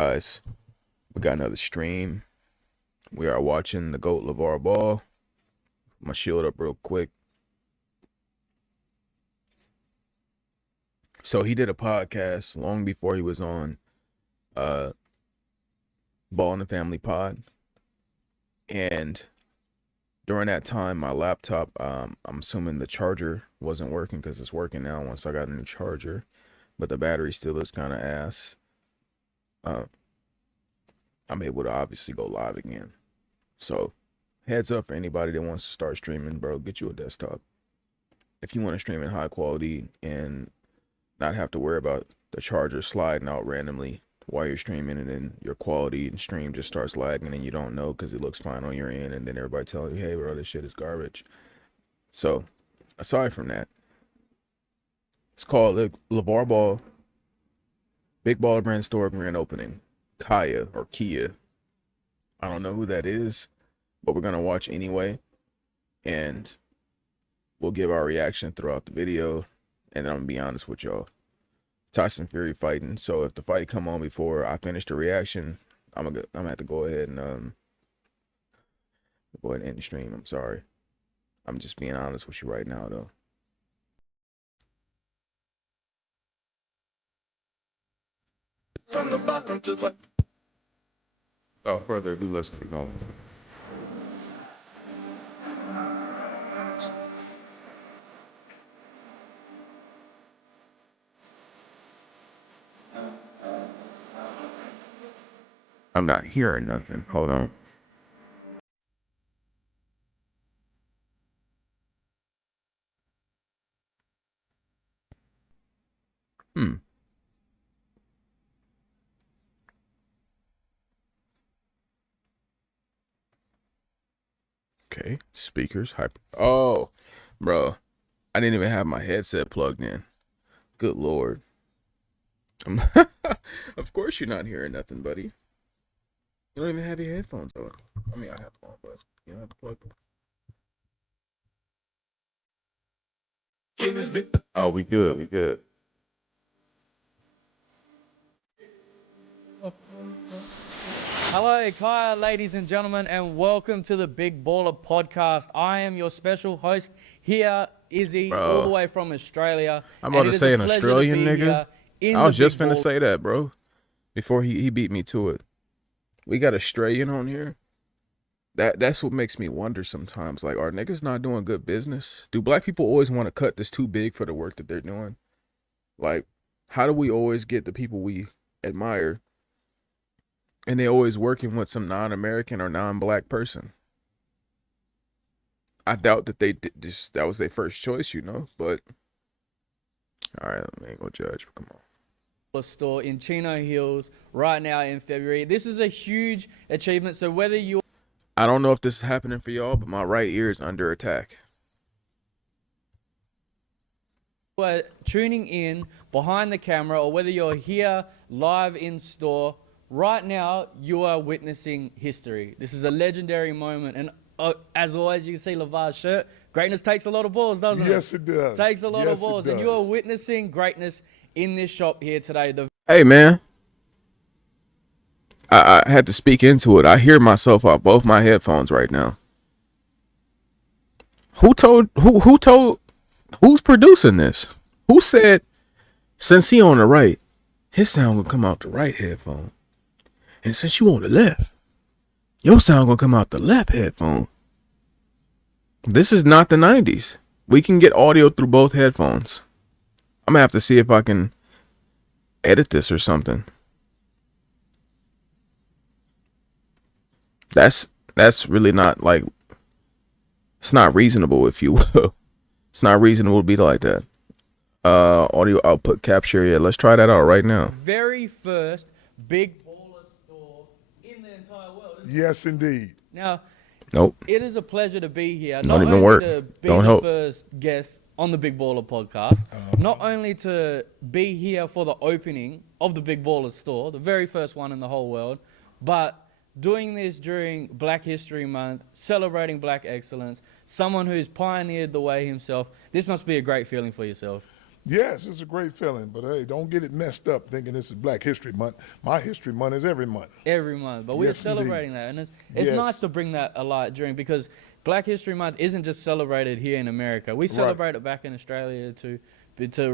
Guys, we got another stream. We are watching the GOAT LaVar Ball. My shield up real quick. So he did a podcast long before he was on uh Ball in the Family Pod. And during that time my laptop, I'm assuming the charger wasn't working because it's working now once I got a new charger. But the battery still is kind of ass. Uh, I'm able to obviously go live again. So heads up for anybody that wants to start streaming, bro. Get you a desktop. If you want to stream in high quality and not have to worry about the charger sliding out randomly while you're streaming, and then your quality and stream just starts lagging and you don't know because it looks fine on your end, and then everybody telling you, hey bro, this shit is garbage. So aside from that, it's called the LaVar Ball Big Baller Brand Store grand opening. Kaya or Kia, I don't know who that is, but we're gonna watch anyway, and we'll give our reaction throughout the video. And then I'm gonna be honest with y'all, Tyson Fury fighting. So if the fight come on before I finish the reaction, I'm gonna have to go ahead and end the stream. I'm sorry. I'm just being honest with you right now, though. From the bottom to the without further ado, let's keep going. I'm not hearing nothing. Hold on. Hmm. Okay. Speakers. Hyper. Oh, bro. I didn't even have my headset plugged in. Good Lord. Of course you're not hearing nothing, buddy. You don't even have your headphones on. I mean, I have them on, but you don't have to plug them. Oh, we good. We good. Hello, Kaya, ladies and gentlemen, and welcome to the Big Baller Podcast. I am your special host here, Izzy, all the way from Australia. I'm about to say an Australian nigga. I was just finna say that, bro. Before he beat me to it. We got Australian on here. That's what makes me wonder sometimes. Like, are niggas not doing good business? Do black people always want to cut this too big for the work that they're doing? Like, how do we always get the people we admire and they always working with some non-American or non-black person? I doubt that they did this. That was their first choice, you know. But all right, I ain't gonna judge. But come on. Store in Chino Hills right now in February. This is a huge achievement. So whether you I don't know if this is happening for y'all, but my right ear is under attack. are tuning in behind the camera or whether you're here live in store, right now you are witnessing history. This is a legendary moment, and as always, you can see LaVar's shirt. Greatness takes a lot of balls, doesn't it? Yes, it does. Takes a lot of balls, and you are witnessing greatness in this shop here today. Hey, man. I had to speak into it. I hear myself off both my headphones right now. Who's producing this? Who said, since he on the right, his sound will come out the right headphone, and since you on the left, your sound gonna come out the left headphone? This is not the 90s. We can get audio through both headphones. I'm gonna have to see if I can edit this or something. That's really not, like, it's not reasonable, if you will. It's not reasonable to be like that. Audio output capture. Yeah, let's try that out right now. Very first big baller store in the entire world. Yes, indeed. Now, nope. It is a pleasure to be here. Don't even work. To be Don't the help. first guest on the Big Baller podcast, not only to be here for the opening of the Big Baller store, the very first one in the whole world, but doing this during Black History Month, celebrating black excellence, someone who's pioneered the way himself. This must be a great feeling for yourself. Yes, it's a great feeling, but hey, don't get it messed up thinking this is Black History Month. My History Month is every month. Every month, but we're Yes, indeed. celebrating that, and it's nice Yes, to bring that a lot during because Black History Month isn't just celebrated here in America. We right, celebrate it back in Australia to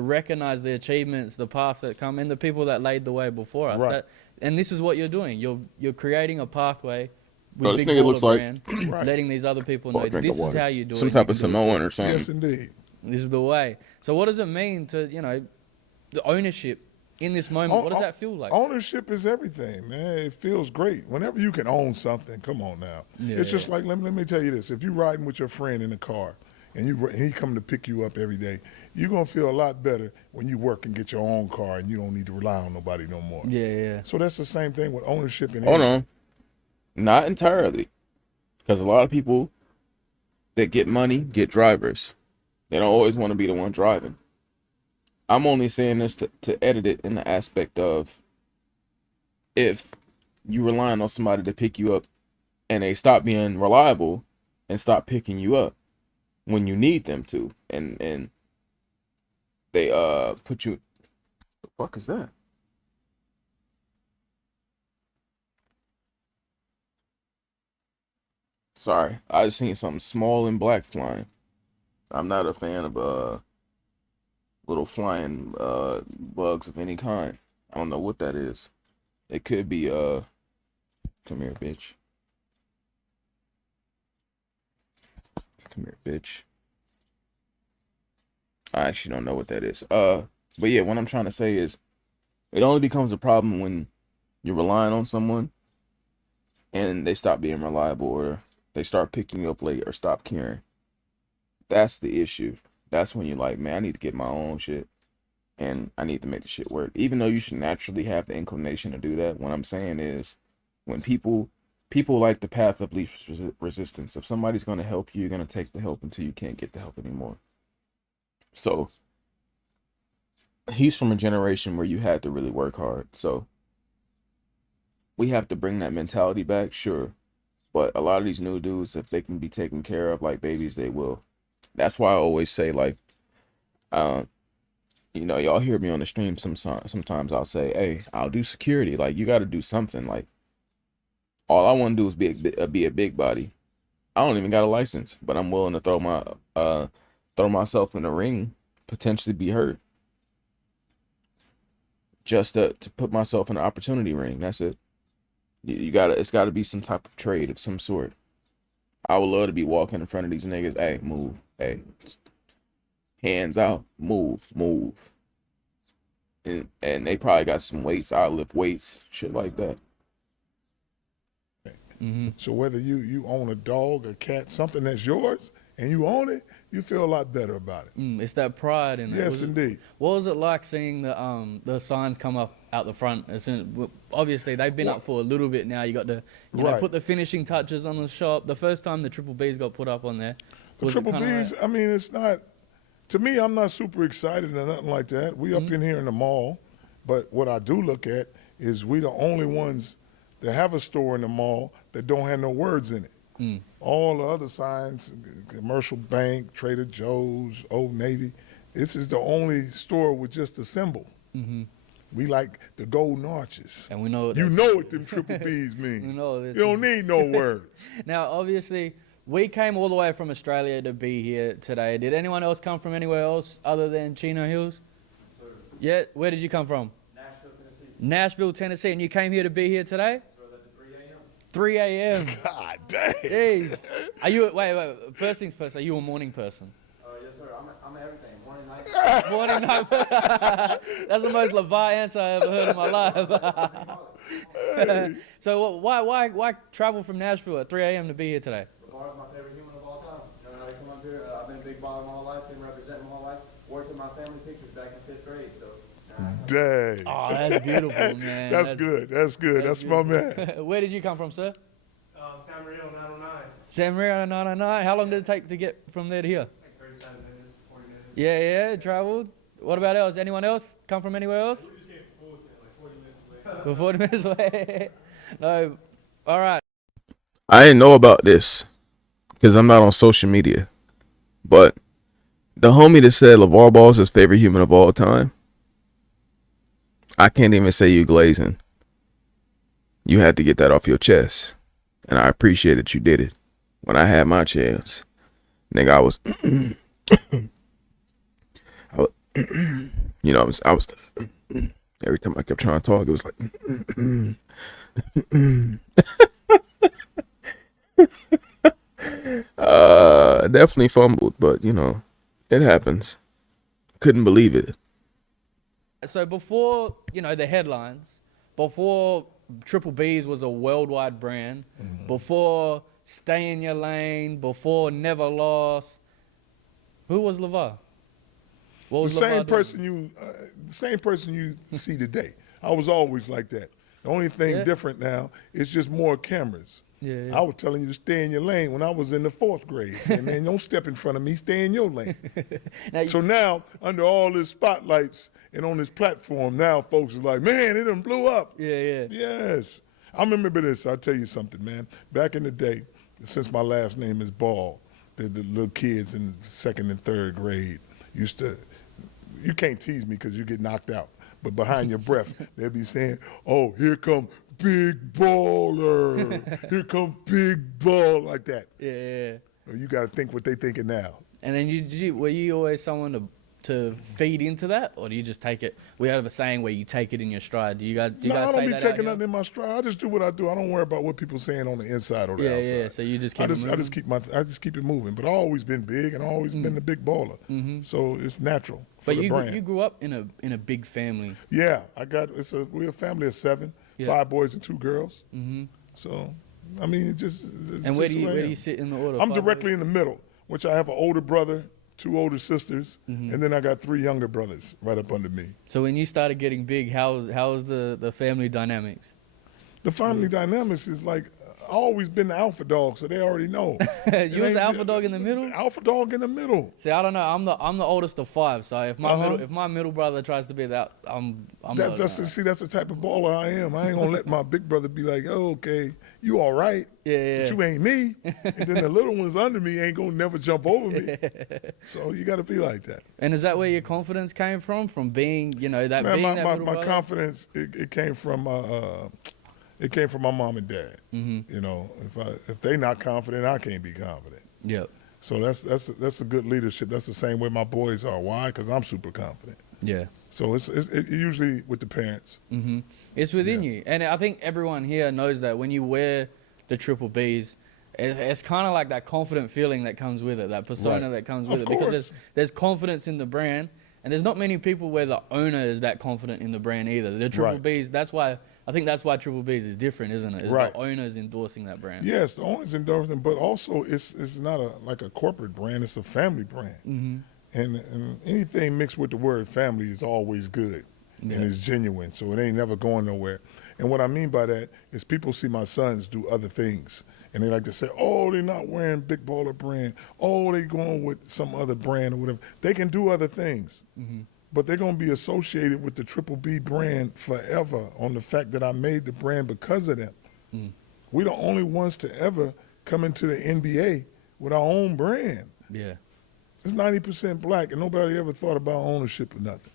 recognize the achievements, the past that come, and the people that laid the way before us. right, And this is what you're doing. You're creating a pathway Bro, with this Big nigga Baller looks like Brand, right. letting these other people oh, know a drink of this is water. how you do it. Some And you type can of do it too. Samoan or something. Yes, indeed. This is the way. So, what does it mean to the ownership in this moment? What does that feel like? Ownership is everything, man. It feels great. Whenever you can own something, come on now. It's Yeah. just like, let me tell you this. If you're riding with your friend in the car and he come to pick you up every day, you're going to feel a lot better when you work and get your own car and you don't need to rely on nobody no more. Yeah, yeah. So that's the same thing with ownership in Hold anything. on, not entirely, because a lot of people that get money get drivers. They don't always want to be the one driving. I'm only saying this to edit it in the aspect of if you relying on somebody to pick you up and they stop being reliable and stop picking you up when you need them to, and they put you. The fuck is that? Sorry, I just seen something small and black flying. I'm not a fan of little flying bugs of any kind. I don't know what that is. It could be come here, bitch. Come here, bitch. I actually don't know what that is. But yeah, what I'm trying to say is it only becomes a problem when you're relying on someone and they stop being reliable or they start picking you up late or stop caring. That's the issue. That's when you're like, man, I need to get my own shit and I need to make the shit work. Even though you should naturally have the inclination to do that, what I'm saying is when people like the path of least resistance. If somebody's going to help you, you're going to take the help until you can't get the help anymore. So he's from a generation where you had to really work hard. So we have to bring that mentality back, sure. But a lot of these new dudes, if they can be taken care of like babies, they will. That's why I always say, like, uh, y'all hear me on the stream sometimes I'll say, hey, I'll do security. Like, you got to do something. Like, all I want to do is be a big body. I don't even got a license, but I'm willing to throw myself in the ring, potentially be hurt, just to put myself in an opportunity ring. That's it. You gotta, it's gotta be some type of trade of some sort. I would love to be walking in front of these niggas. Hey, move. Hey, hands out. Move. Move. And they probably got some weights. I lift weights, shit like that. Mm-hmm. So whether you own a dog, a cat, something that's yours, and you own it, you feel a lot better about it. It's that pride in it. Yes, indeed. What was it like seeing the signs come up out the front? Obviously, they've been Well, up for a little bit now. You got to right. put the finishing touches on the shop. The first time the Triple Bs got put up on there, The was it Triple kind of Bs, like, I mean, it's not, to me, I'm not super excited or nothing like that. We up in here in the mall, but what I do look at is we the only ones that have a store in the mall that don't have no words in it. mm, All the other signs, Commercial Bank, Trader Joe's, Old Navy, this is the only store with just a symbol. mm-hmm. We like the golden arches. And we know what You that's know what them Triple Bs we mean. know You this. don't need no words. Now, obviously, we came all the way from Australia to be here today. Did anyone else come from anywhere else other than Chino Hills? Yeah. Where did you come from? Nashville, Tennessee. Nashville, Tennessee, and you came here to be here today? So that's at 3 a.m. 3 a.m. God dang. Jeez. Are you wait? First things first. Are you a morning person? Yes, sir. I'm everything. Morning, night. Morning, night. That's the most LaVar answer I ever heard in my life. So why travel from Nashville at 3 a.m. to be here today? LaVar is my favorite human of all time. You know, I come up here. I've been a big baller my whole life. Been representing my whole life. Worked in my family pictures back in 5th grade. So. Dang. Oh, that's beautiful, man. That's good. That's good. That's my man. Where did you come from, sir? San Mario 909. San Mario 909. How long did it take to get from there to here? Like 37 minutes, 40 minutes. Yeah, traveled. What about else? Anyone else come from anywhere else? We just came from Fulton, like 40 minutes away. We're 40 minutes away. No. All right. I didn't know about this because I'm not on social media, but The homie that said LaVar Ball is his favorite human of all time. I can't even say you glazing. You had to get that off your chest, and I appreciate that you did it. When I had my chance, nigga, I was, I was I was. Every time I kept trying to talk, it was like, definitely fumbled, but it happens. Couldn't believe it. So before, the headlines, before Triple B's was a worldwide brand, before Stay in Your Lane, before Never Lost, who was LaVar? What The was same LaVar doing? the same person you see today. I was always like that. The only thing Yeah. different now is just more cameras. Yeah, I was telling you to stay in your lane when I was in the 4th grade. Saying, man, don't step in front of me. Stay in your lane. Now, So now, under all this spotlights and on this platform, now folks is like, man, it done blew up. yeah. Yes. I remember this. I'll tell you something, man. Back in the day, since my last name is Ball, the little kids in 2nd and 3rd grade used to, you can't tease me because you get knocked out. But behind your breath, they'll be saying, oh, here come Big Baller. Here come Big Ball, like that. Yeah. Well, you got to think what they thinking now. And then were you always someone to feed into that, or do you just take it? We have a saying where you take it in your stride. Do you guys No, I say don't be that out taking here? nothing in my stride. I just do what I do. I don't worry about what people saying on the inside or the outside. Yeah. So you just keep I it just moving? I just keep it moving. But I've always been big and always been the big baller. So it's natural for But the you brand. grew up in a big family. Yeah, we're a family of 7, Yeah. 5 boys and 2 girls. So I mean, it's And where just do who I you am. sit in the order? I'm Five directly boys? in the middle, which I have an older brother, 2 older sisters, and then I got 3 younger brothers right up under me. So when you started getting big, how was the family dynamics? The family dynamics is like, I always been the alpha dog, so they already know. You was the alpha dog in the middle? Alpha dog in the middle. See, I don't know. I'm the oldest of 5, so if my Uh-huh. middle brother tries to be that, I'm That's not, see, that's the type of baller I am. I ain't gonna let my big brother be like, oh, okay, you all right, Yeah. but you ain't me. And then the little ones under me ain't gonna never jump over me. So you got to be like that. And is that where your confidence came from? From being, that Man, being my, that my, middle my brother? confidence it came from my mom and dad. You know, if they not confident, I can't be confident. Yep. So that's a good leadership. That's the same way my boys are. Why? Because I'm super confident. Yeah. So it's usually with the parents. It's within Yeah. you, and I think everyone here knows that when you wear the Triple Bs, it's kind of like that confident feeling that comes with it, that persona Right. that comes with Of it, because course. there's confidence in the brand, and there's not many people where the owner is that confident in the brand either. The Triple Right. Bs, that's why Triple Bs is different, isn't it? Is Right. the owners endorsing that brand. Yes, the owners endorse them, but also it's not like a corporate brand. It's a family brand. And anything mixed with the word family is always good and it's genuine. So it ain't never going nowhere. And what I mean by that is people see my sons do other things. And they like to say, oh, they're not wearing Big Baller brand. Oh, they going with some other brand or whatever. They can do other things. But they're going to be associated with the Triple B brand forever on the fact that I made the brand because of them. We're the only ones to ever come into the NBA with our own brand. Yeah. It's 90% black, and nobody ever thought about ownership or nothing.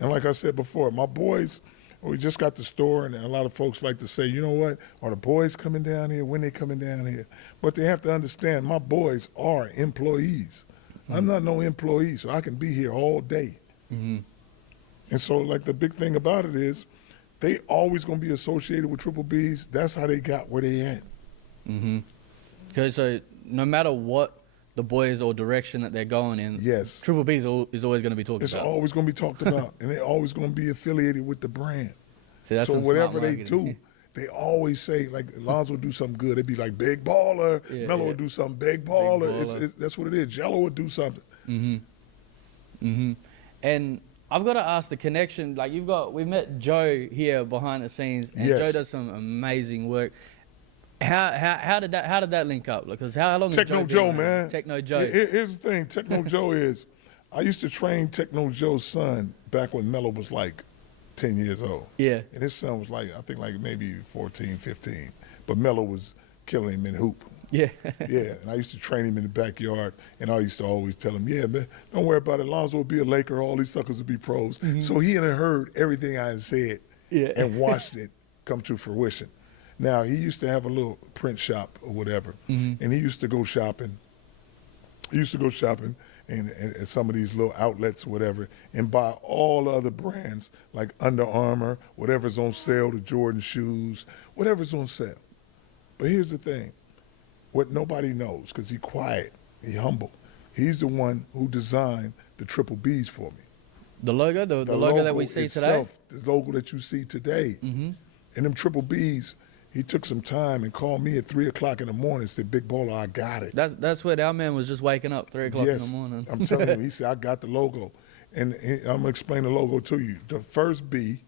And like I said before, my boys, we just got the store, and a lot of folks like to say, you know what, are the boys coming down here? When they coming down here? But they have to understand, my boys are employees. I'm not no employee, so I can be here all day. And so, like, the big thing about it is, they always going to be associated with Triple Bs. That's how they got where they at. Because so no matter what the boys or direction that they're going in, Yes. Triple B is always going to be talked It's about. always going to be talked about, and they're always going to be affiliated with the brand. See, that's So some smart whatever they marketing. do, they always say, like, Lonzo do something good. They'd be like, Big Baller. Yeah, Melo yeah. would do something, Big Baller. Baller. That's what it is. Jello would do something. And I've got to ask the connection. Like we met Joe here behind the scenes, and Yes. Joe does some amazing work. How did that link up? Because how long? has Techno been Joe, around? man. Techno Joe. Here's the thing. Techno Joe is, I used to train Techno Joe's son back when Melo was like 10 years old. Yeah. And his son was like, I think like maybe 14, 15. But Melo was killing him in hoop. Yeah. Yeah, and I used to train him in the backyard, and I used to always tell him, yeah, man, don't worry about it. Lonzo will be a Laker. All these suckers will be pros. So he had heard everything I had said Yeah. and watched it come to fruition. Now, he used to have a little print shop or whatever, and he used to go shopping. He used to go shopping and at some of these little outlets or whatever and buy all the other brands like Under Armour, whatever's on sale, the Jordan shoes, whatever's on sale. But here's the thing. What nobody knows, because he's quiet, he's humble. He's the one who designed the triple Bs for me. The logo, the logo that we see today. The logo that you see today. And them triple Bs, he took some time and called me at 3 o'clock in the morning and said, Big Baller, I got it. That's what our man was just waking up 3 o'clock in the morning. I'm telling you, he said, I got the logo. And I'm going to explain the logo to you. The first B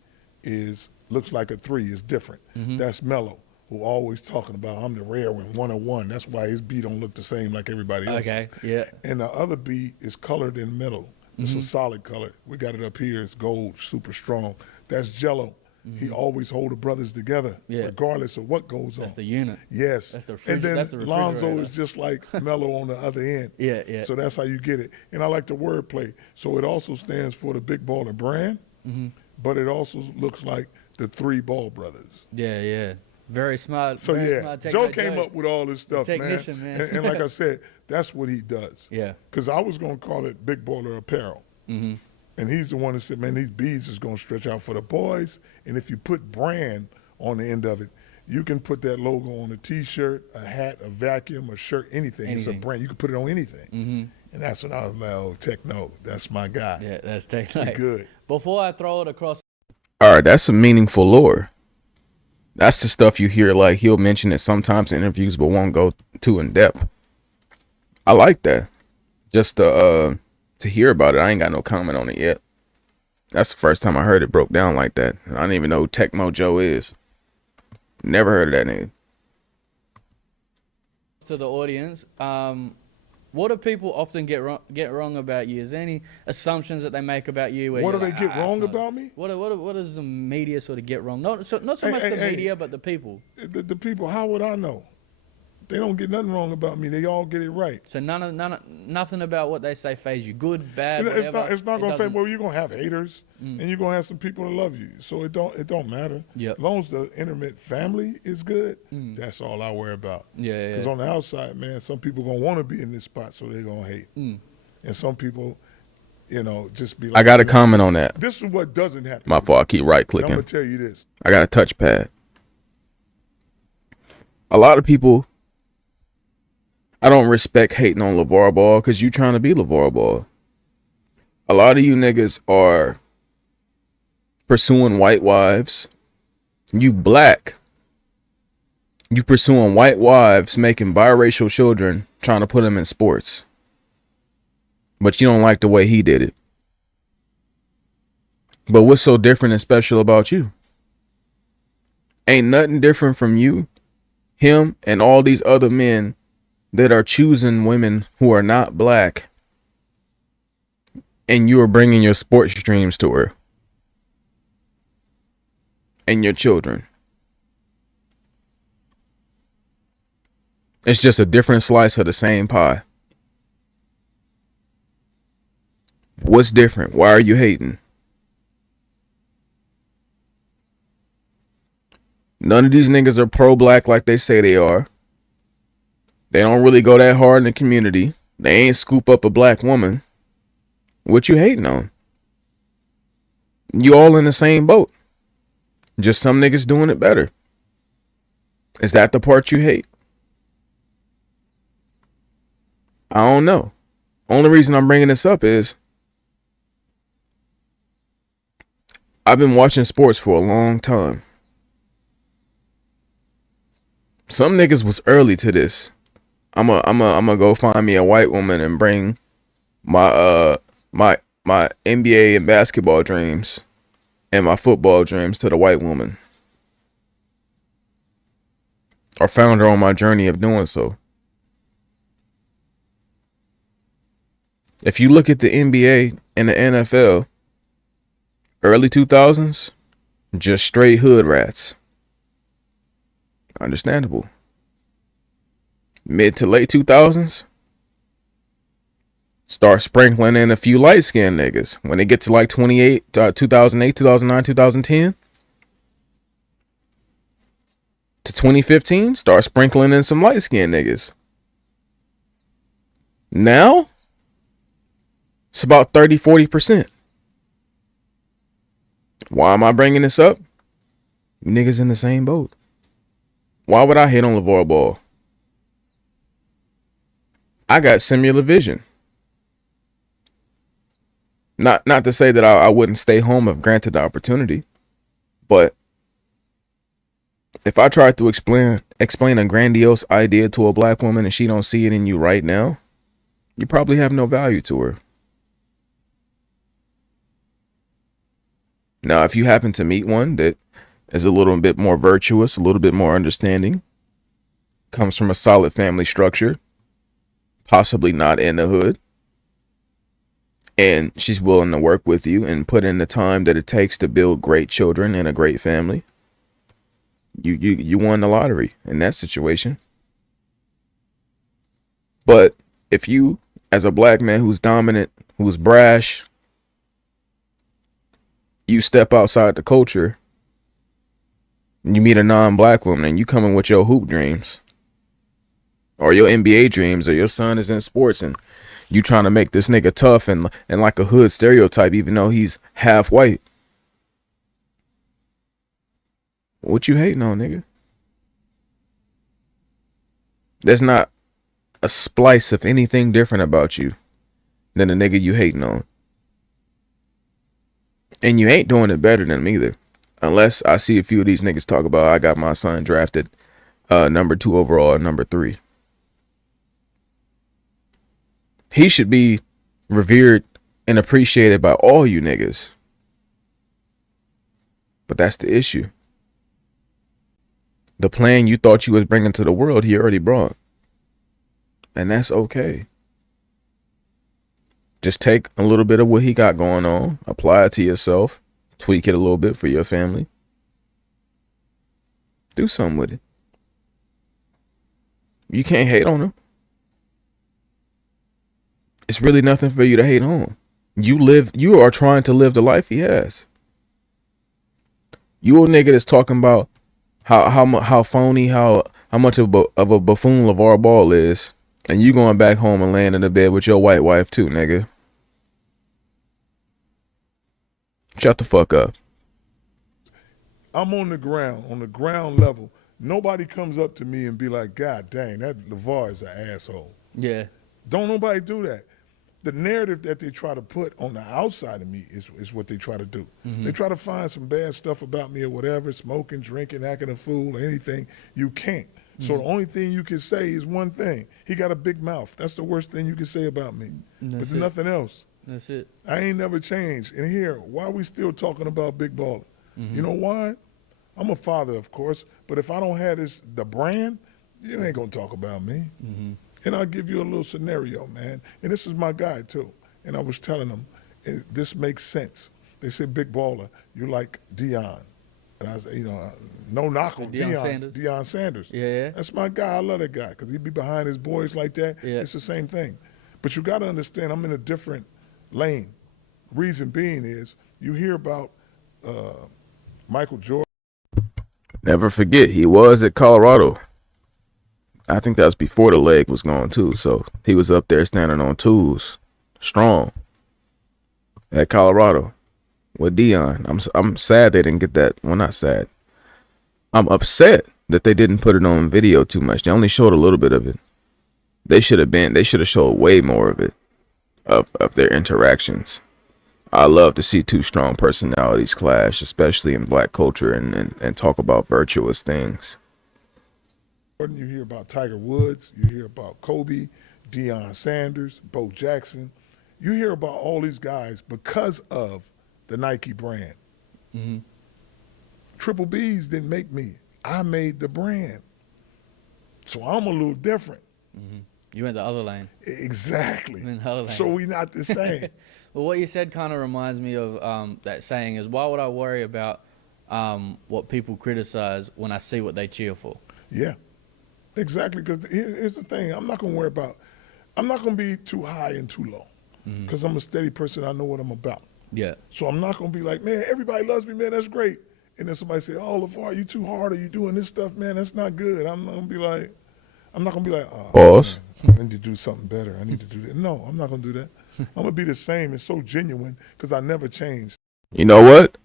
looks like a 3, it's different. That's Mello, who always talking about I'm the rare one, 101. That's why his B don't look the same like everybody else's. Okay, yeah. And the other B is colored in the middle. It's a solid color. We got it up here. It's gold, super strong. That's Jello. He always hold the brothers together, regardless of what goes on. That's the unit. Yes. That's the and then that's the Lonzo refrigerator. is just like Mello on the other end. Yeah. So that's how you get it. And I like the wordplay. So it also stands for the Big Baller brand, but it also looks like the 3 Ball brothers. Yeah. Very smart. So very yeah, smart Joe came up with all this stuff, technician, man. And like I said, that's what he does. Yeah. Because I was going to call it Big Baller Apparel. And he's the one that said, man, these beads is going to stretch out for the boys. And if you put brand on the end of it, you can put that logo on a T-shirt, a hat, a vacuum, a shirt, anything. It's a brand. You can put it on anything. And that's when I was like, oh, Techno, that's my guy. Yeah, that's Techno. Good. Before I throw it across. All right, that's some meaningful lore. That's the stuff you hear, like he'll mention it sometimes in interviews, but won't go too in depth. I like that. Just to hear about it. I ain't got no comment on it yet. That's the first time I heard it broke down like that. I don't even know who Tecmo Joe is. Never heard of that name. To the audience, what do people often get wrong about you? Is there any assumptions that they make about you? Where What do you're they like, get wrong about me? What does the media sort of get wrong? Not so much the media, but the people. The people, how would I know? They don't get nothing wrong about me. They all get it right. So nothing about what they say phase you. Good, bad, whatever. It's not gonna say. Well, you're gonna have haters, and you're gonna have some people that love you. So it don't matter. Yep. As long as the intimate family is good, that's all I worry about. Yeah. Because on the outside, man, some people gonna want to be in this spot, so they're gonna hate, and some people, just be like. I got a comment on that. This is what doesn't happen. My fault. I keep right I'm clicking. gonna tell you this. I got a touchpad. A lot of people, I don't respect hating on LaVar Ball because you trying to be LaVar Ball. A lot of you niggas are pursuing white wives. You black. You pursuing white wives, making biracial children, trying to put them in sports. But you don't like the way he did it. But what's so different and special about you? Ain't nothing different from you, him, and all these other men that are choosing women who are not black, and you are bringing your sports dreams to her and your children. It's just a different slice of the same pie. What's different? Why are you hating? None of these niggas are pro-black like they say they are. They don't really go that hard in the community. They ain't scoop up a black woman. What you hating on? You all in the same boat. Just some niggas doing it better. Is that the part you hate? I don't know. Only reason I'm bringing this up is I've been watching sports for a long time. Some niggas was early to this. I'm a go find me a white woman and bring my my NBA and basketball dreams and my football dreams to the white woman. Or found her on my journey of doing so. If you look at the NBA and the NFL, early 2000s, just straight hood rats. Understandable. mid to late 2000s, start sprinkling in a few light skinned niggas. When they get to like 2008, 2009, 2010 to 2015, start sprinkling in some light skinned niggas. Now, it's about 30-40%. Why am I bringing this up? Niggas in the same boat. Why would I hate on LaVar Ball? I got similar vision. Not to say that I wouldn't stay home if granted the opportunity, but if I tried to explain a grandiose idea to a black woman and she don't see it in you right now, you probably have no value to her. Now, if you happen to meet one that is a little bit more virtuous, a little bit more understanding, comes from a solid family structure, possibly not in the hood, and she's willing to work with you and put in the time that it takes to build great children and a great family, you won the lottery in that situation. But if you, as a black man who's dominant, who's brash, you step outside the culture and you meet a non-black woman and you come in with your hoop dreams or your NBA dreams, or your son is in sports and you trying to make this nigga tough and like a hood stereotype even though he's half white. What you hating on, nigga? There's not a splice of anything different about you than the nigga you hating on. And you ain't doing it better than him either. Unless I see a few of these niggas talk about I got my son drafted number 2 overall and number 3. He should be revered and appreciated by all you niggas. But that's the issue. The plan you thought you was bringing to the world, he already brought. And that's okay. Just take a little bit of what he got going on, apply it to yourself, tweak it a little bit for your family. Do something with it. You can't hate on him. It's really nothing for you to hate on. You are trying to live the life he has. You a nigga that's talking about how phony, how much of a buffoon LaVar Ball is, and you going back home and laying in the bed with your white wife too, nigga. Shut the fuck up. I'm on the ground level. Nobody comes up to me and be like, God dang, that LaVar is an asshole. Yeah. Don't nobody do that. The narrative that they try to put on the outside of me is what they try to do. They try to find some bad stuff about me or whatever, smoking, drinking, acting a fool, or anything. You can't. So the only thing you can say is one thing. He got a big mouth. That's the worst thing you can say about me. But there's nothing else. That's it. I ain't never changed. And here, why are we still talking about Big Baller? You know why? I'm a father, of course, but if I don't have the brand, you ain't gonna talk about me. And I'll give you a little scenario, man. And this is my guy too. And I was telling him, this makes sense. They said, Big Baller, you like Deion. And I said, no knock on Deion Sanders. Yeah. That's my guy. I love that guy because he be behind his boys like that. Yeah. It's the same thing. But you got to understand, I'm in a different lane. Reason being is you hear about Michael Jordan. Never forget, he was at Colorado. I think that was before the leg was gone too. So he was up there standing on tools, strong, at Colorado with Deion. I'm sad they didn't get that. Well, not sad. I'm upset that they didn't put it on video too much. They only showed a little bit of it. They should have showed way more of it, of their interactions. I love to see two strong personalities clash, especially in black culture, and talk about virtuous things. You hear about Tiger Woods, you hear about Kobe, Deion Sanders, Bo Jackson. You hear about all these guys because of the Nike brand. Triple B's didn't make me. I made the brand. So I'm a little different. You went the other lane. Exactly. You went the other lane. So we not the same. Well, what you said kind of reminds me of that saying is, why would I worry about what people criticize when I see what they cheer for? Yeah. Exactly, because here's the thing. I'm not gonna worry about. I'm not gonna be too high and too low, because I'm a steady person. I know what I'm about. Yeah. So I'm not gonna be like, man, everybody loves me, man. That's great. And then somebody say, oh, LaVar, you too hard, or you doing this stuff, man. That's not good. I'm not gonna be like, oh Pause. man, I need to do something better. I need to do that. No, I'm not gonna do that. I'm gonna be the same and so genuine because I never changed. You know what?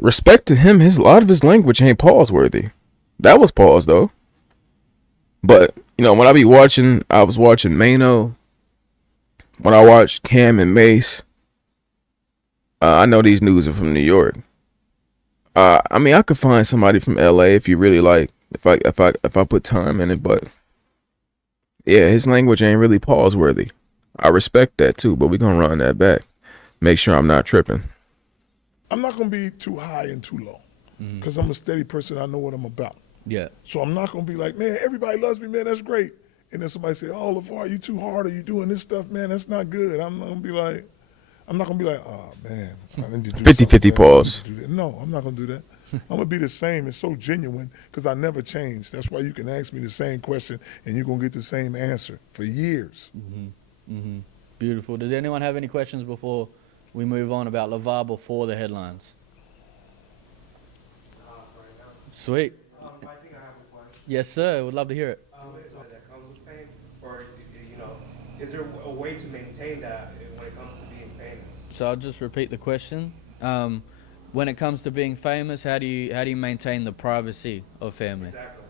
Respect to him. A lot of his language ain't pause worthy. That was pause though. But when I was watching Mano. When I watched Cam and Mace, I know these news are from New York. I mean, I could find somebody from LA if you really like. If I put time in it, but yeah, his language ain't really pause worthy. I respect that too, but we gonna run that back. Make sure I'm not tripping. I'm not gonna be too high and too low because I'm a steady person. I know what I'm about. Yeah. So I'm not gonna be like, man, everybody loves me, man. That's great. And then somebody say, oh, LaVar, you too hard, or you doing this stuff, man. That's not good. I'm not gonna be like, oh man, I need to do 50 something 50 better. I need pause. to do that. No, I'm not gonna do that. I'm gonna be the same and so genuine because I never changed. That's why you can ask me the same question and you're gonna get the same answer for years. Beautiful. Does anyone have any questions before we move on about LaVar before the headlines? Right now. Sweet. I think I have a question. Yes, sir. Would love to hear it. That comes with fame, or is there a way to maintain that when it comes to being famous? So I'll just repeat the question. When it comes to being famous, how do you maintain the privacy of family? Exactly.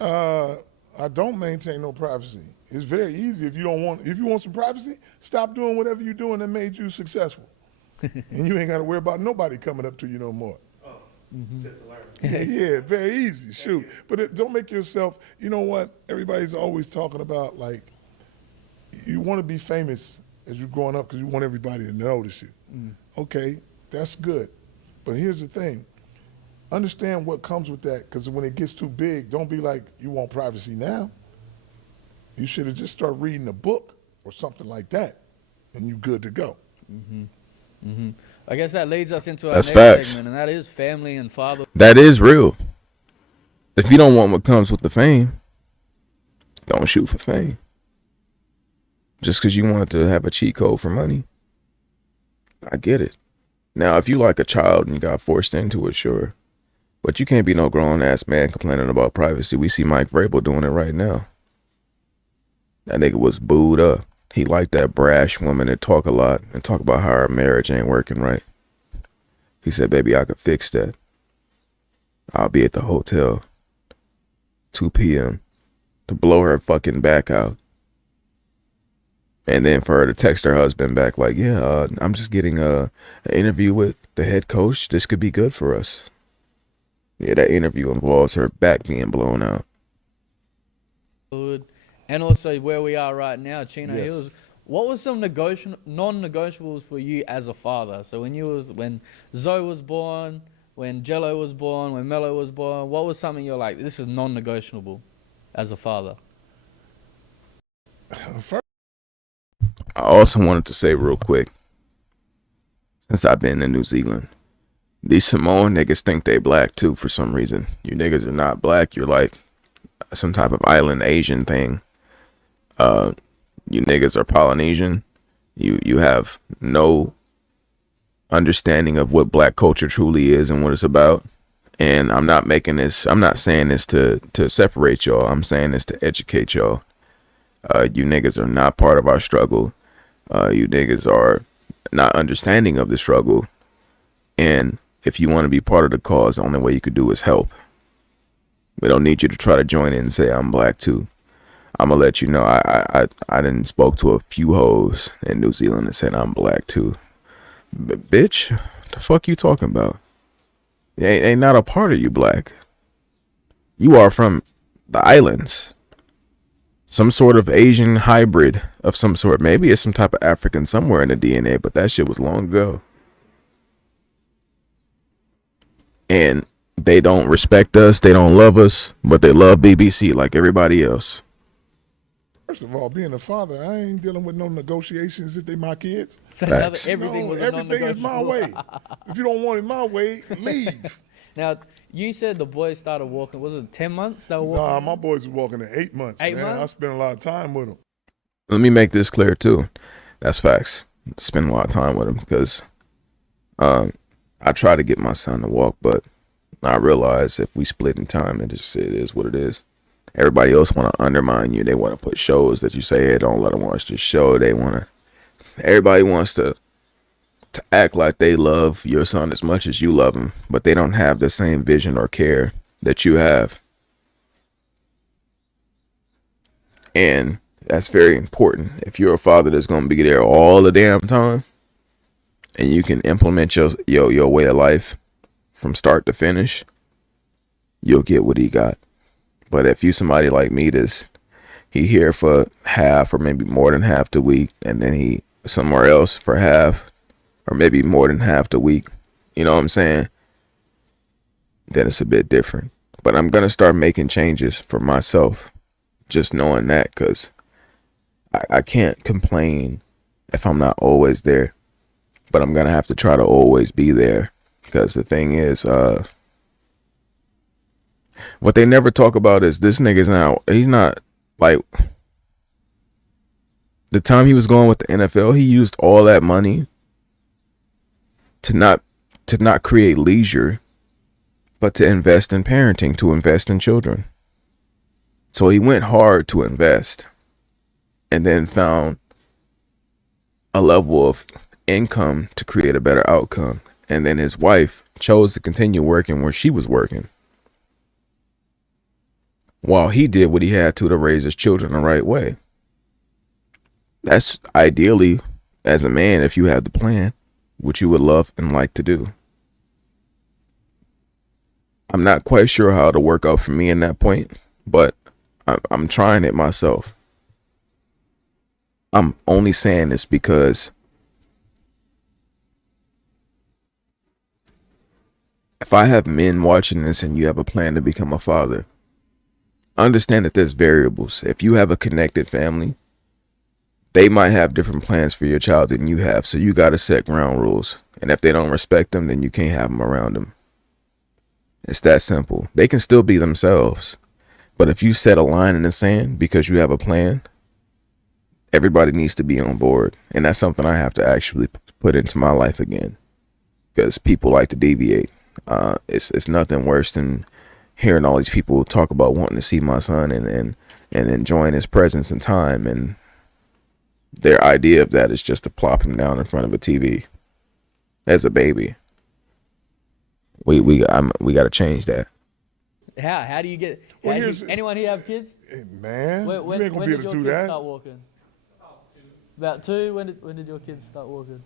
I don't maintain no privacy. It's very easy if you want some privacy, stop doing whatever you're doing that made you successful. And you ain't gotta worry about nobody coming up to you no more. Oh, just to learn. Yeah, very easy. Shoot. But don't make yourself, you know what? Everybody's always talking about, like, you want to be famous as you're growing up because you want everybody to notice you. Okay, that's good. But here's the thing. Understand what comes with that, because when it gets too big, don't be like, you want privacy now. You should have just started reading a book or something like that, and you good to go. I guess that leads us into our That's next facts. segment, and that is family and father. That is real. If you don't want what comes with the fame, don't shoot for fame. Just because you want to have a cheat code for money, I get it. Now, if you like a child and you got forced into it, sure. But you can't be no grown-ass man complaining about privacy. We see Mike Vrabel doing it right now. That nigga was booed up. He liked that brash woman that talk a lot and talk about how our marriage ain't working right. He said, baby, I could fix that. I'll be at the hotel 2 p.m. to blow her fucking back out. And then for her to text her husband back like, yeah, I'm just getting an interview with the head coach. This could be good for us. Yeah, that interview involves her back being blown out. And also where we are right now, Chino Yes. Hills. What was some non-negotiables for you as a father? So when Zoe was born, when Jello was born, when Mello was born, what was something you're like, this is non-negotiable as a father? First, I also wanted to say real quick, since I've been in New Zealand, these Samoan niggas think they black too for some reason. You niggas are not black. You're like some type of island Asian thing. You niggas are Polynesian. You have no understanding of what black culture truly is and what it's about. And I'm not saying this to separate y'all. I'm saying this to educate y'all. You niggas are not part of our struggle. You niggas are not understanding of the struggle. And if you want to be part of the cause, the only way you could do is help. We don't need you to try to join in and say I'm black too. I'm gonna let you know I done spoke to a few hoes in New Zealand and said I'm black too. Bitch, the fuck you talking about? Ain't not a part of you black. You are from the islands. Some sort of Asian hybrid of some sort. Maybe it's some type of African somewhere in the DNA, but that shit was long ago. And they don't respect us, they don't love us, but they love BBC like everybody else. first of all, being a father, I ain't dealing with no negotiations if they my kids. So Facts. everything No, was a everything is my non-negotiable. way. If you don't want it my way, leave. Now, You said the boys started walking. Was it 10 months they were walking? Nah, my boys was walking in 8 months, 8 man. I months? spent a lot of time with them. Let me make this clear too. That's facts. Spend a lot of time with him because I try to get my son to walk, but I realize if we split in time, it is what it is. Everybody else want to undermine you. They want to put shows that you say, hey, don't let them watch this show. Everybody wants to act like they love your son as much as you love him, but they don't have the same vision or care that you have. And that's very important. If you're a father that's going to be there all the damn time and you can implement your way of life from start to finish, you'll get what he got. But if you somebody like me he here for half or maybe more than half the week and then he somewhere else for half or maybe more than half the week, you know what I'm saying? Then it's a bit different. But I'm going to start making changes for myself, just knowing that, because I can't complain if I'm not always there. But I'm going to have to try to always be there, because the thing is, what they never talk about is this nigga's now, he's not like, the time he was going with the NFL, he used all that money to not create leisure, but to invest in parenting, to invest in children. So he went hard to invest and then found a level of income to create a better outcome. And then his wife chose to continue working where she was working, while he did what he had to raise his children the right way. That's ideally, as a man, if you have the plan, what you would love and like to do. I'm not quite sure how it'll work out for me in that point, but I'm trying it myself. I'm only saying this because if I have men watching this and you have a plan to become a father, understand that there's variables. If you have a connected family, they might have different plans for your child than you have. So you got to set ground rules. And if they don't respect them, then you can't have them around them. It's that simple. They can still be themselves. But if you set a line in the sand because you have a plan, everybody needs to be on board. And that's something I have to actually put into my life again, because people like to deviate. It's nothing worse than hearing all these people talk about wanting to see my son and enjoying his presence and time, and their idea of that is just to plop him down in front of a TV as a baby. We got to change that. How do you get? Well, Anyone here have kids? Hey, man, When, you when, ain't gonna when be did able your to do kids that. start walking? About 2. When did your kids start walking?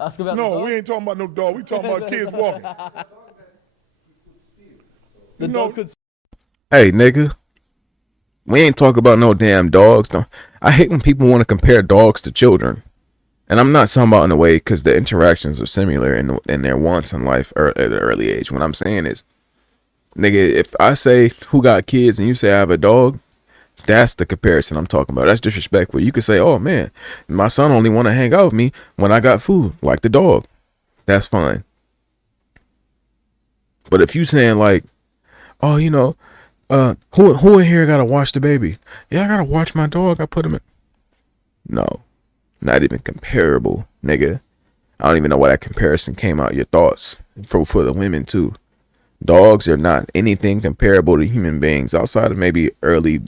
Ask about the No, dog. we ain't talking about no dog. We talking about kids walking. The You dog know, could. Hey, nigga, we ain't talking about no damn dogs. No. I hate when people want to compare dogs to children. And I'm not talking about in a way because the interactions are similar in their wants in life at an early age. What I'm saying is, nigga, if I say who got kids and you say I have a dog, that's the comparison I'm talking about. That's disrespectful. You could say, oh man, my son only want to hang out with me when I got food, like the dog. That's fine. But if you saying like, oh, who in here gotta watch the baby? Yeah, I gotta watch my dog. I put him in. No, not even comparable, nigga. I don't even know why that comparison came out your thoughts for the women too. Dogs are not anything comparable to human beings outside of maybe early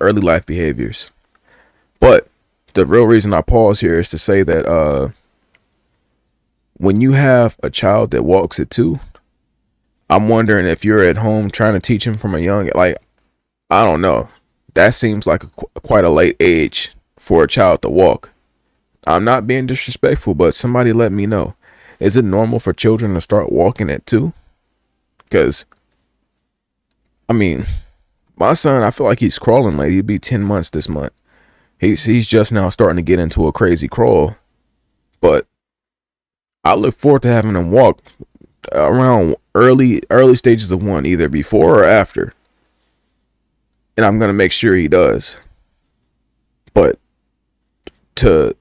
life behaviors. But the real reason I pause here is to say that when you have a child that walks at 2, I'm wondering if you're at home trying to teach him from a young, like, I don't know. That seems like quite a late age for a child to walk. I'm not being disrespectful, but somebody let me know. Is it normal for children to start walking at 2? Because, I mean, my son, I feel like he's crawling late. He'd be 10 months this month. He's just now starting to get into a crazy crawl. But I look forward to having him walk around early stages of 1, either before or after. And I'm going to make sure he does. But to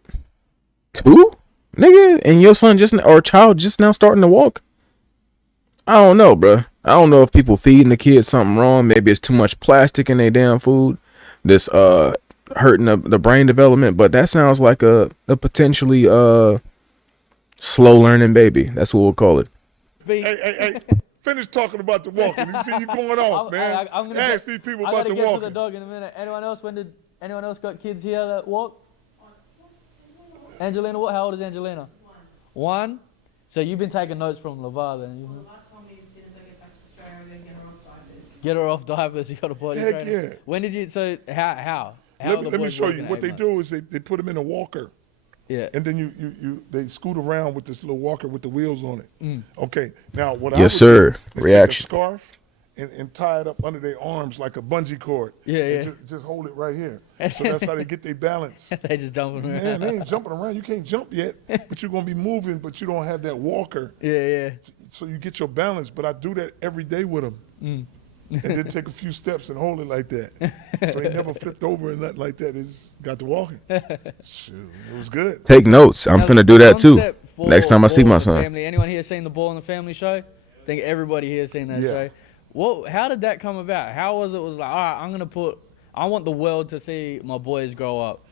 2, nigga, and your son or child just now starting to walk, I don't know, bro. I don't know if people feeding the kids something wrong. Maybe it's too much plastic in their damn food. This hurting the brain development. But that sounds like a potentially slow learning baby. That's what we'll call it. Hey, finish talking about the walking. You see you going off, man. Ask these people about the walking. I'm gonna get to the dog in a minute. Anyone else got kids here that walk? Angelina, how old is Angelina? One. So you've been taking notes from LaVar then? Well, LaVar told me as soon as I get back to Australia, we're going to get her off diapers. Get her off diapers. You got a body Heck trainer. yeah. When did you? So how? Let me show you. What they do is they put them in a walker. Yeah. And then they scoot around with this little walker with the wheels on it. Okay. Now what I Yes, would sir. do is Reaction. take a scarf and tie it up under their arms like a bungee cord. Yeah, and yeah. just hold it right here. So that's how they get their balance. They just jumping around. Man, they ain't jumping around. You can't jump yet, but you're gonna be moving, but you don't have that walker. Yeah. So you get your balance. But I do that every day with them. And then take a few steps and hold it like that. So he never flipped over and nothing like that. He's got to walking. Shoot, it was good. Take notes. I'm finna do that too. Next time I see my son. Family. Anyone here seen the Ball in the Family show? I think everybody here seen that show. How did that come about? How was it? Was like, all right, I want the world to see my boys grow up.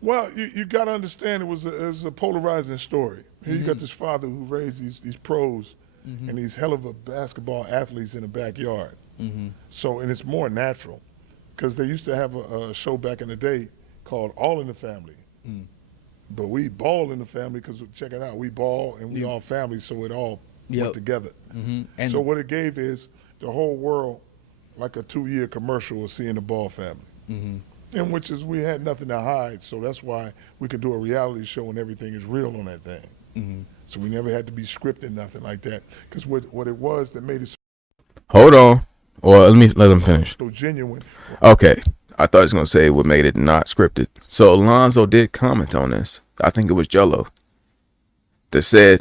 Well, you got to understand it was a polarizing story. Here you got this father who raised these pros and these hell of a basketball athletes in the backyard. So, and it's more natural because they used to have a show back in the day called All in the Family. But we ball in the family because, check it out, we ball and we all family, so it all went together. And so what it gave is the whole world like a 2-year commercial of seeing the Ball family. In which is we had nothing to hide, so that's why we could do a reality show and everything is real on that thing. So we never had to be scripted, nothing like that. Because what it was that made it Hold on. Well, let him finish. so genuine. Okay. I thought he was going to say what made it not scripted. So Alonzo did comment on this. I think it was Jello that said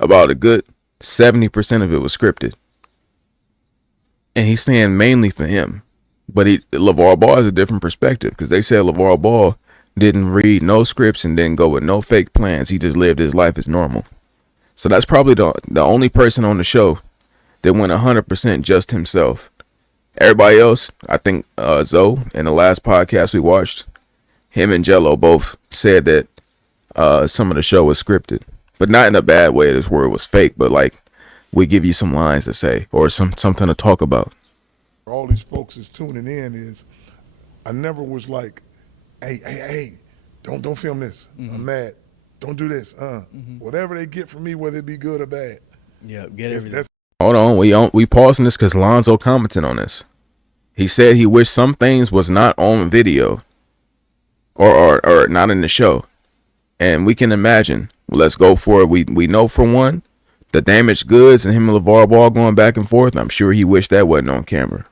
about a good 70% of it was scripted. And he's saying mainly for him. But LaVar Ball has a different perspective because they said LaVar Ball didn't read no scripts and didn't go with no fake plans. He just lived his life as normal. So that's probably the only person on the show that went 100% just himself. Everybody else, I think Zoe, in the last podcast we watched, him and Jello both said that some of the show was scripted. But not in a bad way, this word was fake, but like we give you some lines to say or something to talk about. All these folks is tuning in is I never was like, hey, don't film this. I'm mad. Don't do this. Whatever they get from me, whether it be good or bad. Yeah, get everything. Hold on, we pausing this because Lonzo commented on this. He said he wished some things was not on video or not in the show. And we can imagine. Let's go for it. We know for one, the damaged goods and him and LaVar Ball going back and forth. I'm sure he wished that wasn't on camera.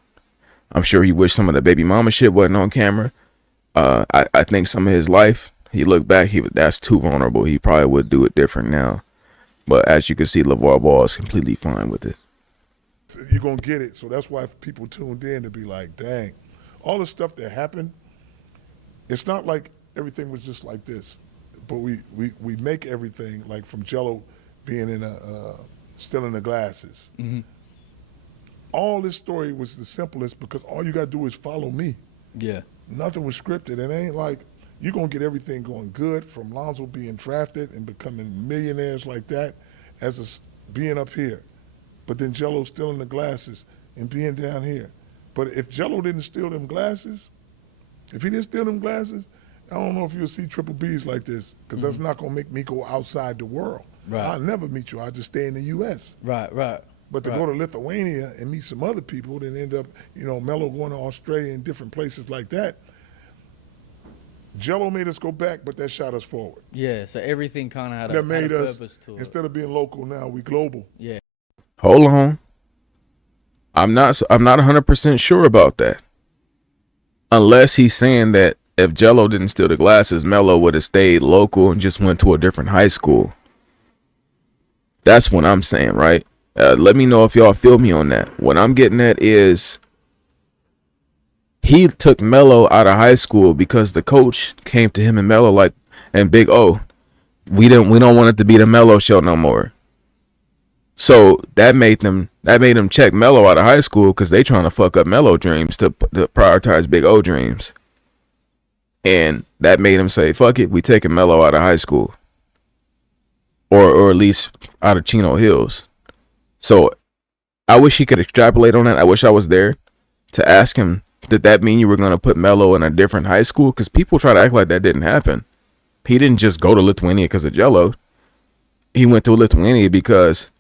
I'm sure he wished some of the baby mama shit wasn't on camera. I think some of his life, he looked back, that's too vulnerable. He probably would do it different now. But as you can see, LaVar Ball is completely fine with it. You're going to get it. So that's why people tuned in to be like, dang, all the stuff that happened, it's not like everything was just like this. But we make everything, like from Jello being still in the glasses. All this story was the simplest because all you got to do is follow me. Yeah. Nothing was scripted. It ain't like you're going to get everything going good from Lonzo being drafted and becoming millionaires like that being up here. But then Jello's still in the glasses and being down here. But if Jello didn't steal them glasses, if he didn't steal them glasses, I don't know if you'll see triple B's like this because that's not going to make me go outside the world. Right. I'll never meet you. I'll just stay in the U.S. Right. But to go to Lithuania and meet some other people, then end up, Melo going to Australia and different places like that. Jello made us go back, but that shot us forward. Yeah, so everything kind of had that made a us, purpose to it. Instead of being local now, we global. Yeah. Hold on. I'm not 100% sure about that. Unless he's saying that if Jello didn't steal the glasses, Melo would have stayed local and just went to a different high school. That's what I'm saying, right? Let me know if y'all feel me on that. What I'm getting at is he took Melo out of high school because the coach came to him and Melo like, and Big O, we don't want it to be the Melo show no more. So that made them check Melo out of high school because they trying to fuck up Melo dreams to prioritize Big O dreams. And that made him say, fuck it, we taking Melo out of high school. Or at least out of Chino Hills. So I wish he could extrapolate on that. I wish I was there to ask him, did that mean you were going to put Melo in a different high school? Because people try to act like that didn't happen. He didn't just go to Lithuania because of Jello. He went to Lithuania because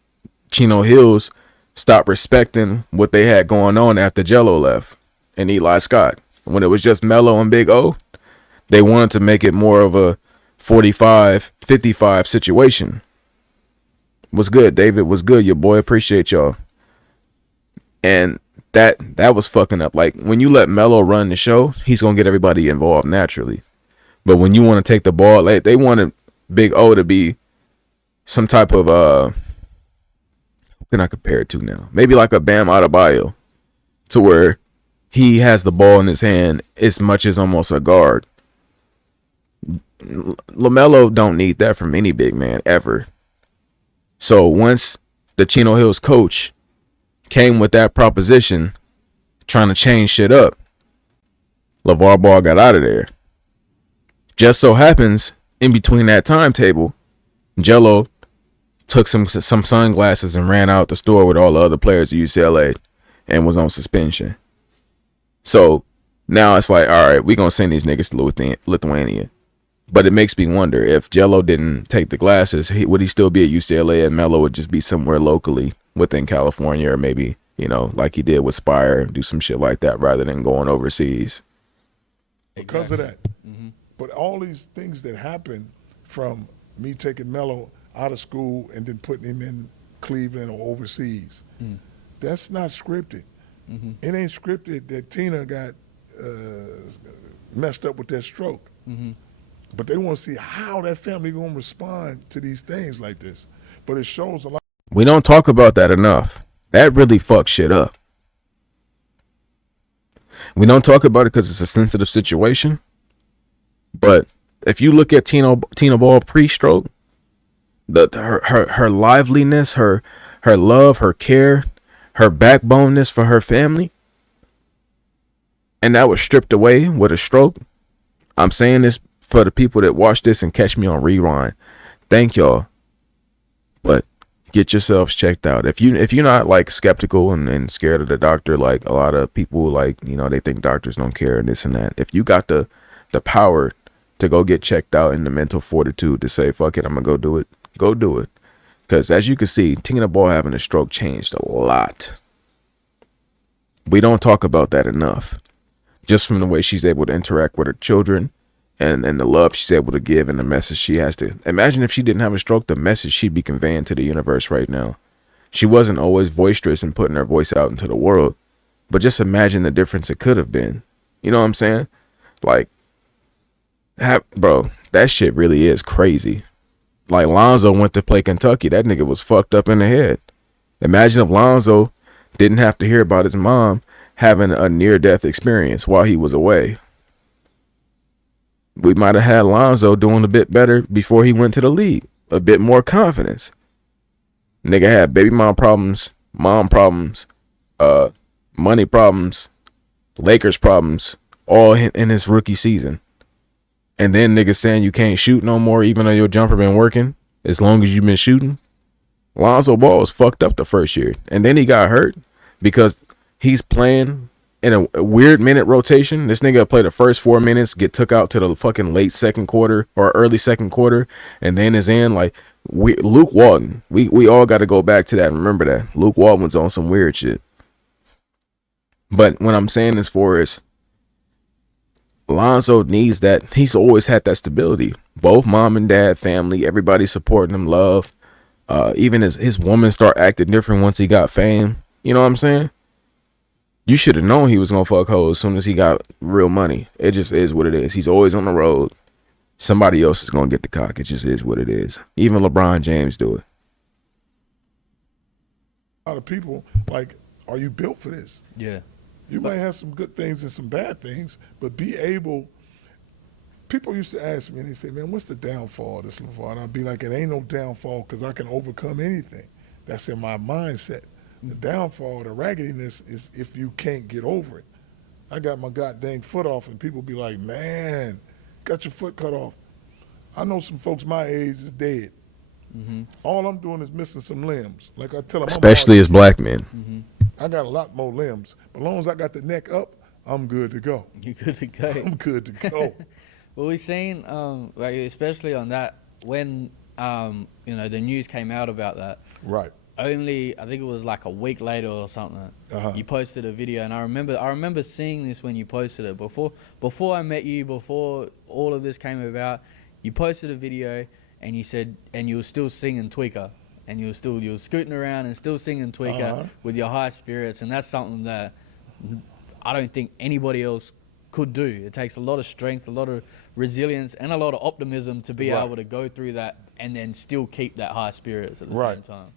Chino Hills stopped respecting what they had going on after Jello left and Eli Scott. When it was just Melo and Big O, they wanted to make it more of a 45-55 situation. Was good, David. Was good, your boy. Appreciate y'all. And that was fucking up. Like when you let Melo run the show, he's gonna get everybody involved naturally. But when you want to take the ball, like they wanted Big O to be some type of who can I compare it to now? Maybe like a Bam Adebayo, to where he has the ball in his hand as much as almost a guard. LaMelo don't need that from any big man ever. So once the Chino Hills coach came with that proposition, trying to change shit up, LaVar Ball got out of there. Just so happens, in between that timetable, Jello took some sunglasses and ran out the store with all the other players at UCLA and was on suspension. So now it's like, all right, we're going to send these niggas to Lithuania. But it makes me wonder, if Jello didn't take the glasses, would he still be at UCLA and Melo would just be somewhere locally within California, or maybe, like he did with Spire, do some shit like that rather than going overseas. Because of that. Mm-hmm. But all these things that happen from me taking Melo out of school and then putting him in Cleveland or overseas, that's not scripted. Mm-hmm. It ain't scripted that Tina got messed up with that stroke. Mm-hmm. But they want to see how that family going to respond to these things like this. But it shows a lot. We don't talk about that enough. That really fucks shit up. We don't talk about it because it's a sensitive situation. But if you look at Tina Ball pre-stroke, her liveliness, her love, her care, her backboneness for her family, and that was stripped away with a stroke. I'm saying this for the people that watch this and catch me on rewind. Thank y'all. But get yourselves checked out. If you're not like skeptical and scared of the doctor, like a lot of people, like, they think doctors don't care and this and that. If you got the power to go get checked out and the mental fortitude to say, fuck it, I'm gonna go do it, go do it. Because as you can see, Tina Ball having a stroke changed a lot. We don't talk about that enough. Just from the way she's able to interact with her children, and the love she's able to give, and the message she has to. Imagine if she didn't have a stroke, the message she'd be conveying to the universe right now. She wasn't always boisterous and putting her voice out into the world, but just imagine the difference it could have been. You know what I'm saying? Like, bro, that shit really is crazy. Like, Lonzo went to play Kentucky. That nigga was fucked up in the head. Imagine if Lonzo didn't have to hear about his mom having a near-death experience while he was away. We might have had Lonzo doing a bit better before he went to the league. A bit more confidence. Nigga had baby mom problems, money problems, Lakers problems, all in his rookie season. And then niggas saying you can't shoot no more even though your jumper been working as long as you've been shooting. Lonzo Ball was fucked up the first year. And then he got hurt because he's playing in a weird minute rotation. This nigga played the first 4 minutes, get took out to the fucking late second quarter or early second quarter, and then is in like Luke Walton. We all got to go back to that and remember that. Luke Walton was on some weird shit. But what I'm saying is Lonzo needs that. He's always had that stability. Both mom and dad, family, everybody supporting him, love. Even his woman start acting different once he got fame. You know what I'm saying? You should have known he was going to fuck hoes as soon as he got real money. It just is what it is. He's always on the road. Somebody else is going to get the cock. It just is what it is. Even LeBron James do it. A lot of people, like, are you built for this? Yeah. You might have some good things and some bad things, but be able. People used to ask me, and they say, man, what's the downfall of this, LaVar? And I'd be like, it ain't no downfall because I can overcome anything. That's in my mindset. The downfall, the raggediness is if you can't get over it. I got my goddamn foot off, and people be like, "Man, got your foot cut off." I know some folks my age is dead. Mm-hmm. All I'm doing is missing some limbs. Like I tell them, I'm hard Especially to as get. black men. Mm-hmm. I got a lot more limbs. But as long as I got the neck up, I'm good to go. You good to go. I'm good to go. Well, we've seen, like especially on that when you know, the news came out about that. Right. Only I think it was like a week later or something. You posted a video, and I remember seeing this when you posted it before I met you, before all of this came about. You posted a video, and you said, and you were still singing Tweaker, and you were scooting around and still singing Tweaker with your high spirits, and that's something that I don't think anybody else could do. It takes a lot of strength, a lot of resilience, and a lot of optimism to be able to go through that and then still keep that high spirits at the same time.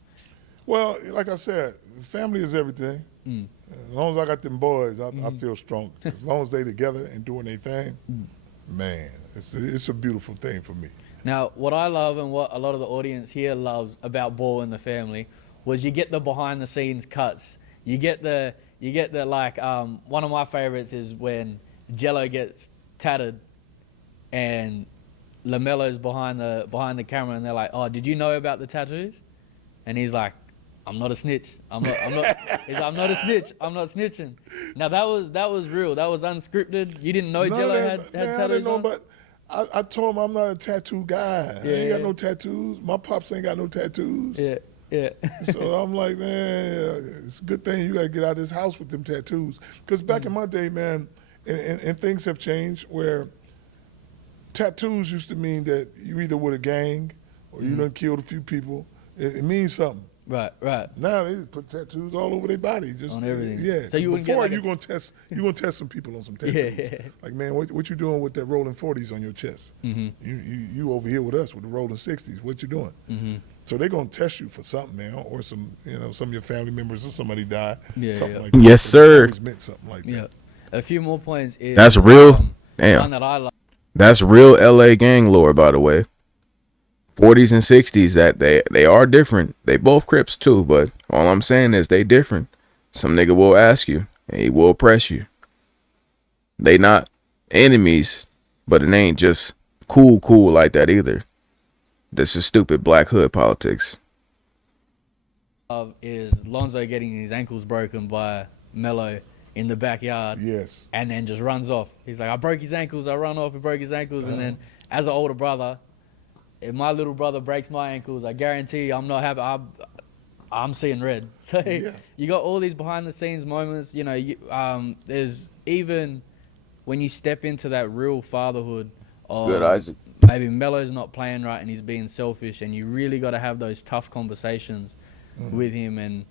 Well, like I said, family is everything. As long as I got them boys, I feel strong. As long as they together and doing their thing, man, it's a beautiful thing for me. Now, what I love and what a lot of the audience here loves about Ball and the Family was you get the behind the scenes cuts. You get the like one of my favorites is when Jello gets tatted and LaMelo's behind the camera, and they're like, "Oh, did you know about the tattoos?" And he's like, "I'm not a snitch. I'm not. He's like, I'm not a snitch. I'm not snitching." Now that was real. That was unscripted. You didn't know Jello had tattoos I didn't know, on? but I told him I'm not a tattoo guy. I ain't got no tattoos. My pops ain't got no tattoos. Yeah. So I'm like, man, it's a good thing you got to get out of this house with them tattoos. Because back in my day, man, and things have changed where tattoos used to mean that you either with a gang or you done killed a few people. It means something. Right. Now they just put tattoos all over their body, just On everything. Yeah. So you wouldn't before get like you gonna test some people on some tattoos. Yeah. Like, man, what you doing with that rolling 40s on your chest? You over here with us with the rolling 60s. What you doing? So they're gonna test you for something, man, or some of your family members or somebody died. Something like that. Yes, sir. It always meant something like that. Yeah. A few more points is That's real. Damn. one that I love. That's real LA gang lore, by the way. 40s and 60s, that they are different. They both Crips too, but all I'm saying is they different. Some nigga will ask you, and he will press you. They not enemies, but it ain't just cool like that either. This is stupid black hood politics. Is Lonzo getting his ankles broken by Melo in the backyard. Yes. And then just runs off. He's like, I broke his ankles. I run off and broke his ankles. And then as an older brother, if my little brother breaks my ankles, I guarantee I'm not happy. I'm seeing red. So you got all these behind the scenes moments. You know, there's even when you step into that real fatherhood. Good, Isaac. Maybe Melo's not playing right and he's being selfish, and you really got to have those tough conversations with him and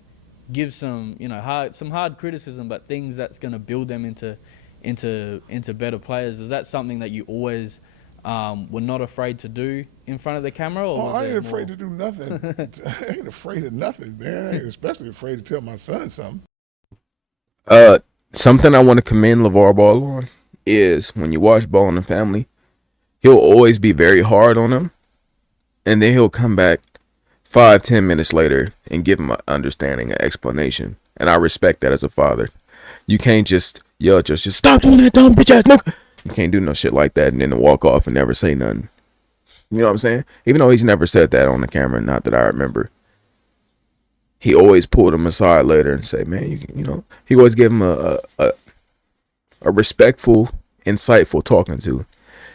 give some, you know, hard criticism, but things that's going to build them into better players. Is that something that you always were not afraid to do in front of the camera? Or was I ain't it afraid to do nothing. I ain't afraid of nothing, man. I ain't especially afraid to tell my son something. Something I want to commend LaVar Ball on is when you watch Ball in the Family, he'll always be very hard on him, and then he'll come back 5-10 minutes later and give him an understanding, an explanation. And I respect that as a father. You can't just yell, just stop doing that dumb bitch ass nigga. You can't do no shit like that and then walk off and never say nothing. You know what I'm saying? Even though he's never said that on the camera, not that I remember. He always pulled him aside later and say, man, you know, he always gave him a respectful, insightful talking to.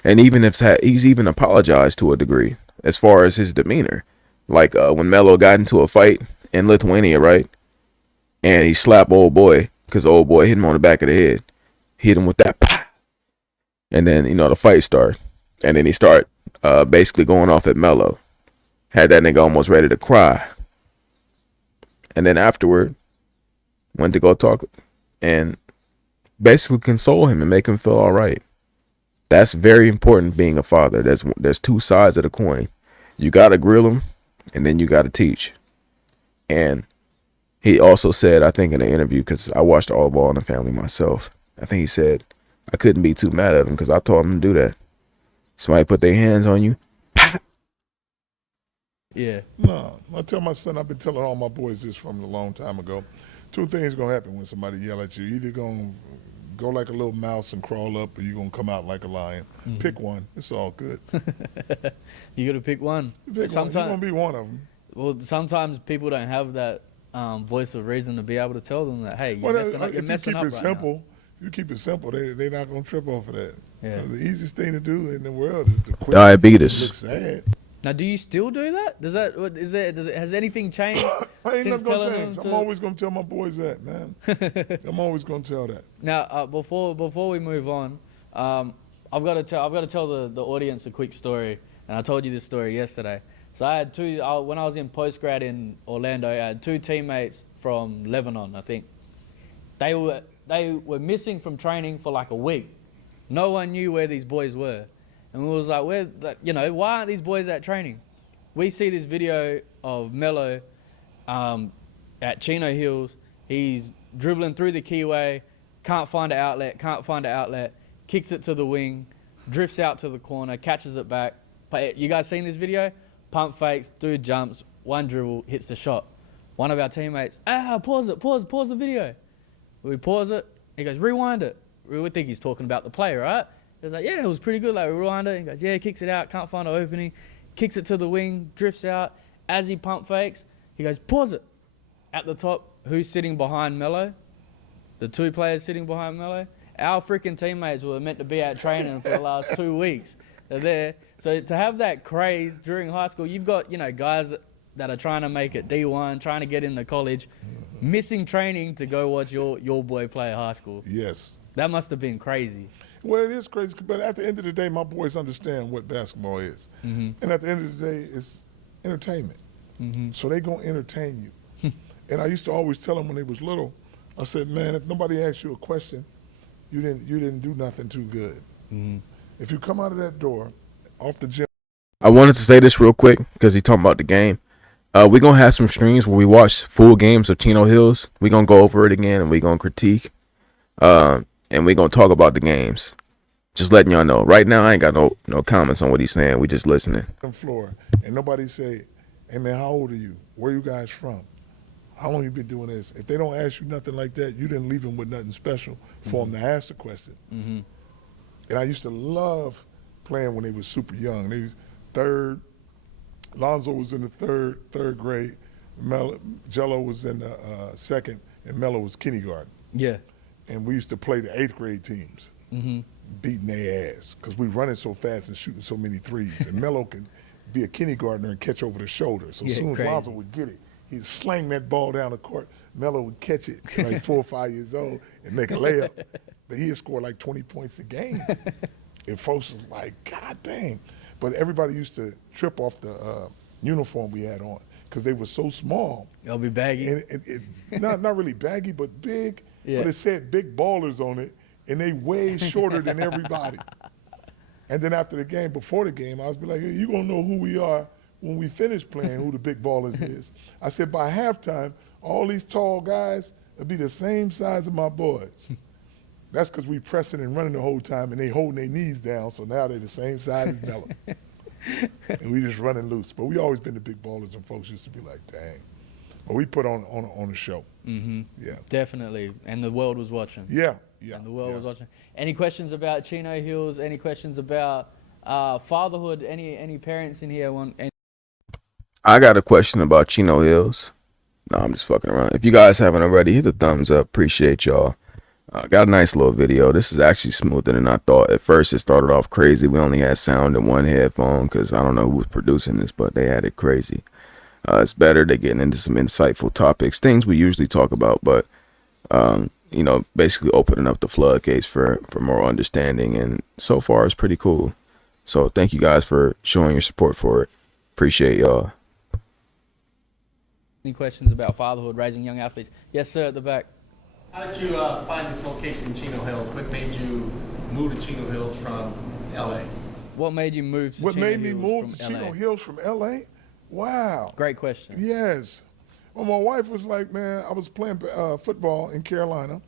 And even if he's even apologized to a degree as far as his demeanor. Like when Melo got into a fight in Lithuania, right? And he slapped old boy because old boy hit him on the back of the head. Hit him with that. Pah! And then, you know, the fight started. And then he started basically going off at Melo. Had that nigga almost ready to cry. And then afterward, went to go talk and basically console him and make him feel all right. That's very important being a father. There's two sides of the coin. You got to grill him, and then you got to teach. And he also said, I think in an interview, because I watched all Ball in the Family myself, I think he said, I couldn't be too mad at him because I told him to do that. Somebody put their hands on you. Yeah. No, I tell my son, I've been telling all my boys this from a long time ago. Two things gonna happen when somebody yell at you. You're either gonna go like a little mouse and crawl up, or you're gonna come out like a lion. Pick one. It's all good. You got to pick one. Pick one. You're Sometimes, gonna be one of them. well, sometimes people don't have that voice of reason to be able to tell them that, hey, you're messing up, you're If messing you up keep it right simple, if you keep it simple, they're not gonna trip off of that. Yeah. So the easiest thing to do in the world is to quit. Diabetes. Look sad. now. Do you still do that? Does that what is there? Has anything changed? Ain't Since nothing gonna telling change. them I'm to- always gonna tell my boys that, man. I'm always gonna tell that. Now, before we move on, I've got to tell the audience a quick story, and I told you this story yesterday. So I had when I was in postgrad in Orlando, I had two teammates from Lebanon, I think. They were missing from training for like a week. No one knew where these boys were, and we was like, why aren't these boys at training? We see this video of Melo at Chino Hills. He's dribbling through the keyway, can't find an outlet, kicks it to the wing, drifts out to the corner, catches it back. You guys seen this video? Pump fakes, dude jumps, one dribble, hits the shot. One of our teammates, pause the video. We pause it, he goes, rewind it. We would think he's talking about the play, right? He was like, yeah, it was pretty good, like we rewind it. He goes, yeah, kicks it out, can't find an opening, kicks it to the wing, drifts out. As he pump fakes, he goes, pause it. At the top, who's sitting behind Melo? The two players sitting behind Melo? Our freaking teammates were meant to be at training for the last 2 weeks. They're there. So to have that craze during high school, you've got, guys that are trying to make it D1, trying to get into college, missing training to go watch your boy play at high school. Yes. That must have been crazy. Well, it is crazy, but at the end of the day, my boys understand what basketball is. And at the end of the day, it's entertainment. So they going to entertain you. And I used to always tell them when they was little, I said, man, if nobody asks you a question, you didn't do nothing too good. If you come out of that door, off the gym. I wanted to say this real quick because he talking about the game. We're going to have some streams where we watch full games of Chino Hills. We're going to go over it again and we're going to critique. And we're going to talk about the games. Just letting y'all know. Right now, I ain't got no comments on what he's saying. We just listening. Floor, and nobody say, hey, man, how old are you? Where you guys from? How long you been doing this? If they don't ask you nothing like that, you didn't leave them with nothing special for them to ask the question. And I used to love playing when they was super young. They was third. Lonzo was in the third grade. Jello was in the second, and Melo was kindergarten. Yeah. And we used to play the 8th grade teams, beating their ass because we running so fast and shooting so many threes. And Melo could be a kindergartner and catch over the shoulder. So as soon as Lonzo would get it, he'd sling that ball down the court. Melo would catch it like 4 or 5 years old and make a layup. But he'd score like 20 points a game. And folks was like, God dang. But everybody used to trip off the uniform we had on because they were so small. It'll be baggy. And not really baggy, but big. Yeah. But it said big ballers on it, and they way shorter than everybody. And then after the game, before the game, I was be like, hey, you going to know who we are when we finish playing, who the big ballers is. I said, by halftime, all these tall guys will be the same size as my boys. That's because we pressing and running the whole time, and they holding their knees down, so now they're the same size as Melo. And we just running loose. But we always been the big ballers, and folks used to be like, dang. But we put on a show. Yeah. Definitely. And the world was watching. Yeah. And the world was watching. Any questions about Chino Hills? Any questions about fatherhood? Any parents in here want? I got a question about Chino Hills. No, I'm just fucking around. If you guys haven't already, hit the thumbs up. Appreciate y'all. Got a nice little video. This is actually smoother than I thought. At first, it started off crazy. We only had sound in one headphone because I don't know who was producing this, but they had it crazy. It's better. They're getting into some insightful topics, things we usually talk about, but basically opening up the floodgates for more understanding. And so far, it's pretty cool. So thank you guys for showing your support for it. Appreciate y'all. Any questions about fatherhood, raising young athletes? Yes, sir, at the back. How did you find this location in Chino Hills? What made you move to Chino Hills from LA? What made you move to What Chino made me Hills move from to LA? Chino Hills from LA? Wow. Great question. Yes. Well, my wife was like, man, I was playing football in Carolina,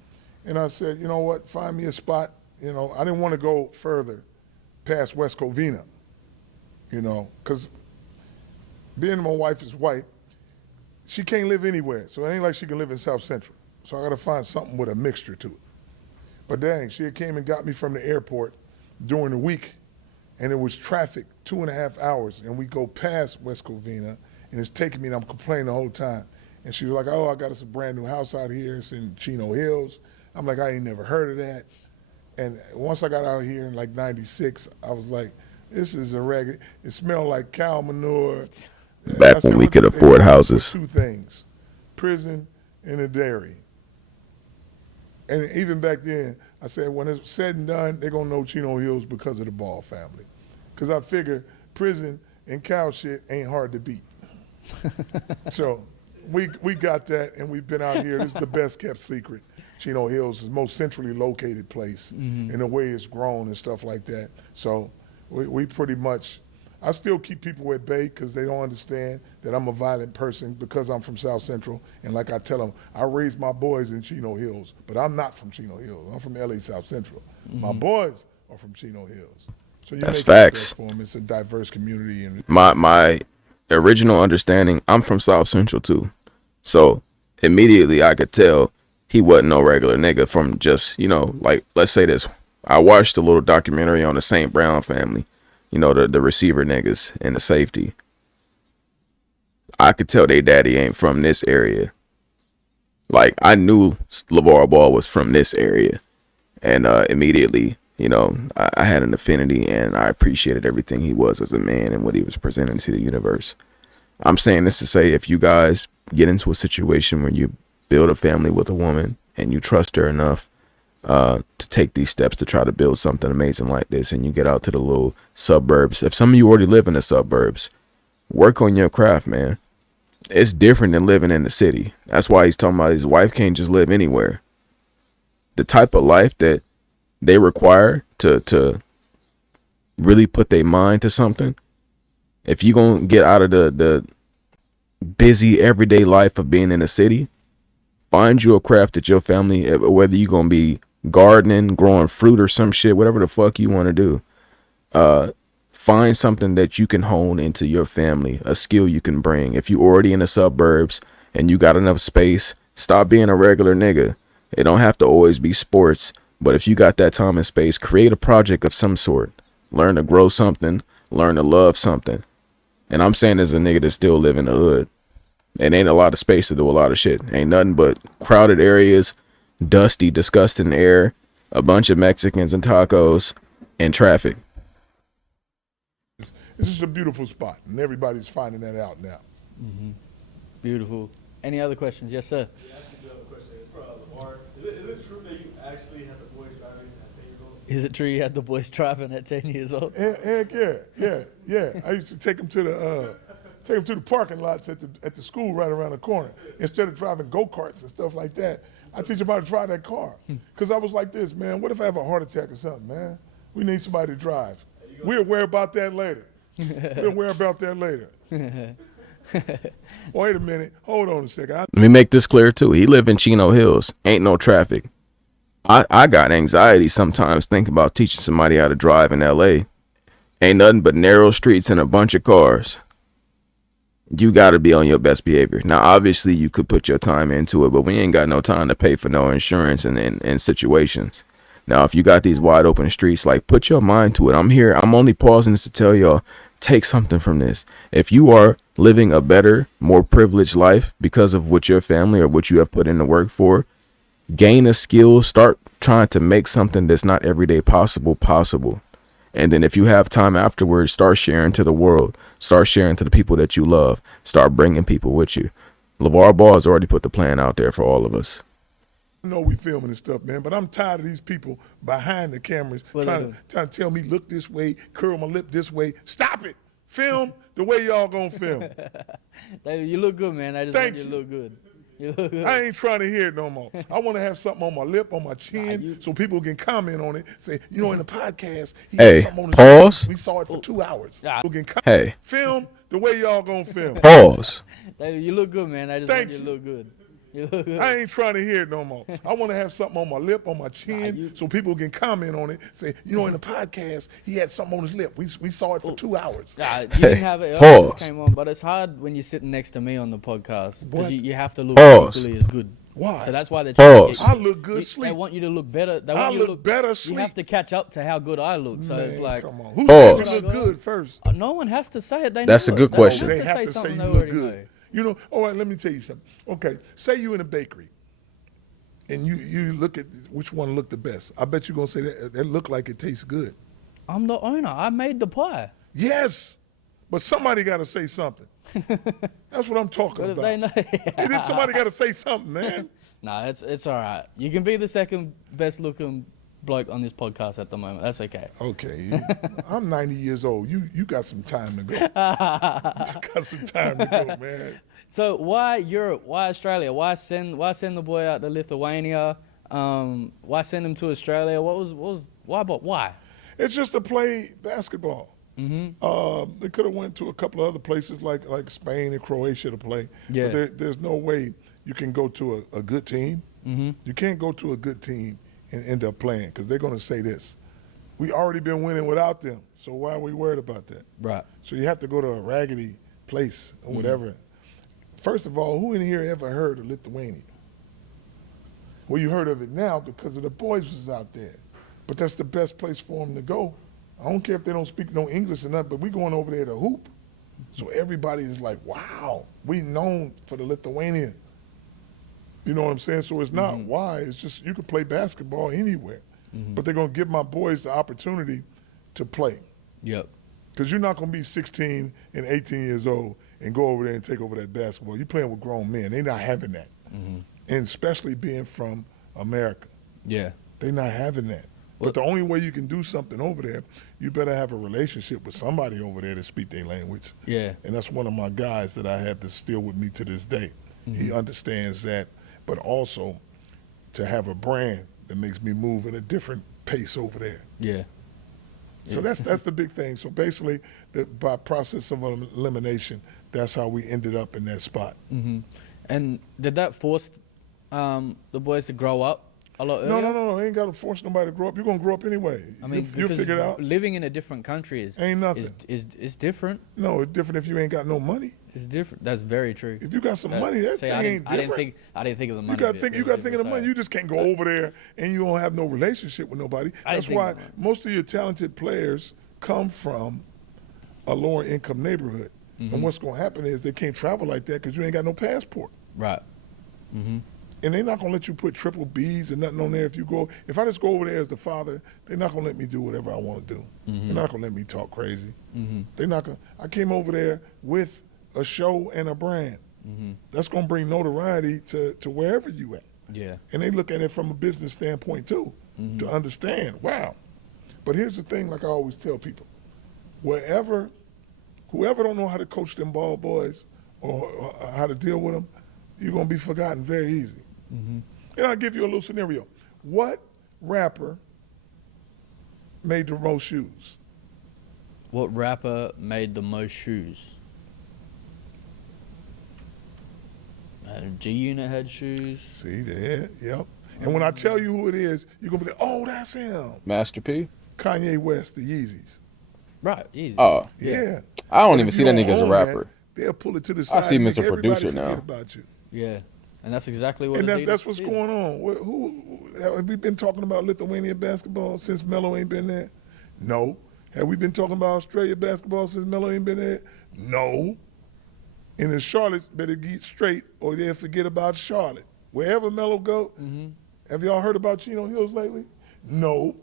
and I said, you know what, find me a spot. I didn't want to go further past West Covina, because being my wife is white, she can't live anywhere. So it ain't like she can live in South Central. So I got to find something with a mixture to it. But dang, she had came and got me from the airport during the week, and it was traffic 2.5 hours, and we go past West Covina, and it's taking me, and I'm complaining the whole time. And she was like, "Oh, I got us a brand new house out here. It's in Chino Hills." I'm like, "I ain't never heard of that." And once I got out here in like '96, I was like, "This is a regular. It smelled like cow manure." I Back said, when we "What could you, they afford want me for houses. two things: prison and a dairy." And even back then, I said, when it's said and done, they're gonna know Chino Hills because of the Ball family. Because I figure prison and cow shit ain't hard to beat. So we got that, and we've been out here. This is the best kept secret. Chino Hills is the most centrally located place in the way it's grown and stuff like that. So we pretty much, I still keep people at bay because they don't understand that I'm a violent person because I'm from South Central. And like I tell them, I raised my boys in Chino Hills, but I'm not from Chino Hills. I'm from LA South Central. My boys are from Chino Hills. So you That's make it up there facts. for them. It's a diverse community. And My original understanding, I'm from South Central too. So immediately I could tell he wasn't no regular nigga from just, like, let's say this. I watched a little documentary on the St. Brown family, the receiver niggas and the safety. I could tell they daddy ain't from this area. Like, I knew LaVar Ball was from this area. And immediately, I had an affinity and I appreciated everything he was as a man and what he was presenting to the universe. I'm saying this to say, if you guys get into a situation where you build a family with a woman and you trust her enough to take these steps to try to build something amazing like this, and you get out to the little suburbs, if some of you already live in the suburbs, work on your craft, man. It's different than living in the city. That's why he's talking about his wife can't just live anywhere. The type of life that they require to really put their mind to something, if you gonna get out of the busy everyday life of being in a city, find you a craft that your family, whether you gonna be gardening, growing fruit or some shit, whatever the fuck you want to do, find something that you can hone into your family, a skill you can bring. If you already in the suburbs and you got enough space, stop being a regular nigga. It don't have to always be sports, but if you got that time and space, create a project of some sort. Learn to grow something, learn to love something. And I'm saying as a nigga that still live in the hood, and ain't a lot of space to do a lot of shit. Ain't nothing but crowded areas, dusty, disgusting air, a bunch of Mexicans and tacos, and traffic. it's just a beautiful spot, and everybody's finding that out now. Beautiful. Any other questions? Yes, sir. Yeah, I actually do have a question. It's for LaVar. Is it true that you actually had the boys driving at 10 years old? Is it true you had the boys driving at 10 years old? Heck yeah. I used to take them to the parking lots at the school right around the corner. Instead of driving go-karts and stuff like that, I teach them how to drive that car. Because I was like this, man, what if I have a heart attack or something, man? We need somebody to drive. We'll worry about that later. Wait a minute. Hold on a second. Let me make this clear too. He live in Chino Hills. Ain't no traffic. I got anxiety sometimes thinking about teaching somebody how to drive in LA. Ain't nothing but narrow streets and a bunch of cars. You got to be on your best behavior. Now, obviously, you could put your time into it, but we ain't got no time to pay for no insurance in situations. Now, if you got these wide open streets, like, put your mind to it. I'm here. I'm only pausing this to tell y'all, take something from this. If you are living a better, more privileged life because of what your family or what you have put in the work for, gain a skill, start trying to make something that's not everyday possible. And then if you have time afterwards, start sharing to the world. Start sharing to the people that you love. Start bringing people with you. LaVar Ball has already put the plan out there for all of us. I know we filming and stuff, man, but I'm tired of these people behind the cameras trying to tell me, look this way, curl my lip this way. Stop it. Film the way y'all gonna film. You look good, man. I just Thank want you to you. look good. You look good. I ain't trying to hear it no more. I want to have something on my lip, on my chin, so people can comment on it. Say, in the podcast, he Hey, had something on his pause. We saw it for 2 hours. People can Hey, film the way y'all gonna film. pause. You look good, man. I just Thank want you to you. look good. You look good. I ain't trying to hear it no more. I want to have something on my lip, on my chin, you- so people can comment on it. Say, you know, in the podcast, he had something on his lip. We saw it for 2 hours. Nah, you didn't have it. It Pause. just came on, but it's hard when you're sitting next to me on the podcast because What? you have to look Pause. equally as good. Why? So that's why they're trying Pause. to get I you. look good They sleep. want you to look better. They I want you to look better You sleep. have to catch up to how good I look. So it's Man, like, come on. Who Pause. said you look good first? no one has to say it. They That's know a good it. question. They They don't have have to say something you they look already good. know. You know, all right, let me tell you something. Okay, say you in a bakery, and you look at which one looked the best. I bet you're going to say that look like it tastes good. I'm the owner. I made the pie. Yes, but somebody got to say something. That's what I'm talking But if about. they know, And then somebody got to say something, man. nah, it's all right. You can be the second best looking bloke on this podcast at the moment. That's okay. Okay, I'm 90 years old. You got some time to go. You got some time to go, man. So why Europe? Why Australia? Why send the boy out to Lithuania? Why send him to Australia? Why? It's just to play basketball. They could have went to a couple of other places like Spain and Croatia to play. Yeah. But there's no way you can go to a good team. You can't go to a good team and end up playing because they're going to say this. We already been winning without them, so why are we worried about that? Right. So you have to go to a raggedy place or whatever. First of all, who in here ever heard of Lithuania? Well, you heard of it now because of the boys was out there. But that's the best place for them to go. I don't care if they don't speak no English or nothing, but we going over there to hoop. So everybody is like, wow, we known for the Lithuanian. You know what I'm saying? So it's not why, it's just you can play basketball anywhere. But they're going to give my boys the opportunity to play. Yep. Because you're not going to be 16 and 18 years old and go over there and take over that basketball. You're playing with grown men. They're not having that. And especially being from America. Yeah. They're not having that. But the only way you can do something over there, you better have a relationship with somebody over there to speak their language. Yeah. And that's one of my guys that I have that's still with me to this day. He understands that, but also to have a brand that makes me move in a different pace over there. Yeah. So that's the big thing. So basically, by process of elimination, that's how we ended up in that spot. And did that force the boys to grow up a lot earlier? No. Ain't got to force nobody to grow up. You're going to grow up anyway. I mean, you'll because figure it out. living in a different country Ain't nothing. is different. No, it's different if you ain't got no money. It's different. That's very true. If you got some money, that thing ain't different. I didn't think of the money. You got to bit. think of the money. You just can't go over there and you don't have no relationship with nobody. I That's didn't think why of the money. most of your talented players come from a lower income neighborhood. And what's going to happen is they can't travel like that because you ain't got no passport. Right. And they're not going to let you put triple B's and nothing on there if you go. If I just go over there as the father, they're not going to let me do whatever I want to do. They're not going to let me talk crazy. They're not going. I came over there with a show and a brand. That's going to bring notoriety to wherever you at. Yeah. And they look at it from a business standpoint too, to understand. Wow. But here's the thing, like I always tell people, whoever don't know how to coach them ball boys or how to deal with them, you're going to be forgotten very easy. And I'll give you a little scenario. What rapper made the most shoes? What rapper made the most shoes? G-Unit had shoes. See, there, yep. And when I tell you who it is, you're going to be like, oh, that's him. Master P. Kanye West, the Yeezys. Right. Easy. Oh, Yeah. I don't But even if see you that don't nigga as a own that, rapper. they'll pull it to the side. I see him and as a make everybody producer now. forget about you. Yeah. And that's exactly what. And Adidas that's what's did. going on. Who have we been talking about Lithuania basketball since Melo ain't been there? No. Have we been talking about Australia basketball since Melo ain't been there? No. And the Charlotte better get straight or they'll forget about Charlotte. Wherever Melo go, have y'all heard about Chino Hills lately? No.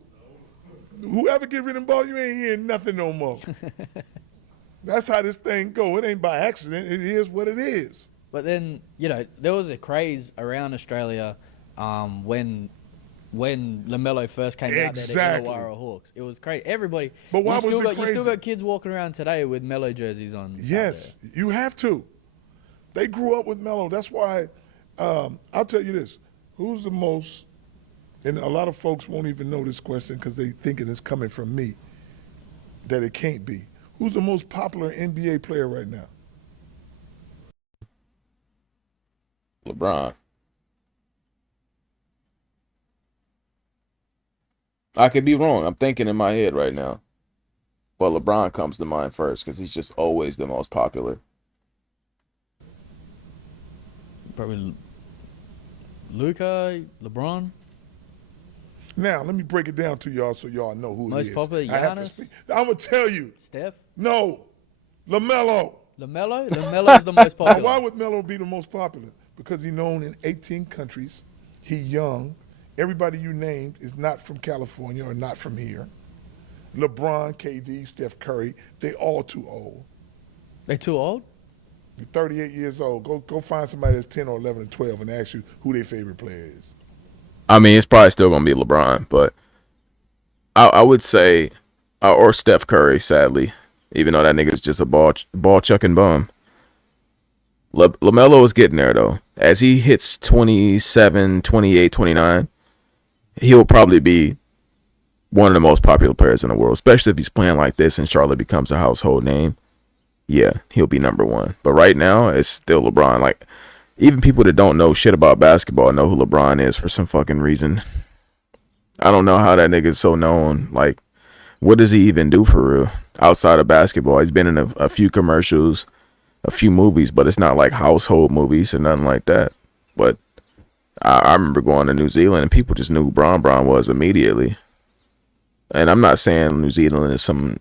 Whoever get rid of the ball, you ain't hearing nothing no more. That's how this thing go. It ain't by accident. It is what it is. But then, there was a craze around Australia when LaMelo first came out there to Exactly. Illawarra Hawks. It was crazy. Everybody. But why was it You still crazy? got kids walking around today with Melo jerseys on. out Yes, you have to. They grew up with Melo. That's why, I'll tell you this. Who's the most, and a lot of folks won't even know this question because they thinking it's coming from me, that it can't be. Who's the most popular NBA player right now? LeBron. I could be wrong. I'm thinking in my head right now. But LeBron comes to mind first because he's just always the most popular. Probably Luca, LeBron, Now, let me break it down to y'all so y'all know who most it is. popular. I have to Giannis, speak. I'm going to tell you. Steph, No. LaMelo. LaMelo. LaMelo is the most Now, popular. why would Melo be the most popular? Because he's known in 18 countries. He young. Everybody you named is not from California or not from here. LeBron, KD, Steph Curry, they all too old. They too old? You're 38 years old. Go find somebody that's 10 or 11 or 12 and ask you who their favorite player is. I mean, it's probably still gonna be LeBron, but I would say, or Steph Curry, sadly, even though that nigga's just a ball chucking bum. LaMelo is getting there though. As he hits 27, 28, 29, he'll probably be one of the most popular players in the world, especially if he's playing like this and Charlotte becomes a household name. Yeah, he'll be number one. But right now, it's still LeBron. Like, even people that don't know shit about basketball know who LeBron is for some fucking reason. I don't know how that nigga's so known. Like, what does he even do for real outside of basketball? He's been in a few commercials, a few movies, but it's not like household movies or nothing like that. But I remember going to New Zealand and people just knew who Bron was immediately. And I'm not saying New Zealand is some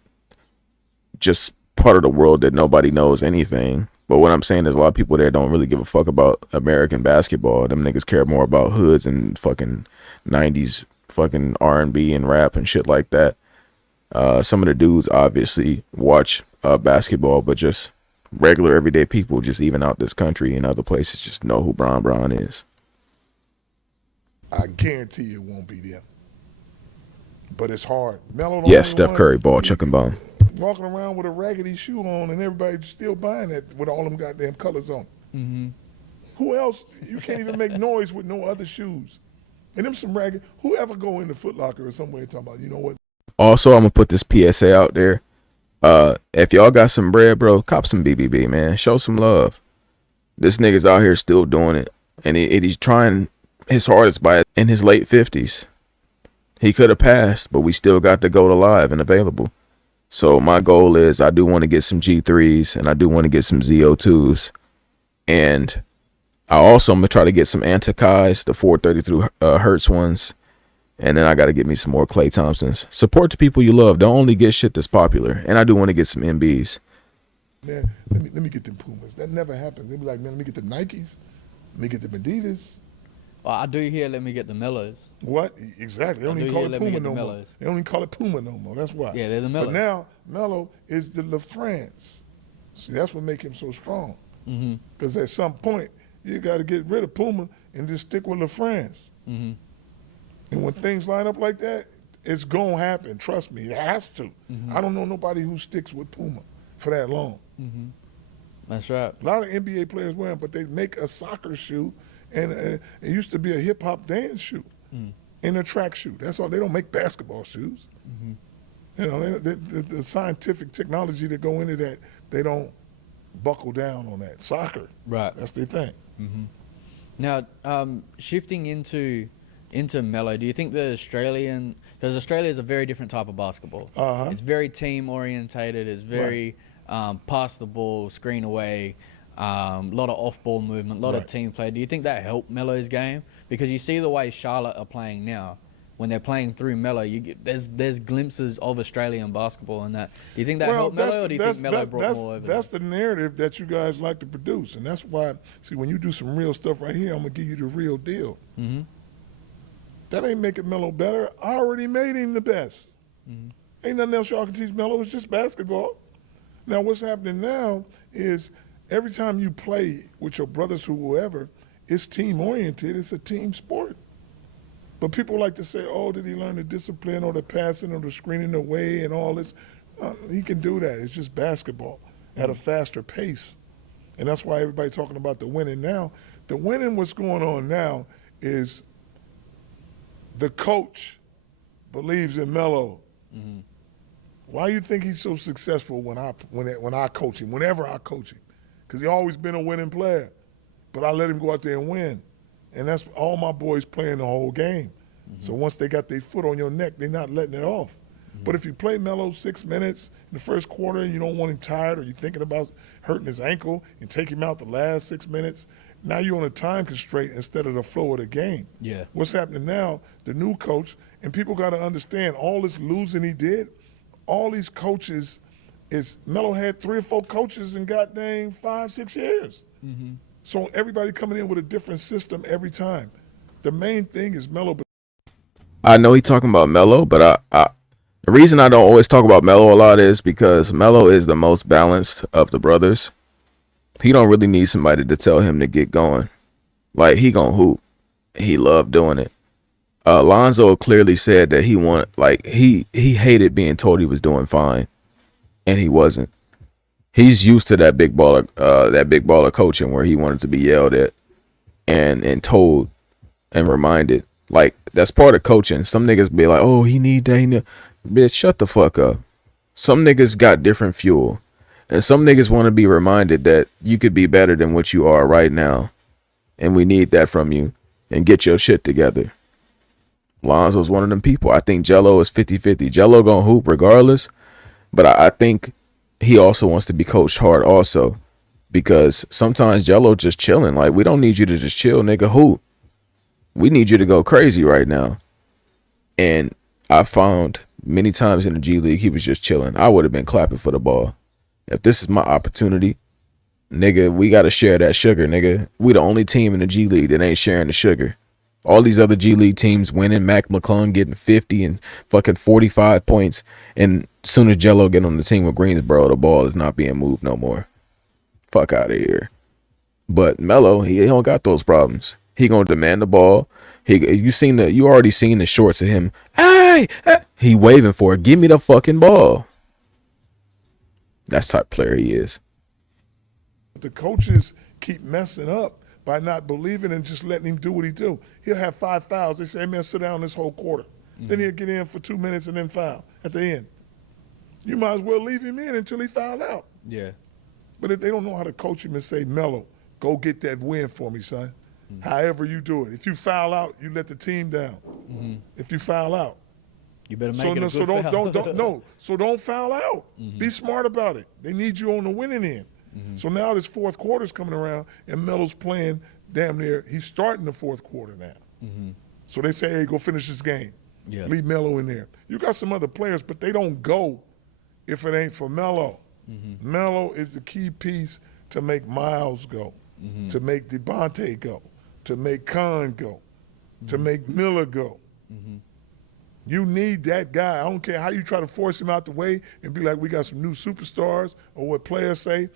just part of the world that nobody knows anything. But what I'm saying is a lot of people there don't really give a fuck about American basketball. Them niggas care more about hoods and fucking 90s fucking R&B and rap and shit like that. Some of the dudes obviously watch basketball, but just regular everyday people, just even out this country and other places, just know who Bron is. I guarantee you it won't be them. But it's hard. Melo the Yes, only Steph one Curry, ball chucking bum. walking around with a raggedy shoe on and everybody's still buying it with all them goddamn colors on. Mm-hmm. Who else? You can't even make noise with no other shoes. And them some ragged. Whoever go into Foot Locker or somewhere and talking about, you know what? Also, I'm gonna put this PSA out there. If y'all got some bread, bro, cop some BBB, man. Show some love. This nigga's out here still doing it, and he's trying his hardest by it in his late 50s. He could have passed, but we still got the GOAT alive and available. So my goal is I do want to get some G3s and I do want to get some ZO2s. And I also am going to try to get some Antikais, the 433 Hertz ones. And then I got to get me some more Klay Thompsons. Support the people you love. Don't only get shit that's popular. And I do want to get some MBs. Man, let me get them Pumas. That never happens. They be like, man, let me get the Nikes. Let me get the Adidas. Well, I do hear let me get the Mellows. What? Exactly. They don't even call it let me Puma get the no more. Mellows. They don't even call it Puma no more. That's why. Yeah, they're the But Mellows. now, Melo is the LaFrance. See, that's what makes him so strong. Mm-hmm. Because at some point, you got to get rid of Puma and just stick with LaFrance. Mm-hmm. And when things line up like that, it's going to happen. Trust me. It has to. Mm-hmm. I don't know nobody who sticks with Puma for that long. Mm-hmm. That's right. A lot of NBA players wear them, but they make a soccer shoe, and it used to be a hip-hop dance shoe and a track shoe. That's all. They don't make basketball shoes. Mm-hmm. You know, the scientific technology that go into that, they don't buckle down on that. Soccer, Right. that's their thing. Mm-hmm. Now, shifting into Melo, do you think the Australian, because Australia is a very different type of basketball. Uh-huh. It's very team orientated. It's very pass the ball, screen away, a lot of off ball movement, a lot of Right. team play. Do you think that helped Melo's game? Because you see the way Charlotte are playing now. When they're playing through Melo, there's glimpses of Australian basketball in that. Do you think that helped Melo, or do you think Melo brought more over? That's the narrative that you guys like to produce, and that's why. See, when you do some real stuff right here, I'm gonna give you the real deal. Mm-hmm. That ain't making Melo better. I already made him the best. Mm-hmm. Ain't nothing else y'all can teach Melo. It's just basketball. Now, what's happening now is every time you play with your brothers or whoever, it's team oriented. It's a team sport. But people like to say, oh, did he learn the discipline or the passing or the screening away and all this? He can do that. It's just basketball at a faster pace. And that's why everybody talking about the winning now. The winning what's going on now is the coach believes in Melo. Mm-hmm. Why do you think he's so successful when I coach him, whenever I coach him? Because he's always been a winning player. But I let him go out there and win. And that's all my boys playing the whole game. So once they got their foot on your neck, they're not letting it off. But if you play Melo 6 minutes in the first quarter and you don't want him tired or you're thinking about hurting his ankle and take him out the last 6 minutes, now you're on a time constraint instead of the flow of the game. Yeah. What's happening now, the new coach, and people got to understand all this losing he did, all these coaches, Melo had 3 or 4 coaches in goddamn 5, 6 years. So everybody coming in with a different system every time. The main thing is Melo. I know he talking about Melo, but the reason I don't always talk about Melo a lot is because Melo is the most balanced of the brothers. He don't really need somebody to tell him to get going. Like, he gonna hoop. He loved doing it. Lonzo clearly said that he hated being told he was doing fine, and he wasn't. He's used to that big baller coaching where he wanted to be yelled at and told and reminded. Like, that's part of coaching. Some niggas be like, oh, he need that. Bitch, shut the fuck up. Some niggas got different fuel. And some niggas want to be reminded that you could be better than what you are right now. And we need that from you. And get your shit together. Lonzo's one of them people. I think Jello is 50-50. Jello gonna hoop regardless. But I think he also wants to be coached hard also. Because sometimes Jello just chilling. Like, we don't need you to just chill, nigga. Hoop. We need you to go crazy right now. And I found many times in the G League, he was just chilling. I would have been clapping for the ball. If this is my opportunity, nigga, we got to share that sugar, nigga. We the only team in the G League that ain't sharing the sugar. All these other G League teams winning, Mac McClung getting 50 and fucking 45 points. And as soon as Jello get on the team with Greensboro, the ball is not being moved no more. Fuck out of here. But Melo, he don't got those problems. He gonna demand the ball. You already seen the shorts of him. Hey, he waving for it. Give me the fucking ball. That's the type of player he is. The coaches keep messing up by not believing and just letting him do what he do. He'll have 5 fouls. They say, hey, man, sit down this whole quarter. Then he'll get in for 2 minutes and then foul at the end. You might as well leave him in until he foul out. Yeah. But if they don't know how to coach him and say, Melo, go get that win for me, son. However you do it. If you foul out, you let the team down. If you foul out. You better make it a good foul. So don't foul out. Be smart about it. They need you on the winning end. So now this fourth quarter's coming around and Melo's playing damn near, he's starting the fourth quarter now. So they say, hey, go finish this game. Yeah. Leave Melo in there. You got some other players, but they don't go if it ain't for Melo. Melo is the key piece to make Miles go, to make Devontae go, to make Khan go, to make Miller go. You need that guy. I don't care how you try to force him out the way and be like, we got some new superstars or what players say.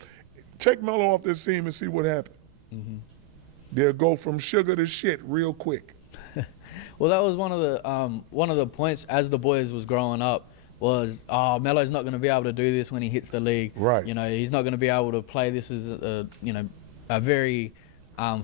Take Melo off this team and see what happens. They'll go from sugar to shit real quick. Well, that was one of the points as the boys was growing up was, oh, Melo's not going to be able to do this when he hits the league. Right. You know, he's not going to be able to play this as a very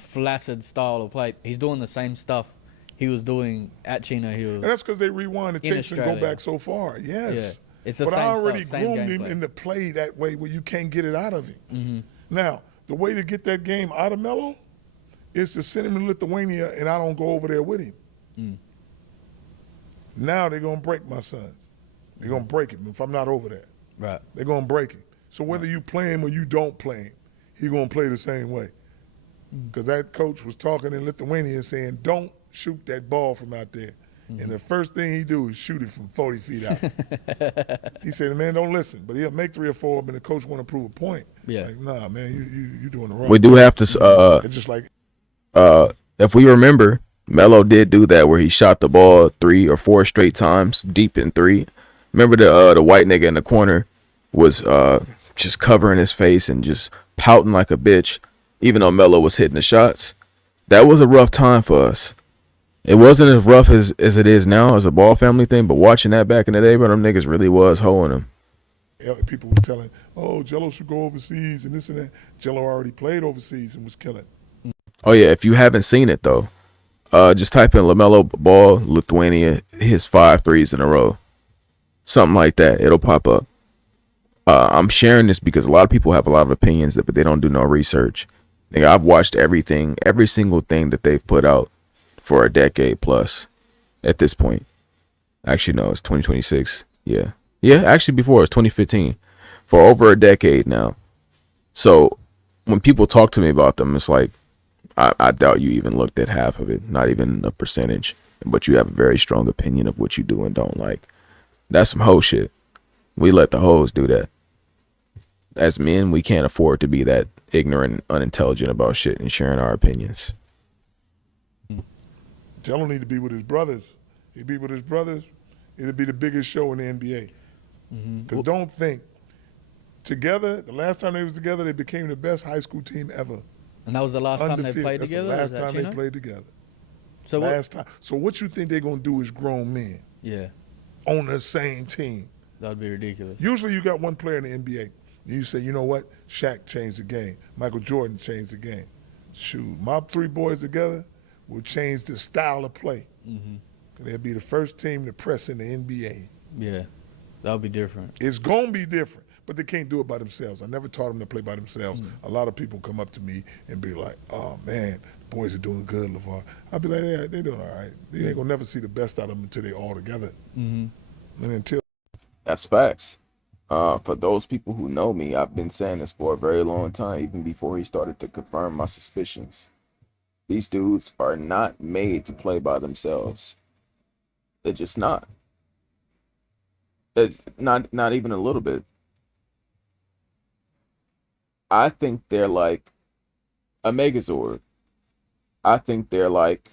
flaccid style of play. He's doing the same stuff he was doing at Chino Hills. And that's because they rewind the tapes and go back so far. Yes. Yeah. It's the but same I already stuff, same groomed him gameplay. in the play that way where you can't get it out of him. Now, the way to get that game out of Melo is to send him to Lithuania and I don't go over there with him. Now they're going to break my sons. They're going to break him if I'm not over there. Right. They're going to break him. So whether you play him or you don't play him, he's going to play the same way. Because that coach was talking in Lithuania saying, don't shoot that ball from out there. And the first thing he do is shoot it from 40 feet out. He said, man, don't listen. But he'll make 3 or 4 of them and the coach want to prove a point. Yeah. Like, nah, man, you doing the wrong We do have to, It's just like, if we remember, Melo did do that where he shot the ball 3 or 4 straight times deep in 3. Remember the white nigga in the corner was just covering his face and just pouting like a bitch, even though Melo was hitting the shots. That was a rough time for us. It wasn't as rough as it is now as a ball family thing, but watching that back in the day, but them niggas really was hoeing them. people were telling, oh, Jello should go overseas and this and that. Jello already played overseas and was killing. Oh yeah, if you haven't seen it though, just type in LaMelo Ball Lithuania, his 5 threes in a row, something like that. It'll pop up. I'm sharing this because a lot of people have a lot of opinions, but they don't do no research. I've watched everything, every single thing that they've put out for a decade plus, at this point. Actually, no, it's 2026. Yeah. Yeah, actually before it's 2015. For over a decade now. So when people talk to me about them, it's like I doubt you even looked at half of it, not even a percentage. But you have a very strong opinion of what you do and don't like. That's some hoe shit. We let the hoes do that. As men, we can't afford to be that ignorant and unintelligent about shit and sharing our opinions. Jello need to be with his brothers. He'd be with his brothers, it'd be the biggest show in the NBA. Because don't think, together, the last time they was together, they became the best high school team ever. And that was the last time they Undefeated. played That's together? the Is last that time they Chino? played together. So Last time. So what you think they're going to do is grown men Yeah, on the same team. that would be ridiculous. Usually you got one player in the NBA. And you say, you know what? Shaq changed the game. Michael Jordan changed the game. Shoot, my three boys together will change the style of play. They'll be the first team to press in the NBA. Yeah, that would be different. It's going to be different, but they can't do it by themselves. I never taught them to play by themselves. A lot of people come up to me and be like, oh, man, the boys are doing good, LaVar. I'll be like, yeah, they're doing all right. You ain't going to never see the best out of them until they're all together. And until That's facts. For those people who know me, I've been saying this for a very long time, even before he started to confirm my suspicions. These dudes are not made to play by themselves. They're just not. It's not even a little bit. I think they're like a Megazord. I think they're like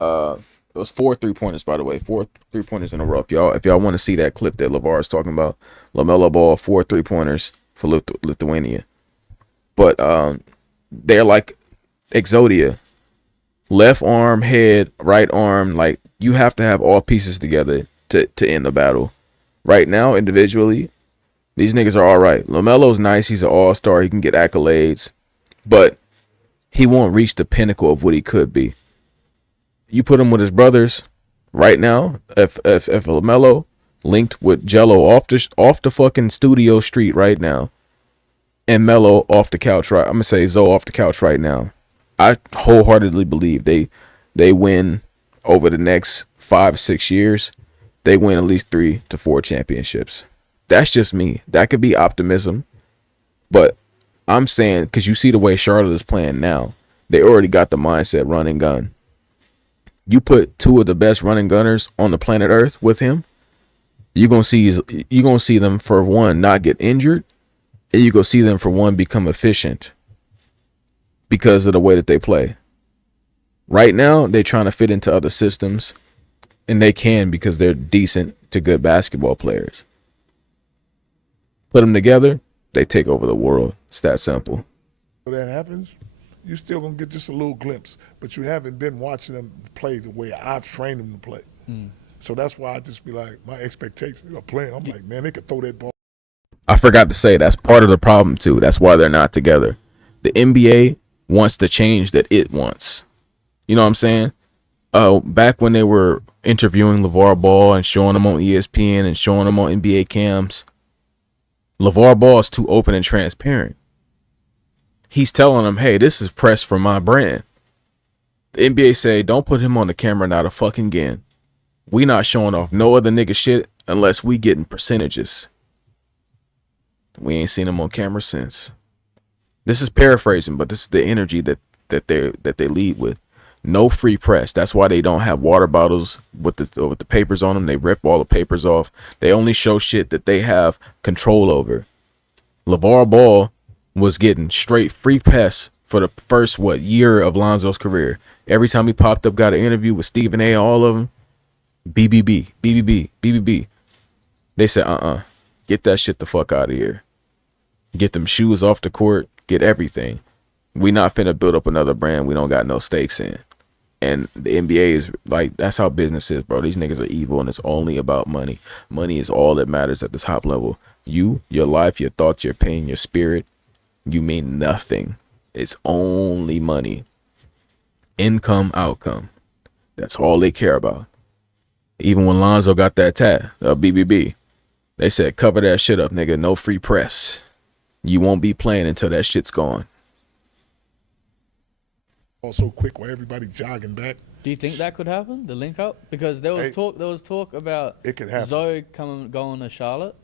it was 4 3-pointers, by the way. 4 3-pointers in a row. If y'all want to see that clip that LaVar is talking about, LaMelo Ball, 4 3-pointers for Lithuania. But they're like Exodia. Left arm, head, right arm. Like, you have to have all pieces together to end the battle. Right now, individually, these niggas are all right. LaMelo's nice. He's an all-star. He can get accolades. But he won't reach the pinnacle of what he could be. You put him with his brothers right now. If LaMelo linked with Jello off the fucking studio street right now, and Melo off the couch right, I'm gonna say Zoe off the couch right now, I wholeheartedly believe they win over the next 5-6 years. They win at least 3 to 4 championships. That's just me. That could be optimism, but I'm saying, because you see the way Charlotte is playing now, they already got the mindset run and gun. You put 2 of the best running gunners on the planet Earth with him, you're gonna see them, for one, not get injured, and you're gonna see them, for one, become efficient because of the way that they play. Right now, they're trying to fit into other systems, and they can because they're decent to good basketball players. Put them together, they take over the world. It's that simple. that happens, you're still going to get just a little glimpse. But you haven't been watching them play the way I've trained them to play. So that's why I just be like, my expectations of playing, I'm like, man, they could throw that ball. I forgot to say, that's part of the problem, too. That's why they're not together. The NBA wants the change that it wants. You know what I'm saying? Back when they were interviewing LaVar Ball and showing him on ESPN and showing him on NBA cams, LaVar Ball is too open and transparent. He's telling them, hey, this is press for my brand. The NBA say, don't put him on the camera not a fucking again. We not showing off no other nigga shit unless we getting percentages. We ain't seen him on camera since. This is paraphrasing, but this is the energy that they lead with. No free press. That's why they don't have water bottles with the papers on them. They rip all the papers off. They only show shit that they have control over. LaVar Ball was getting straight free press for the first year of Lonzo's career. Every time he popped up, got an interview with Stephen A. All of them. BBB, BBB, BBB. They said, get that shit the fuck out of here. Get them shoes off the court. Get everything. We not finna build up another brand we don't got no stakes in. And the NBA is like, that's how business is, bro. These niggas are evil, and it's only about money. Money is all that matters at the top level. You, your life, your thoughts, your pain, your spirit, you mean nothing. It's only money. Income, outcome. That's all they care about. Even when Lonzo got that tat, BBB, they said, cover that shit up, nigga. No free press. You won't be playing until that shit's gone. So quick while everybody jogging back. Do you think that could happen? The link up, because there was Hey, talk. There was talk about it could happen. Zoe going to Charlotte.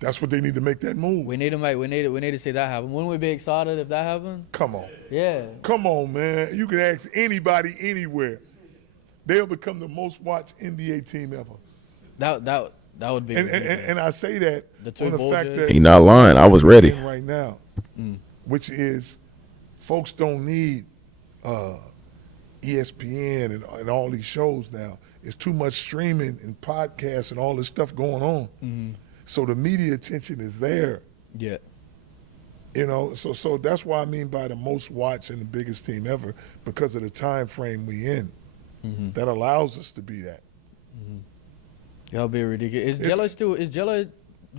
That's what they need to make that move. We need to make. We need to see that happen. Wouldn't we be excited if that happened? Come on. Yeah. Come on, man. You can ask anybody anywhere. They'll become the most watched NBA team ever. That would be. And I say that The two on the ball fact jerseys. that He not lying. I was ready. right now, which is folks don't need ESPN and all these shows now. It's too much streaming and podcasts and all this stuff going on. So the media attention is there. Yeah. You know, so that's why I mean by the most watched and the biggest team ever, because of the time frame we in. That allows us to be that. That'll be ridiculous. Is Jello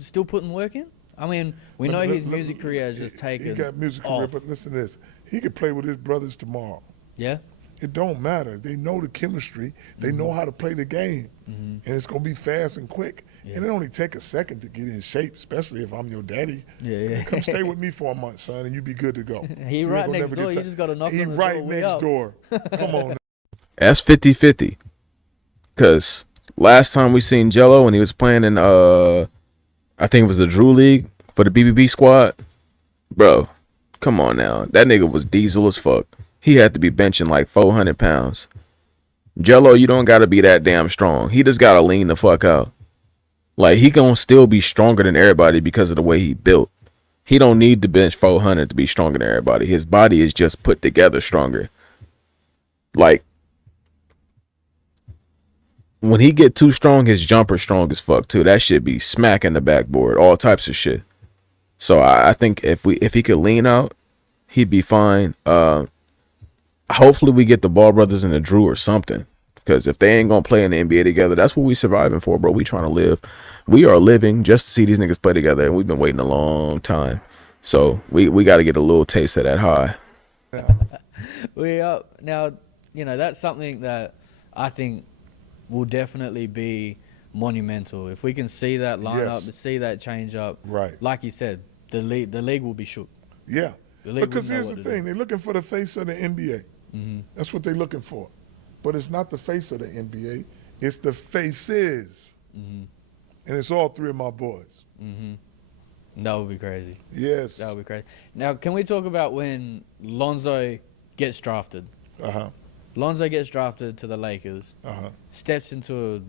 still putting work in? I mean, we know his music career has just taken. He got music career, off. but listen to this: he could play with his brothers tomorrow. Yeah. It don't matter. They know the chemistry. They know how to play the game, and it's gonna be fast and quick. Yeah. And it only take a second to get in shape, especially if I'm your daddy. Yeah. Come stay with me for a month, son, and you be good to go. He You right ain't gonna next never door. get You ti- just got to knock He on the right door. We next up. door. Come on. That's 50-50. Cause last time we seen Jello when he was playing in I think it was the Drew League for the BBB squad. Bro, come on now. That nigga was diesel as fuck. He had to be benching like 400 pounds. Jello, you don't gotta be that damn strong. He just gotta lean the fuck out. Like, he gonna still be stronger than everybody because of the way he built. He don't need to bench 400 to be stronger than everybody. His body is just put together stronger. Like, when he get too strong, his jumper strong as fuck too. That shit be smacking the backboard, all types of shit. So I think if he could lean out, he'd be fine. Hopefully we get the Ball brothers and the Drew or something. Because if they ain't gonna play in the NBA together, that's what we surviving for, bro. We trying to live. We are living just to see these niggas play together, and we've been waiting a long time. So we got to get a little taste of that high. We are now. You know, that's something that I think will definitely be monumental if we can see that lineup, Yes. see that change up. Right. Like you said, the league will be shook. Yeah. The league Because wouldn't know here's the what to thing: they're looking for the face of the NBA. That's what they're looking for. But it's not the face of the NBA; it's the faces. And it's all three of my boys. That would be crazy. Yes. That would be crazy. Now, can we talk about when Lonzo gets drafted? Lonzo gets drafted to the Lakers. Steps into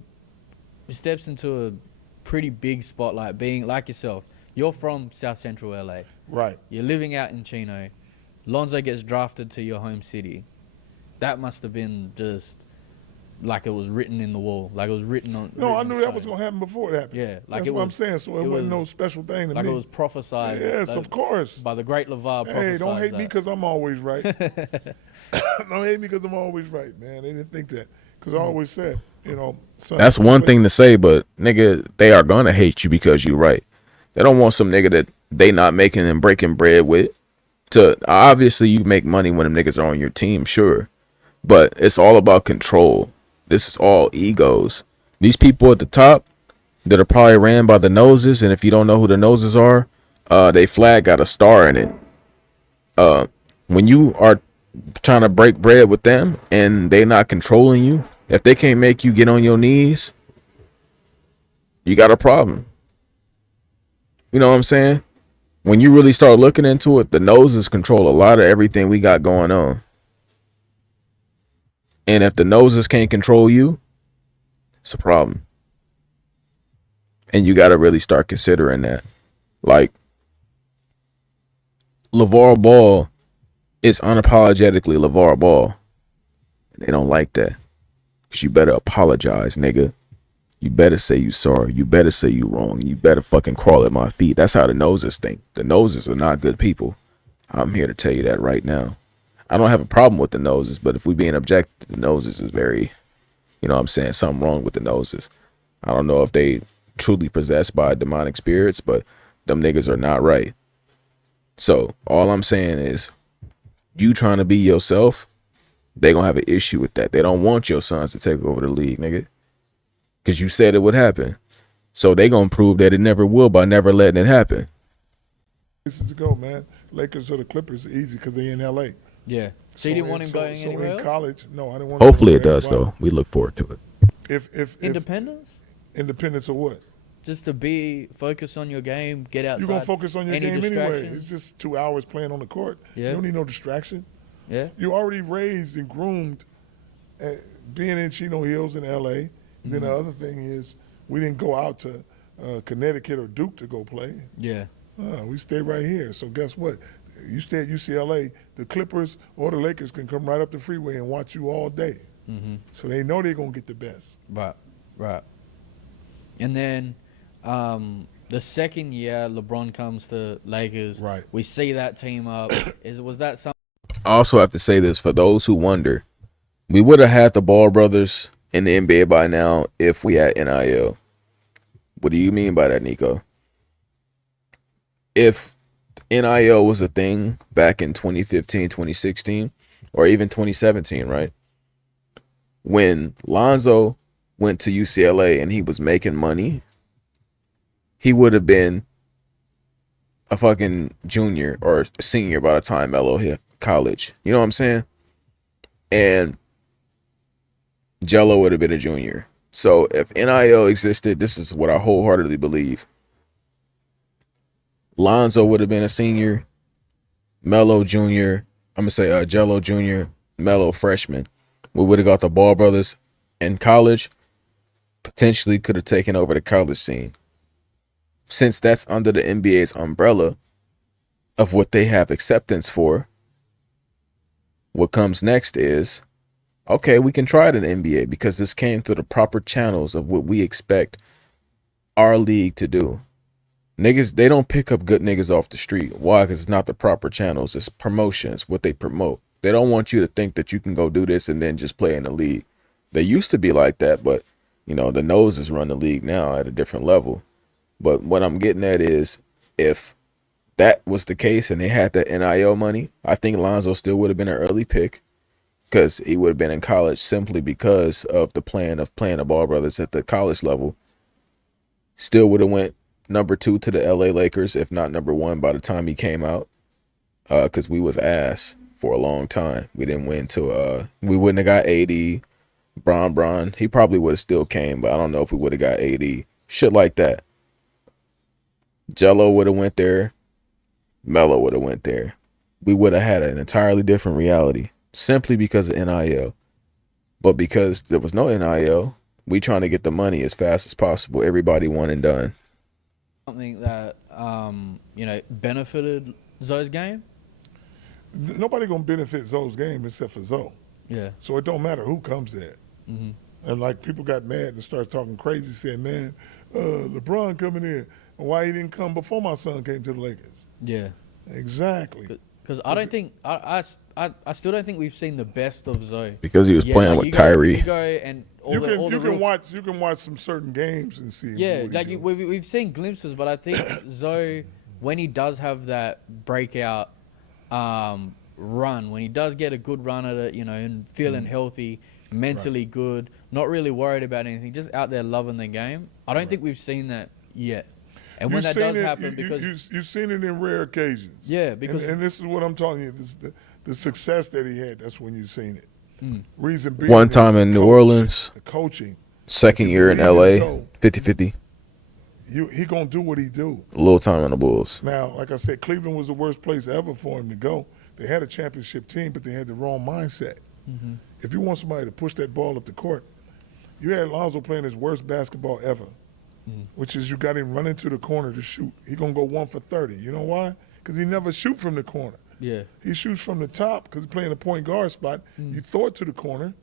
a pretty big spotlight. Being like yourself, you're from South Central LA. Right. You're living out in Chino. Lonzo gets drafted to your home city. That must have been just like it was written in the wall. Like it was written on. No, written I in knew that was stone. going to happen before it happened. Yeah, like That's it what I'm was- saying. So it it wasn't was- no special thing to Like me. it was prophesied. Yes, like, of course. by the great LaVar. Hey, don't hate prophesied me that. because I'm always right. Don't hate me because I'm always right, man. They didn't think that. Because I always said, you know. Son, That's one thing to say, but nigga, they are gonna hate you because you right. They don't want some nigga that they not making and breaking bread with. To obviously you make money when them niggas are on your team, sure, but it's all about control. This is all egos. These people at the top that are probably ran by the noses, and if you don't know who the noses are, they flag got a star in it. When you are trying to break bread with them and they not controlling you, if they can't make you get on your knees, you got a problem. You know what I'm saying? When you really start looking into it, the noses control a lot of everything we got going on. And if the noses can't control you, it's a problem. And you got to really start considering that. Like, LaVar Ball is unapologetically LaVar Ball. They don't like that. Because you better apologize, nigga. You better say you sorry. You better say you wrong. You better fucking crawl at my feet. That's how the noses think. The noses are not good people. I'm here to tell you that right now. I don't have a problem with the noses, but if we being objective, the noses is very, you know what I'm saying, something wrong with the noses. I don't know if they truly possessed by demonic spirits, but them niggas are not right. So all I'm saying is, you trying to be yourself, they gonna have an issue with that. They don't want your sons to take over the league, nigga. Because you said it would happen. So they gonna prove that it never will by never letting it happen. Places to go, man. Lakers or the Clippers are easy because they in L.A. Yeah. So you didn't want him going so anywhere in else? college, no, I didn't want him to go Hopefully it to does, anybody. though. We look forward to it. If Independence? independence of what? Just to be focused on your game, get outside. You're gonna focus on your Any game anyway. distractions? It's just 2 hours playing on the court. Yeah. You don't need no distraction. Yeah. You're already raised and groomed being in Chino Hills in L.A. Then the other thing is we didn't go out to Connecticut or Duke to go play. Yeah. We stayed right here. So guess what? You stay at UCLA, the Clippers or the Lakers can come right up the freeway and watch you all day. So they know they're going to get the best. Right. And then the second year LeBron comes to Lakers, Right. we see that team up. Was that something? I also have to say this for those who wonder. We would have had the Ball brothers in the NBA by now if we had NIL. What do you mean by that, Nico? If NIL was a thing back in 2015, 2016, or even 2017, right? When Lonzo went to UCLA and he was making money, he would have been a fucking junior or senior by the time Melo hit college. You know what I'm saying? And Jello would have been a junior. So if NIL existed, this is what I wholeheartedly believe. Lonzo would have been a senior, Melo junior. I'm gonna say Jello junior, Melo freshman. We would have got the Ball brothers in college. Potentially could have taken over the college scene. Since that's under the NBA's umbrella of what they have acceptance for, what comes next is, okay, we can try it in the NBA because this came through the proper channels of what we expect our league to do. Niggas, they don't pick up good niggas off the street. Why? Because it's not the proper channels. It's promotions, what they promote. They don't want you to think that you can go do this and then just play in the league. They used to be like that, but, you know, the noses run the league now at a different level. But what I'm getting at is, if that was the case and they had that NIL money, I think Lonzo still would have been an early pick because he would have been in college simply because of the plan of playing the Ball brothers at the college level. Still would have went number 2 to the LA Lakers, if not number 1 by the time he came out, because we was ass for a long time. We didn't win till we wouldn't have got AD, Bron. He probably would have still came, but I don't know if we would have got AD. Shit like that. Jello would have went there. Melo would have went there. We would have had an entirely different reality simply because of NIL. But because there was no NIL, we trying to get the money as fast as possible. Everybody one and done. Something that benefited Zoe's game? Nobody going to benefit Zoe's game except for Zoe. Yeah. So it don't matter who comes there. And like people got mad and started talking crazy, saying, man, LeBron coming in. Why he didn't come before my son came to the Lakers? Yeah. Exactly. Because I don't think I still don't think we've seen the best of Zoe. Because he was playing with Kyrie. You go and You can watch some certain games and see. Yeah, like we've seen glimpses, but I think Zoe, when he does have that breakout run, when he does get a good run at it, and feeling healthy, mentally good, not really worried about anything, just out there loving the game. I don't think we've seen that yet. And when that does happen, because you've seen it in rare occasions. Yeah, because and this is what I'm telling you. The success that he had, that's when you've seen it. Reason being, one time in New Orleans, the coaching. Second year in LA, 50-50. He gonna do what he do. A little time on the Bulls. Now, like I said, Cleveland was the worst place ever for him to go. They had a championship team, but they had the wrong mindset. If you want somebody to push that ball up the court, you had Lonzo playing his worst basketball ever, which is you got him running to the corner to shoot. He gonna go 1 for 30. You know why? Because he never shoot from the corner. yeah, He shoots from the top because he's playing a point guard spot. You throw it to the corner,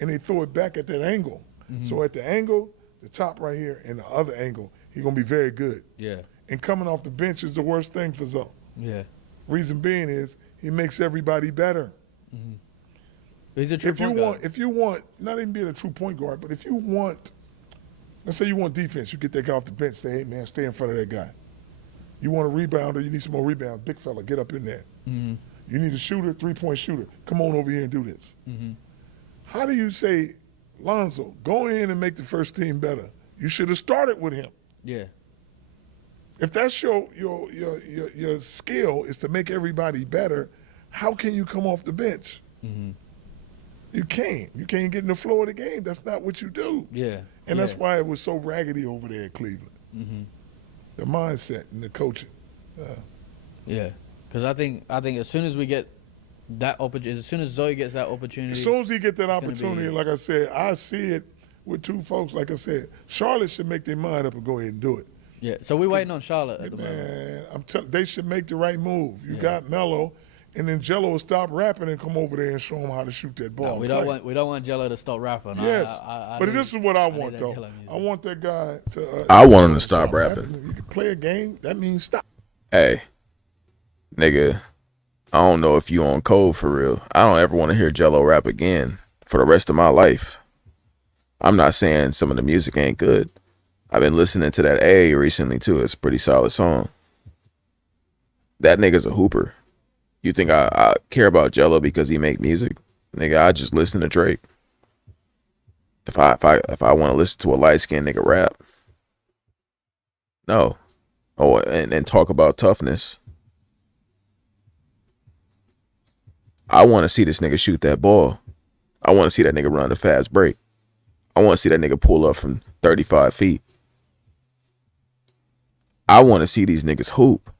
and they throw it back at that angle. So at the angle, the top right here, and the other angle, he's going to be very good. yeah, And coming off the bench is the worst thing for Zoe. yeah. Reason being is he makes everybody better. He's a true point guard. If you want, not even being a true point guard, but if you want, let's say you want defense, you get that guy off the bench, say, hey, man, stay in front of that guy. You want a rebounder, you need some more rebounds. Big fella, get up in there. You need a shooter, three-point shooter. Come on over here and do this. How do you say, Lonzo, go in and make the first team better? You should have started with him. Yeah, If that's your skill is to make everybody better, how can you come off the bench? You can't. You can't get in the flow of the game. That's not what you do. Yeah. And that's why it was so raggedy over there at Cleveland. The mindset and the coaching. Yeah. Because I think as soon as we get that opportunity, as soon as Zoe gets that opportunity, As soon as he get that it's gonna opportunity, be- like I said, I see it with two folks. Like I said, Charlotte should make their mind up and go ahead and do it. yeah. So we're waiting on Charlotte at the moment. Man, I'm telling, they should make the right move. You Yeah. got Melo, and then Jello will stop rapping and come over there and show him how to shoot that ball. No, we don't want Jello to stop rapping. Yes, but this is what I need want that though. Jello music. I want that guy to. I want him to stop rapping. You can play a game. That means stop. Hey, nigga, I don't know if you on code for real. I don't ever want to hear Jello rap again for the rest of my life. I'm not saying some of the music ain't good. I've been listening to that A recently too. It's a pretty solid song. That nigga's a hooper. You think I care about Jello because he make music? Nigga, I just listen to Drake. If I want to listen to a light skinned nigga rap, no. Oh, and talk about toughness. I want to see this nigga shoot that ball. I want to see that nigga run a fast break. I want to see that nigga pull up from 35 feet. I want to see these niggas hoop.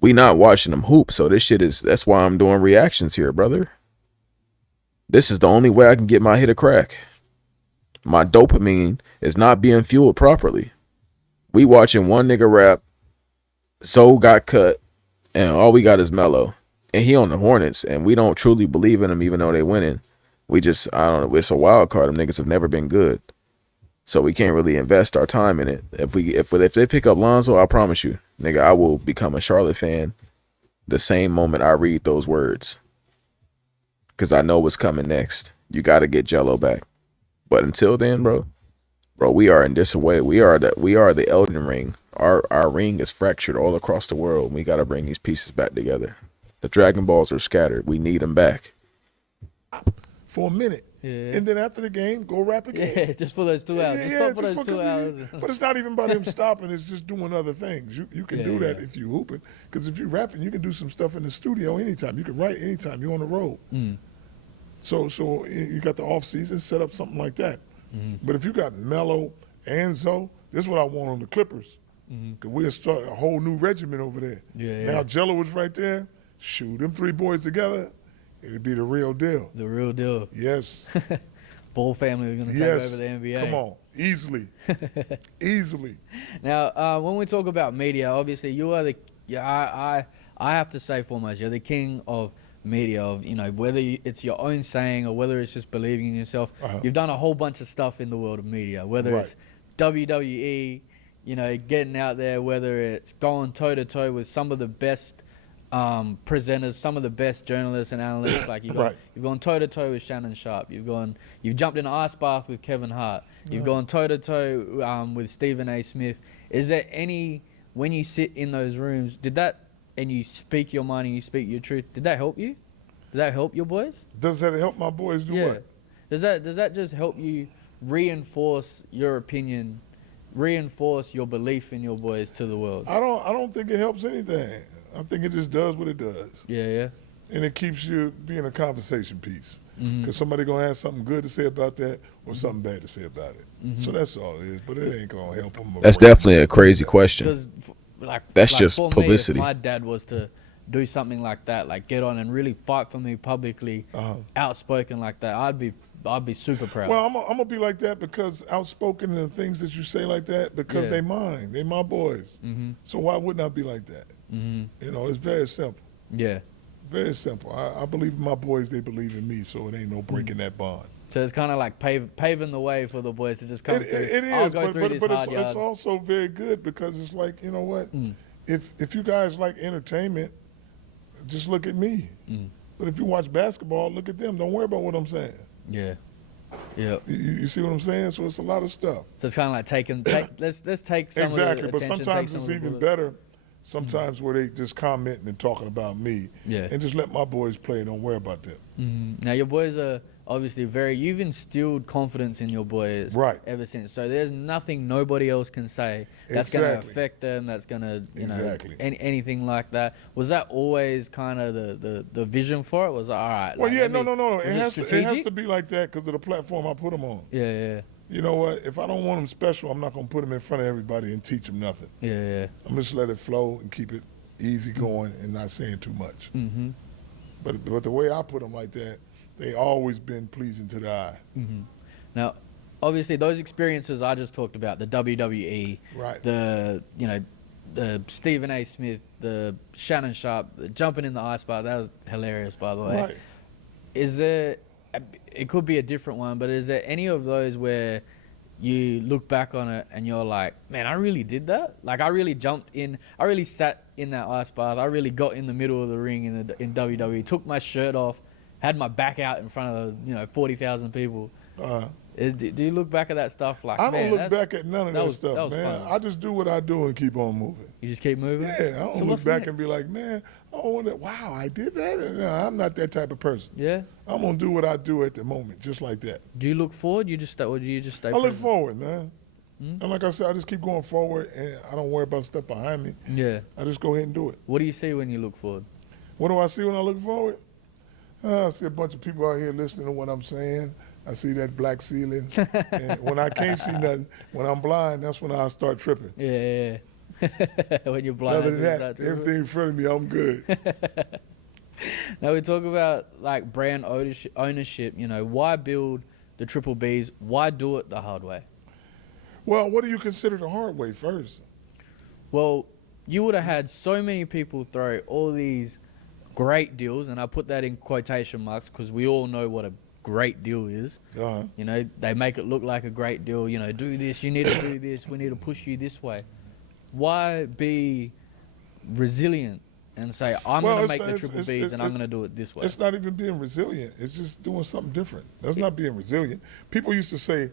We not watching them hoop, so this shit is, that's why I'm doing reactions here, brother. This is the only way I can get my hit a crack. My dopamine is not being fueled properly. We watching one nigga rap, Zoe got cut, and all we got is Melo. And he on the Hornets, and we don't truly believe in him even though they winning. We just, I don't know, it's a wild card. Them niggas have never been good. So we can't really invest our time in it. If they pick up Lonzo, I promise you, nigga, I will become a Charlotte fan the same moment I read those words. Because I know what's coming next. You got to get Jello back. But until then, bro, we are in disarray. We are the Elden Ring. Our ring is fractured all across the world. We got to bring these pieces back together. The Dragon Balls are scattered. We need them back. For a minute. Yeah. And then after the game, go rap again. Yeah, just for those 2 hours. Just stop for just those fucking 2 hours. But it's not even about him stopping. It's just doing other things. You can do that yeah. if you hooping. Because if you rapping, you can do some stuff in the studio anytime. You can write anytime. You're on the road. So you got the off season, set up something like that. But if you got Melo and Zoe, this is what I want on the Clippers. Because we'll start a whole new regimen over there. Now Jello was right there. Shoot, them three boys together, it'd be the real deal. The real deal. Yes. Ball family are going to take over the NBA. Come on. Easily. Easily. Now, when we talk about media, obviously you are I have to say foremost, you're the king of media, of, you know, whether it's your own saying or whether it's just believing in yourself. You've done a whole bunch of stuff in the world of media, whether it's WWE, you know, getting out there, whether it's going toe-to-toe with some of the best presenters, some of the best journalists and analysts. Like you've gone toe-to-toe with Shannon Sharp. You've jumped in an ice bath with Kevin Hart. You've gone toe-to-toe with Stephen A. Smith. Is there any, when you sit in those rooms, and you speak your mind and you speak your truth, did that help you? Did that help your boys? Does that help my boys do what? Does that just help you reinforce your opinion, reinforce your belief in your boys to the world? I don't think it helps anything. I think it just does what it does. Yeah. And it keeps you being a conversation piece. Because somebody going to have something good to say about that or something bad to say about it. So that's all it is. But it ain't going to help them. That's definitely a crazy question. Because That's just for publicity. Me, if my dad was to do something like that, like get on and really fight for me publicly, outspoken like that, I'd be super proud. Well, I'm gonna be like that because outspoken and the things that you say like that because they mine, they my boys. So why wouldn't I be like that? You know, it's very simple. Yeah. Very simple. I believe in my boys, they believe in me, so it ain't no breaking that bond. So it's kind of like paving the way for the boys to just come through. It is, I'll go through these but hard yards. it's also very good because it's like, you know what? If you guys like entertainment, just look at me. But if you watch basketball, look at them. Don't worry about what I'm saying. Yeah. Yeah. You see what I'm saying? So it's a lot of stuff. So it's kind of like let's take some exactly, of the but attention, sometimes take it's some of the even bullets. better. Sometimes where they just commenting and talking about me, and just let my boys play. Don't worry about them. Now your boys are obviously you've instilled confidence in your boys Right. ever since. So there's nothing nobody else can say that's going to Exactly. affect them, that's going to, Exactly. anything like that. Was that always kind of the vision for it? Was it, all right? Well, like, yeah, let no, me- no, no. was It has to strategic? be like that because of the platform I put them on. Yeah, yeah, You know what? If I don't want them special, I'm not gonna put them in front of everybody and teach them nothing. yeah, yeah. I'm just let it flow and keep it easy going and not saying too much. Mm-hmm. But the way I put them like that, they always been pleasing to the eye. Mm-hmm. Now, obviously, those experiences I just talked about, the WWE, Right. the the Stephen A. Smith, the Shannon Sharp, the jumping in the ice bath, that was hilarious, by the way. Right. Is there? It could be a different one, but is there any of those where you look back on it and you're like, man, I really did that? Like, I really jumped in, I really sat in that ice bath, I really got in the middle of the ring in WWE, took my shirt off, had my back out in front of 40,000 people. Do you look back at that stuff like, I man, don't look back at none of that that stuff, was man. fun. I just do what I do and keep on moving. You just keep moving? Yeah, I don't So look what's back next? and be like, man, wow, I did that. No, I'm not that type of person. Yeah. I'm gonna do what I do at the moment, just like that. Do you look forward? Or do you just stay I look present? forward, man. Mm. And like I said, I just keep going forward, and I don't worry about stuff behind me. Yeah. I just go ahead and do it. What do you see when you look forward? What do I see when I look forward? I see a bunch of people out here listening to what I'm saying. I see that black ceiling. And when I can't see nothing, when I'm blind, that's when I start tripping. Yeah. When you're blind. Other than that's that, when you start everything in front of me, I'm good. Now we talk about like brand ownership. Why build the Triple Bs? Why do it the hard way? Well, what do you consider the hard way first? Well, you would have had so many people throw all these great deals, and I put that in quotation marks because we all know what a great deal is. Uh-huh. They make it look like a great deal. Do this, you need to do this, we need to push you this way. Why be resilient and say, I'm Well, going to it's- make the it's- Triple it's- Bs and I'm going to do it this way? It's not even being resilient. It's just doing something different. That's not being resilient. People used to say,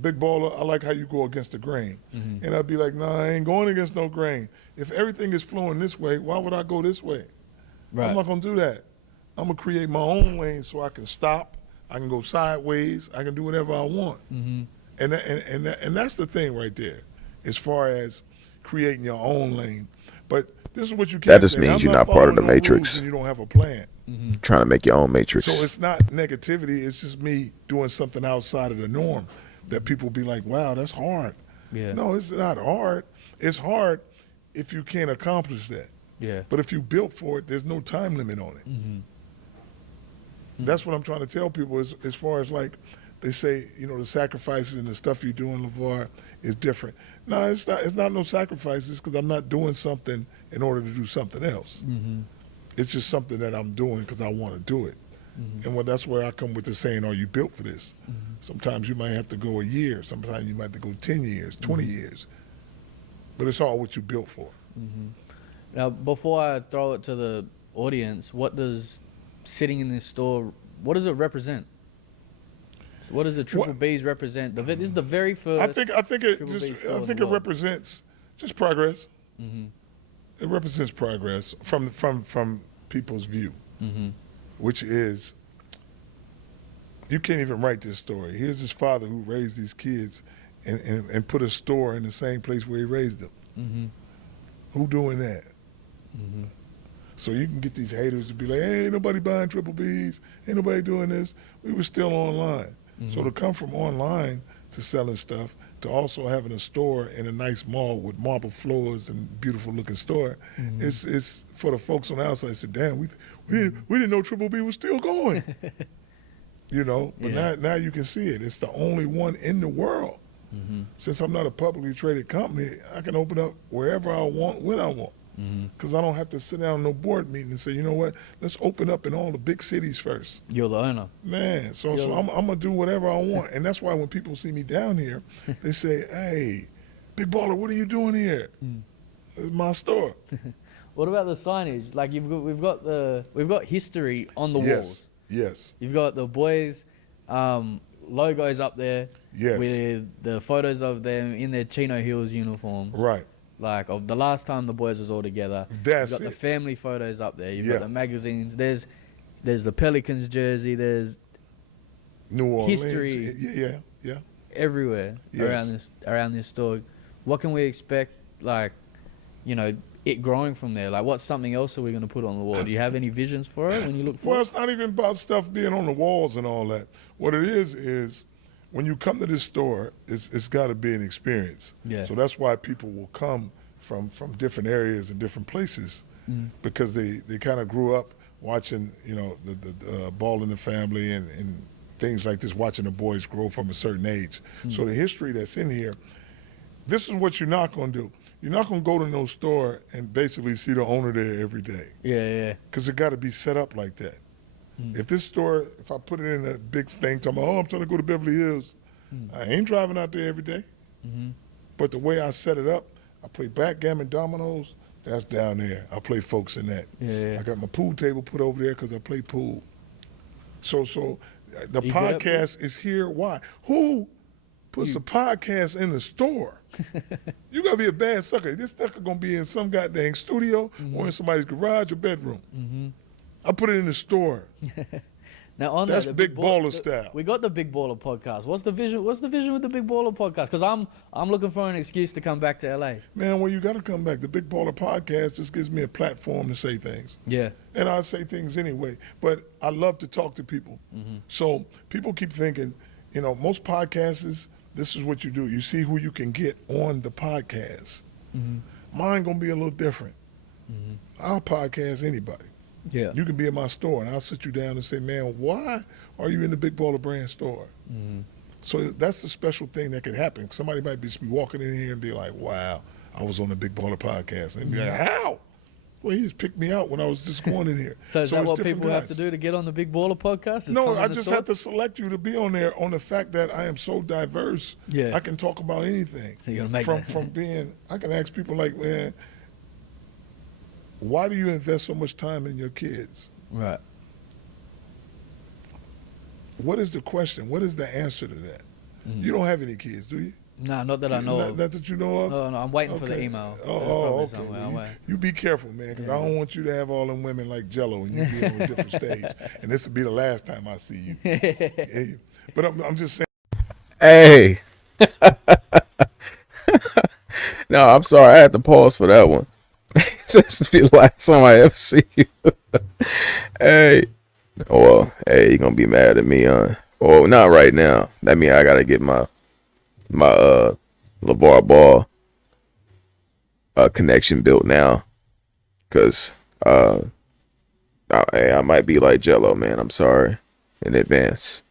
big baller, I like how you go against the grain. Mm-hmm. And I'd be like, nah, I ain't going against no grain. If everything is flowing this way, why would I go this way? Right. I'm not going to do that. I'm going to create my own lane so I can stop. I can go sideways. I can do whatever I want. Mm-hmm. And that's the thing right there, as far as creating your own lane. But this is what you can't That just say. means I'm you're not part of following the no matrix. rules and you don't have a plan. Mm-hmm. Trying to make your own matrix. So it's not negativity. It's just me doing something outside of the norm that people be like, wow, that's hard. Yeah. No, it's not hard. It's hard if you can't accomplish that. Yeah. But if you built for it, there's no time limit on it. Mm-hmm. That's what I'm trying to tell people as far as like they say, the sacrifices and the stuff you do in LaVar is different. No, it's not no sacrifices because I'm not doing something in order to do something else. Mm-hmm. It's just something that I'm doing because I want to do it. Mm-hmm. And that's where I come with the saying, are you built for this? Mm-hmm. Sometimes you might have to go a year. Sometimes you might have to go 10 years, 20 Mm-hmm. years. But it's all what you built for. Mm-hmm. Now, before I throw it to the audience, what does sitting in this store, what does it represent? What does the Triple Bs represent? This is the very first. I think it Triple B just store in I think the it world. represents just progress. Mm-hmm. It represents progress from people's view, Mm-hmm. which is you can't even write this story. Here's his father who raised these kids and put a store in the same place where he raised them. Mm-hmm. Who doing that? Mm-hmm. So you can get these haters to be like, hey, ain't nobody buying Triple Bs, ain't nobody doing this. We were still online. So Mhm. to come from online to selling stuff to also having a store in a nice mall with marble floors and beautiful looking store, Mhm. it's for the folks on the outside. Said, damn, we didn't know Triple B was still going. But Yeah. now you can see it. It's the only one in the world. Mm-hmm. Since I'm not a publicly traded company, I can open up wherever I want, when I want. Mm-hmm. Because I don't have to sit down in no board meeting and say, you know what, let's open up in all the big cities first. You're the owner. Man, so I'm going to do whatever I want. And that's why when people see me down here, they say, hey, Big Baller, what are you doing here? Mm. It's my store. What about the signage? Like we've got history on the walls. Yes, You've got the boys' logos up there yes, with the photos of them in their Chino Hills uniforms. right. Like of the last time the boys was all together. That's You've got the it. family photos up there. You've Yeah. got the magazines. There's the Pelicans jersey. There's New Orleans. history Yeah. everywhere Yes. around this store. What can we expect, like, you know, it growing from there? Like, what's something else are we going to put on the wall? Do you have any visions for it when you look Well, forward? it's not even about stuff being on the walls and all that. What it is when you come to this store, it's got to be an experience. Yeah. So that's why people will come from different areas and different places because they kind of grew up watching, the Ball in the Family and things like this, watching the boys grow from a certain age. So the history that's in here, this is what you're not going to do. You're not going to go to no store and basically see the owner there every day Yeah. because it got to be set up like that. If this store, if I put it in a big thing, talking about, I'm trying to go to Beverly Hills, I ain't driving out there every day. But the way I set it up, I play backgammon dominoes, that's down there. I play folks in that. Yeah. I got my pool table put over there because I play pool. So the You good at pool? podcast is here. Why? Who puts a podcast in the store? You gotta be a bad sucker. This sucker gonna be in some goddamn studio or in somebody's garage or bedroom. I put it in the store. Now on That's that, the big baller style. We got the Big Baller podcast. What's the vision? What's the vision with the Big Baller podcast? Because I'm looking for an excuse to come back to LA. Man, well, you got to come back. The Big Baller Podcast just gives me a platform to say things. Yeah. And I say things anyway. But I love to talk to people. So people keep thinking, most podcasts, this is what you do. You see who you can get on the podcast. Mine going to be a little different. I'll podcast anybody. Yeah. You can be in my store, and I'll sit you down and say, man, why are you in the Big Baller Brand store? So that's the special thing that could happen. Somebody might be walking in here and be like, wow, I was on the Big Baller podcast. And be like, how? Well, he just picked me out when I was just going in here. So is that it's what different people have guys. to do to get on the Big Baller podcast? Is No, come in I the just store? have to select you to be on there on the fact that I am so diverse. Yeah. I can talk about anything. So you're gonna make that. from being, I can ask people like, man, why do you invest so much time in your kids? Right. What is the question? What is the answer to that? You don't have any kids, do you? Nah, not that I know of. Not that you know of? No, I'm waiting for the Okay. email. It's Oh, probably okay. somewhere Well, away. you be careful, man, because I don't want you to have all them women like Jello and you be on a different stage. And this will be the last time I see you. Yeah. But I'm just saying. Hey. No, I'm sorry. I had to pause for that one. This will be the last time I ever see you. Hey. Well, hey, you gonna be mad at me, huh? Well, not right now. That means I gotta get my LaVar Ball connection built now. Cause I might be like Jello, man. I'm sorry in advance.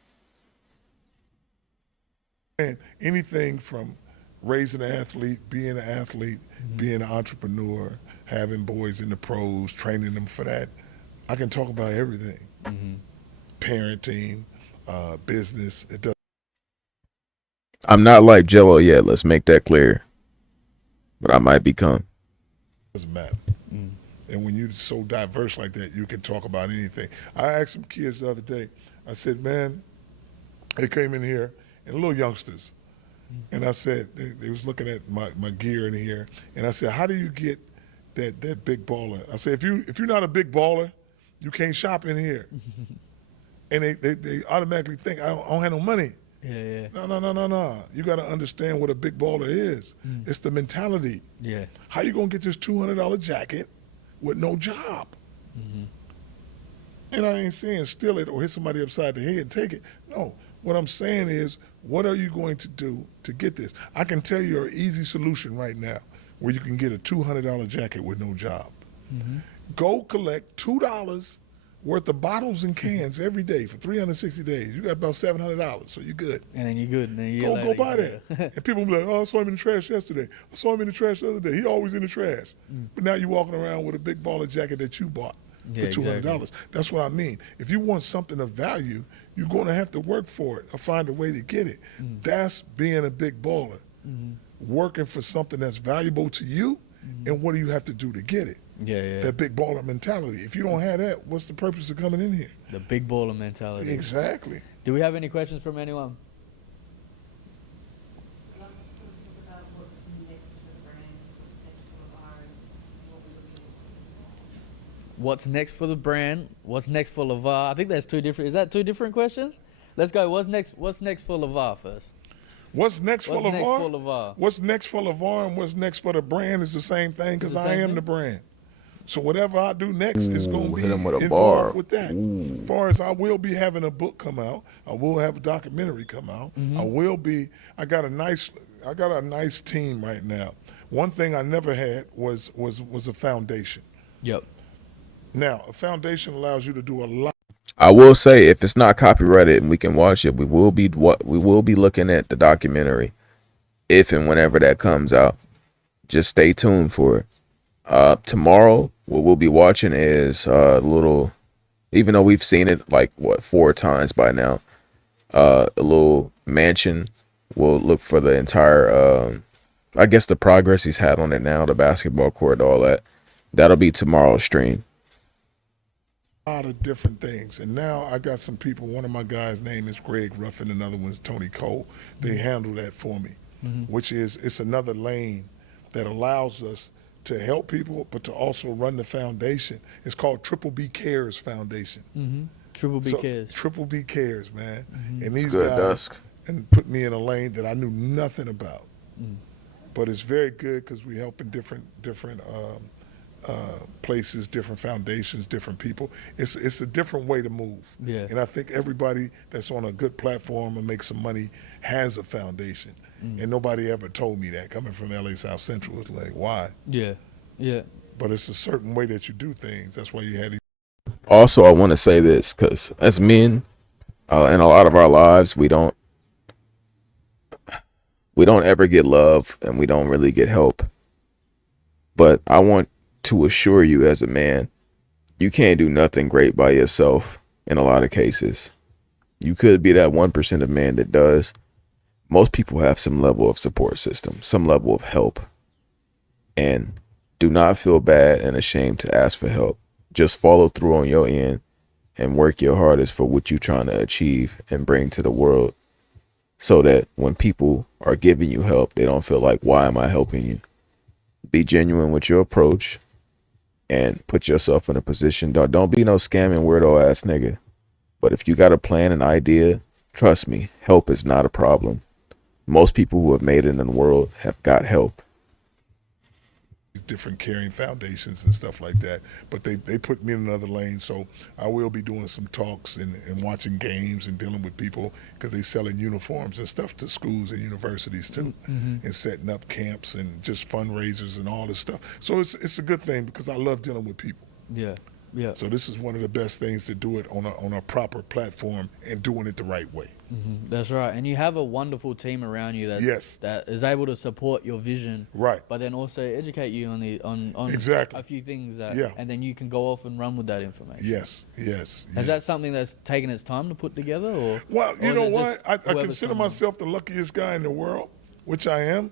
Anything from raising an athlete, being an entrepreneur, having boys in the pros, training them for that. I can talk about everything. Parenting, business. It I'm not like Jello yet. Let's make that clear. But I might become. doesn't matter. And when you're so diverse like that, you can talk about anything. I asked some kids the other day, I said, man, they came in here, and little youngsters, and I said, they was looking at my gear in here, and I said, how do you get that big baller? I said, if you're not a big baller, you can't shop in here. And they automatically think, I don't have no money. Yeah. No. You got to understand what a big baller is. It's the mentality. Yeah. How you going to get this $200 jacket with no job? And I ain't saying steal it or hit somebody upside the head and take it. No. What I'm saying is, what are you going to do to get this? I can tell you an easy solution right now where you can get a $200 jacket with no job. Go collect $2 worth of bottles and cans every day for 360 days. You got about $700, so you're good. And then you're good. And then you Go buy that. And people be like, oh, I saw him in the trash yesterday. I saw him in the trash the other day. He always in the trash. But now you're walking around with a big baller jacket that you bought for $200. Exactly. That's what I mean. If you want something of value, you're going to have to work for it or find a way to get it. That's being a big baller. Working for something that's valuable to you, and what do you have to do to get it? Yeah. That big baller mentality. If you don't have that, what's the purpose of coming in here? The Big Baller mentality. Exactly. Do we have any questions from anyone? I'd like to sort of talk about what's next for the brand, what's next for LaVar, and what we're looking What's next for the brand? What's next for LaVar? I think that's two different. Is that two different questions? Let's go. What's next? What's next for LaVar first? What's next for What's next for LaVar? LaVar? What's next for LaVar and what's next for the brand is the same thing because the I same am thing? the brand. So whatever I do next is going to Ooh, hit him with a be involved bar. with that. Ooh. As far as I will be having a book come out, I will have a documentary come out. I got a nice team right now. One thing I never had was a foundation. Yep. Now, a foundation allows you to do a lot. I will say, if it's not copyrighted and we can watch it, we will be looking at the documentary if and whenever that comes out. Just stay tuned for it. Tomorrow, what we'll be watching is a little, even though we've seen it like 4 times by now, a little mansion. We'll look for the entire, I guess the progress he's had on it now, the basketball court, all that. That'll be tomorrow's stream. Lot of different things. And now I got some people. One of my guys' name is Greg Ruffin, another one's Tony Cole. They handle that for me, which is it's another lane that allows us to help people, but to also run the foundation. It's called Triple B Cares Foundation. Triple B So, cares. Triple B Cares, man. And It's these good, guys Dusk. and put me in a lane that I knew nothing about. But it's very good because we helping different places, different foundations, different people. It's a different way to move. Yeah. And I think everybody that's on a good platform and makes some money has a foundation. And nobody ever told me that. Coming from LA South Central, it's like, why? Yeah. Yeah. But it's a certain way that you do things. That's why you had these. Also, I want to say this because as men, in a lot of our lives, we don't ever get love and we don't really get help. But I want to assure you, as a man, you can't do nothing great by yourself. In a lot of cases, you could be that 1% of man that does. Most people have some level of support system, some level of help, and do not feel bad and ashamed to ask for help. Just follow through on your end and work your hardest for what you're trying to achieve and bring to the world, so that when people are giving you help, they don't feel like, why am I helping you? Be genuine with your approach and put yourself in a position. Don't be no scamming weirdo ass nigga. But if you got a plan, an idea, trust me, help is not a problem. Most people who have made it in the world have got help. Different caring foundations and stuff like that, but they put me in another lane, so I will be doing some talks and watching games and dealing with people because they selling uniforms and stuff to schools and universities too, and setting up camps and just fundraisers and all this stuff. So it's a good thing because I love dealing with people. Yeah. Yeah. So this is one of the best things to do it on a proper platform and doing it the right way. That's right. And you have a wonderful team around you that Yes. that is able to support your vision. Right. But then also educate you on Exactly. a few things that Yeah. and then you can go off and run with that information. Yes. Is that something that's taken its time to put together, or? Well, or you is know it what? just I whoever's consider coming on? myself the luckiest guy in the world, which I am,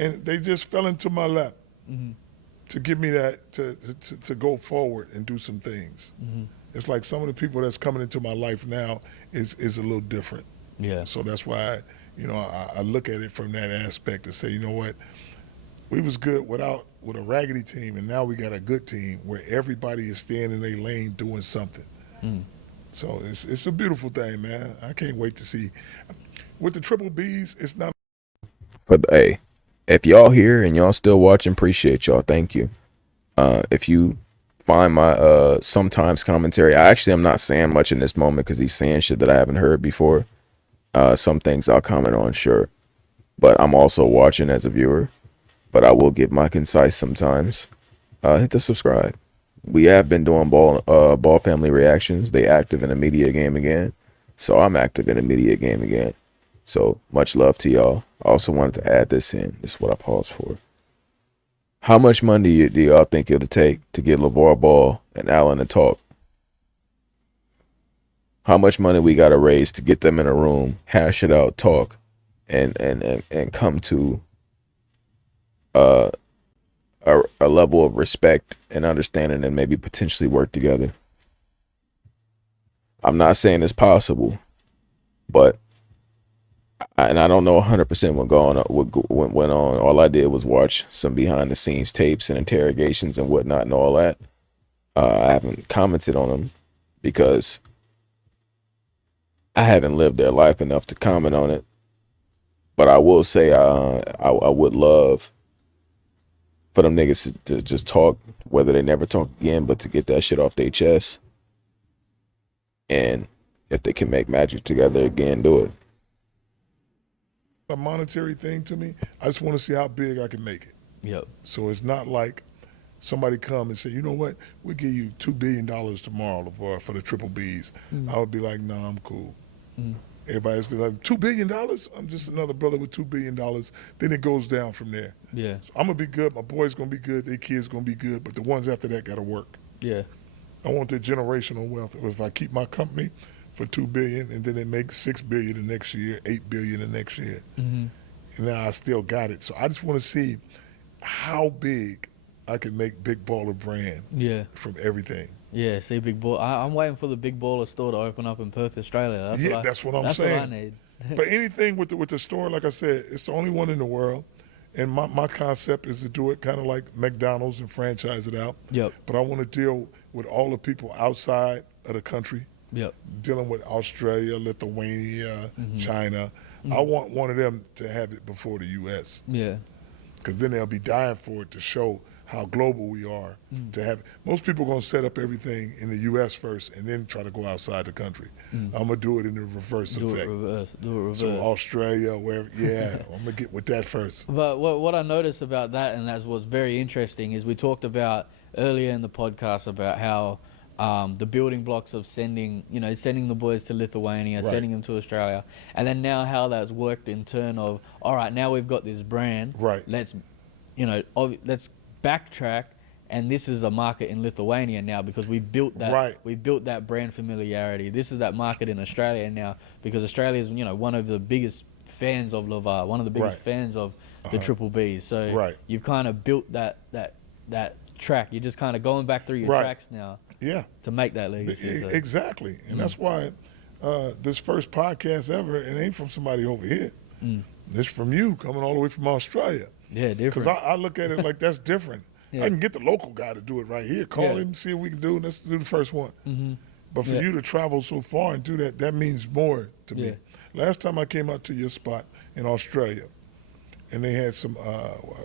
and they just fell into my lap to give me that to go forward and do some things. It's like some of the people that's coming into my life now is a little different. Yeah. So that's why I look at it from that aspect to say, you know what, we was good with a raggedy team, and now we got a good team where everybody is staying in their lane doing something. So it's a beautiful thing, man. I can't wait to see. With the Triple Bs, it's not. But hey, if y'all here and y'all still watching, appreciate y'all. Thank you. If you find my sometimes commentary, I actually am not saying much in this moment because he's saying shit that I haven't heard before. Some things I'll comment on, sure, but I'm also watching as a viewer. But I will give my concise sometimes. Hit the subscribe. We have been doing ball family reactions. They active in a media game again, so I'm active in a media game again. So much love to y'all. I also wanted to add this in. This is what I paused for. How much money do y'all think it'll take to get LaVar Ball and Allen to talk? How much money we gotta raise to get them in a room, hash it out, talk, and come to a level of respect and understanding and maybe potentially work together? I'm not saying it's possible, but I don't know 100% what went on. All I did was watch some behind the scenes tapes and interrogations and whatnot and all that. I haven't commented on them because I haven't lived their life enough to comment on it, but I will say I would love for them niggas to just talk, whether they never talk again, but to get that shit off their chest. And if they can make magic together again, do it. A monetary thing to me. I just want to see how big I can make it. Yep. So it's not like somebody come and say, you know what, we'll give you $2 billion tomorrow, LaVar, for the triple Bs. I would be like, nah, I'm cool. Everybody else be like, $2 billion? I'm just another brother with $2 billion. Then it goes down from there. Yeah. So I'm going to be good. My boys going to be good. Their kids going to be good. But the ones after that got to work. Yeah. I want the generational wealth. If I keep my company for $2 billion and then it makes $6 billion the next year, $8 billion the next year, and now I still got it. So I just want to see how big I can make Big Baller Brand from everything. Yeah, see, big ball. I'm waiting for the Big Baller store to open up in Perth, Australia. That's what I'm that's saying. That's what I need. But anything with the store, like I said, it's the only one in the world. And my concept is to do it kind of like McDonald's and franchise it out. Yep. But I want to deal with all the people outside of the country. Yep. Dealing with Australia, Lithuania, China. I want one of them to have it before the U.S. Yeah. Because then they'll be dying for it to show how global we are. To have most people are going to set up everything in the U.S. first and then try to go outside the country. I'm going to do it in the reverse effect. Do it reverse. So Australia, wherever, I'm going to get with that first. But what I noticed about that, and that's what's very interesting, is we talked about earlier in the podcast about how the building blocks of sending the boys to Lithuania, sending them to Australia, and then now how that's worked in turn of, all right, now we've got this brand, let's backtrack, and this is a market in Lithuania now because we built that brand familiarity. This is that market in Australia now because Australia is one of the biggest fans of LaVar, one of the biggest fans of the Triple Bs. So you've kind of built that track. You're just kind of going back through your tracks now. Yeah. To make that legacy. Exactly. And that's why this first podcast ever, it ain't from somebody over here. It's from you coming all the way from Australia. Yeah, different. Because I look at it like that's different. I can get the local guy to do it right here. Call him, see what we can do. Let's do the first one. But for you to travel so far and do that, that means more to me. Last time I came out to your spot in Australia, and they had some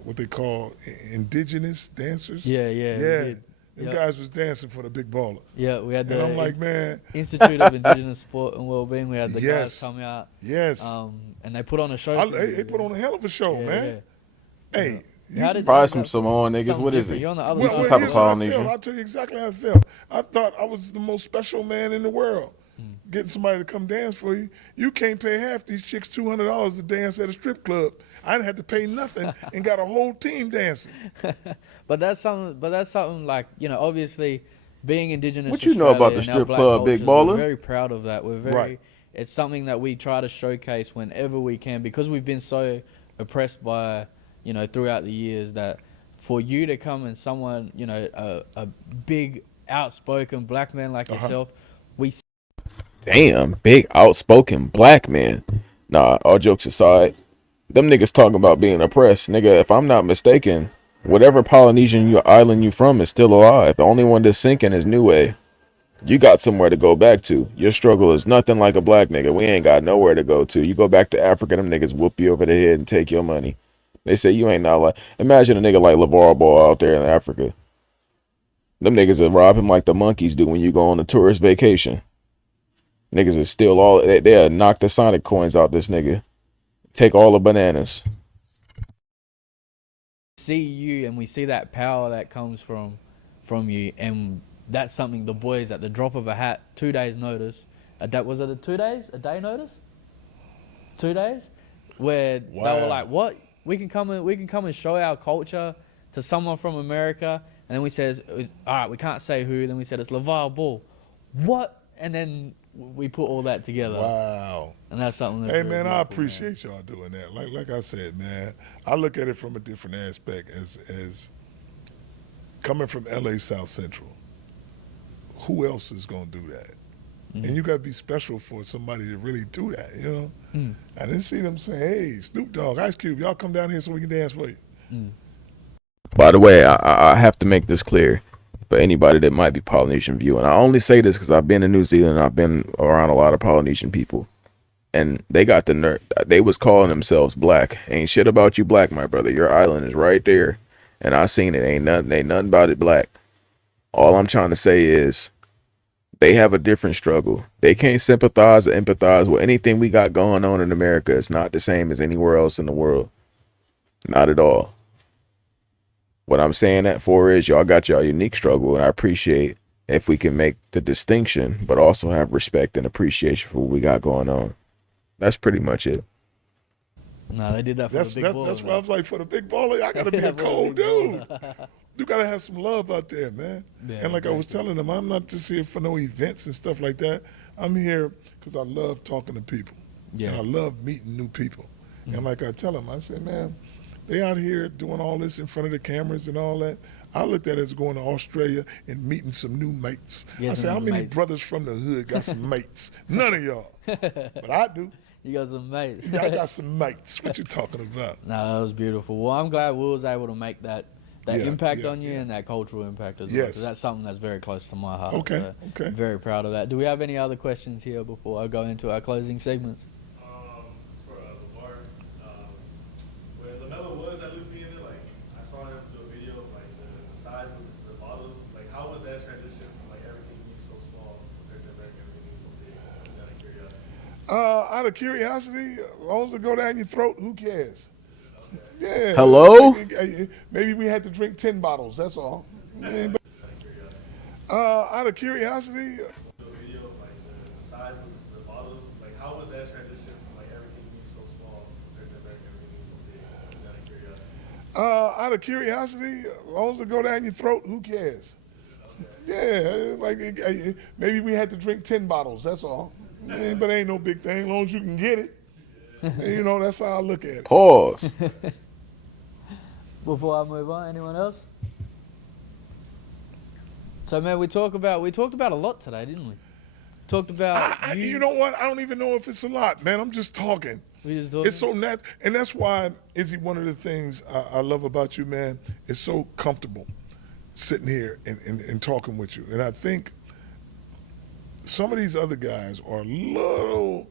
what they call indigenous dancers. Yeah. Them guys was dancing for the Big Baller. Yeah, we had the I'm like, man. Institute of Indigenous Sport and Wellbeing. We had the guys come out. Yes. And they put on a show. They put on a hell of a show, man. Hey. Probably some Samoan niggas. What is it? You're on the other This side. some type of Polynesian. I'll tell you exactly how I felt. I thought I was the most special man in the world. Getting somebody to come dance for you. You can't pay half these chicks $200 to dance at a strip club. I didn't have to pay nothing and got a whole team dancing. But that's something like, obviously being indigenous. What you know about the strip club, Big Baller? We're very proud of that. We're very it's something that we try to showcase whenever we can because we've been so oppressed by, throughout the years that for you to come and someone, a big outspoken black man like yourself, Damn, big outspoken black man. Nah, all jokes aside, them niggas talking about being oppressed. Nigga, if I'm not mistaken, whatever Polynesian island you from is still alive. The only one that's sinking is Niue. You got somewhere to go back to. Your struggle is nothing like a black nigga. We ain't got nowhere to go to. You go back to Africa, them niggas whoop you over the head and take your money. They say you ain't not like. Imagine a nigga like LaVar Ball out there in Africa. Them niggas will rob him like the monkeys do when you go on a tourist vacation. Niggas is still all. They'll knock the Sonic coins out this nigga. Take all the bananas. See you and we see that power that comes from you, and that's something the boys at the drop of a hat, 2 days notice. Was it a 2 days? A day notice? 2 days? Where they were like, what? We can come and show our culture to someone from America, and then we says, all right, we can't say who. Then we said it's LaVar Ball. What? And then we put all that together. Wow. And that's something. Hey man, I appreciate y'all doing that. Like I said, man, I look at it from a different aspect as coming from LA South Central. Who else is gonna do that? And you gotta be special for somebody to really do that, I didn't see them say, hey, Snoop Dogg, Ice Cube, y'all come down here so we can dance for you. By the way, I have to make this clear. for anybody that might be Polynesian viewing. I only say this because I've been to New Zealand. I've been around a lot of Polynesian people, and they got the nerve. They was calling themselves black. Ain't shit about you, black, my brother. Your island is right there, and I seen it. Ain't nothing about it black. All I'm trying to say is they have a different struggle. They can't sympathize or empathize with anything we got going on in America. It's not the same as anywhere else in the world. Not at all. What I'm saying that for is y'all got y'all unique struggle, and I appreciate if we can make the distinction, but also have respect and appreciation for what we got going on. That's pretty much it. No, they did that for the big baller. That's why I was like, for the big baller, I gotta be a cold dude. You gotta have some love out there, man. Yeah, and like I was telling them, I'm not just here for no events and stuff like that. I'm here because I love talking to people, and I love meeting new people. And like I tell them, I said, man, they out here doing all this in front of the cameras and all that. I looked at it as going to Australia and meeting some new mates. I said, how many brothers from the hood got some mates? None of y'all. But I do. You got some mates. Yeah, I got some mates. What you talking about? No, that was beautiful. Well, I'm glad we was able to make that impact on you and that cultural impact as well. Because that's something that's very close to my heart. Okay, okay. Very proud of that. Do we have any other questions here before I go into our closing segments? For LaVar, when LaMelo was at Louisiana, like I saw him do a video of like the size of the bottles. Like, how was that transition from like everything being so small compared to everything being so big? Out of curiosity. Out of curiosity, as long as it go down your throat, who cares? Yeah. Hello? Maybe we had to drink 10 bottles. That's all. Out of curiosity. The video of like the size of the bottles. Like, how was that transition from like everything being so small compared to everything being so big? Out of curiosity. Out of curiosity, as long as it go down your throat, who cares? Yeah, like maybe we had to drink 10 bottles. That's all. But ain't no big thing. As long as you can get it. You know, that's how I look at it. Pause. Before I move on, anyone else? So, man, we talked about a lot today, didn't we? Talked about you know what? I don't even know if it's a lot, man. I'm just talking. We just talking? It's so natural, and that's why, Izzy, one of the things I love about you, man, is so comfortable sitting here and talking with you. And I think some of these other guys are a little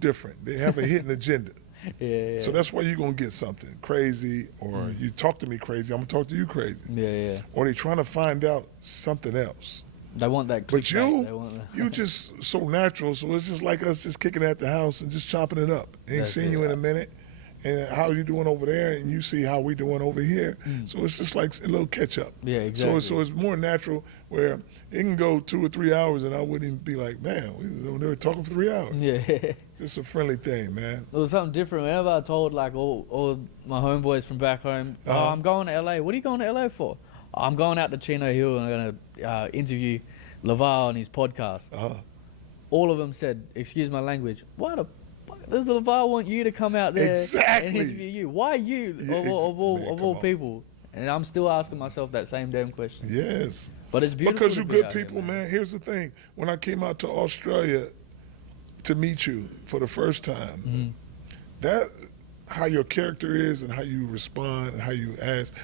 different. They have a hidden agenda. Yeah. So that's why you're going to get something crazy, or you talk to me crazy, I'm going to talk to you crazy. Yeah. Or they're trying to find out something else. They want that But clickbait. you just so natural, so it's just like us just kicking at the house and just chopping it up. Ain't seen you in a minute. And how you doing over there, and you see how we doing over here. So it's just like a little catch up. Yeah, exactly. So it's more natural where it can go 2 or 3 hours, and I wouldn't even be like, man, we were talking for 3 hours. Yeah. It's just a friendly thing, man. It was something different. Whenever I told like all my homeboys from back home, oh, I'm going to LA. What are you going to LA for? Oh, I'm going out to Chino Hill and I'm going to interview LaVar on his podcast. All of them said, excuse my language, why the fuck does LaVar want you to come out there and interview you? Why you, of all people? And I'm still asking myself that same damn question. Yes. But it's beautiful because to you're be good out people, here, man. Here's the thing. When I came out to Australia to meet you for the first time, that how your character is and how you respond and how you ask,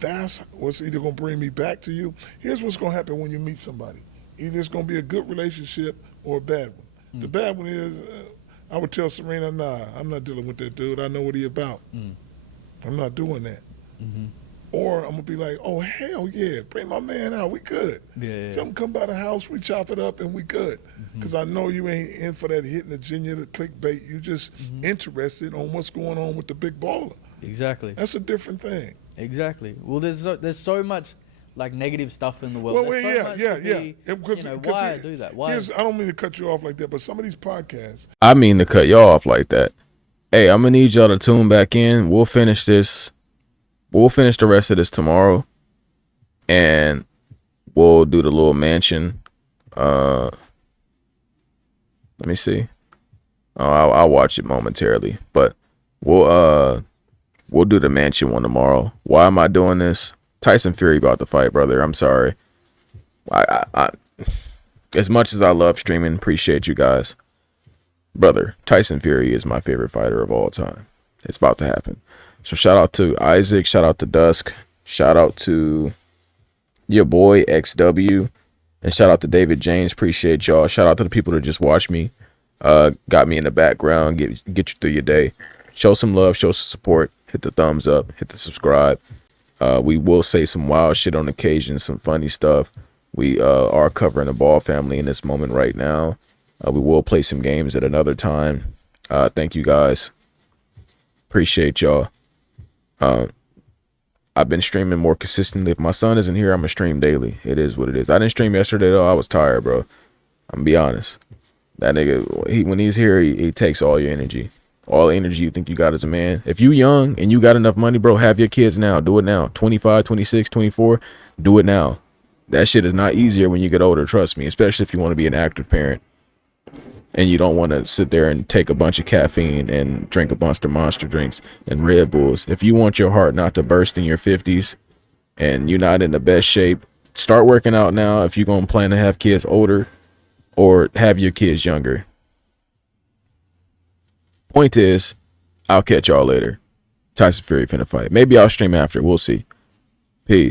that's what's either going to bring me back to you. Here's what's going to happen when you meet somebody. Either it's going to be a good relationship or a bad one. The bad one is, I would tell Serena, nah, I'm not dealing with that dude. I know what he about. I'm not doing that. Or I'm going to be like, oh, hell yeah, bring my man out. We good. Yeah. Tell him come by the house, we chop it up, and we good. Because I know you ain't in for that hidden agenda, the clickbait. You just interested on what's going on with the big baller. Exactly. That's a different thing. Exactly. Well, there's so much like negative stuff in the world. Well, there's so much to be, Because, why do that? Why? I don't mean to cut you off like that, but some of these podcasts. I mean to cut y'all off like that. Hey, I'm going to need y'all to tune back in. We'll finish this. We'll finish the rest of this tomorrow. And we'll do the little mansion. Let me see. Oh, I'll watch it momentarily. But we'll do the mansion one tomorrow. Why am I doing this? Tyson Fury about to fight, brother. I'm sorry. I as much as I love streaming, appreciate you guys. Brother, Tyson Fury is my favorite fighter of all time. It's about to happen. So shout out to Isaac, shout out to Dusk, shout out to Your boy XW. And shout out to David James. Appreciate y'all. Shout out to the people that just watched me. Got me in the background. Get you through your day. Show some love. Show some support. Hit the thumbs up. Hit the subscribe. We will say some wild shit on occasion. Some funny stuff. We are covering the Ball family in this moment right now. We will play some games at another time. Thank you guys. Appreciate y'all. I've been streaming more consistently. If my son isn't here, I'm gonna stream daily. It is what it is. I didn't stream yesterday though. I was tired, bro. I'm gonna be honest. That nigga, when he's here, he takes all your energy. All the energy you think you got as a man. If you young and you got enough money, bro, have your kids now. Do it now. 25, 26, 24, do it now. That shit is not easier when you get older, trust me, especially if you want to be an active parent and you don't want to sit there and take a bunch of caffeine and drink a bunch of monster drinks and Red Bulls. If you want your heart not to burst in your 50s and you're not in the best shape, start working out now if you're going to plan to have kids older or have your kids younger. Point is, I'll catch y'all later. Tyson Fury finna fight. Maybe I'll stream after. We'll see. Peace.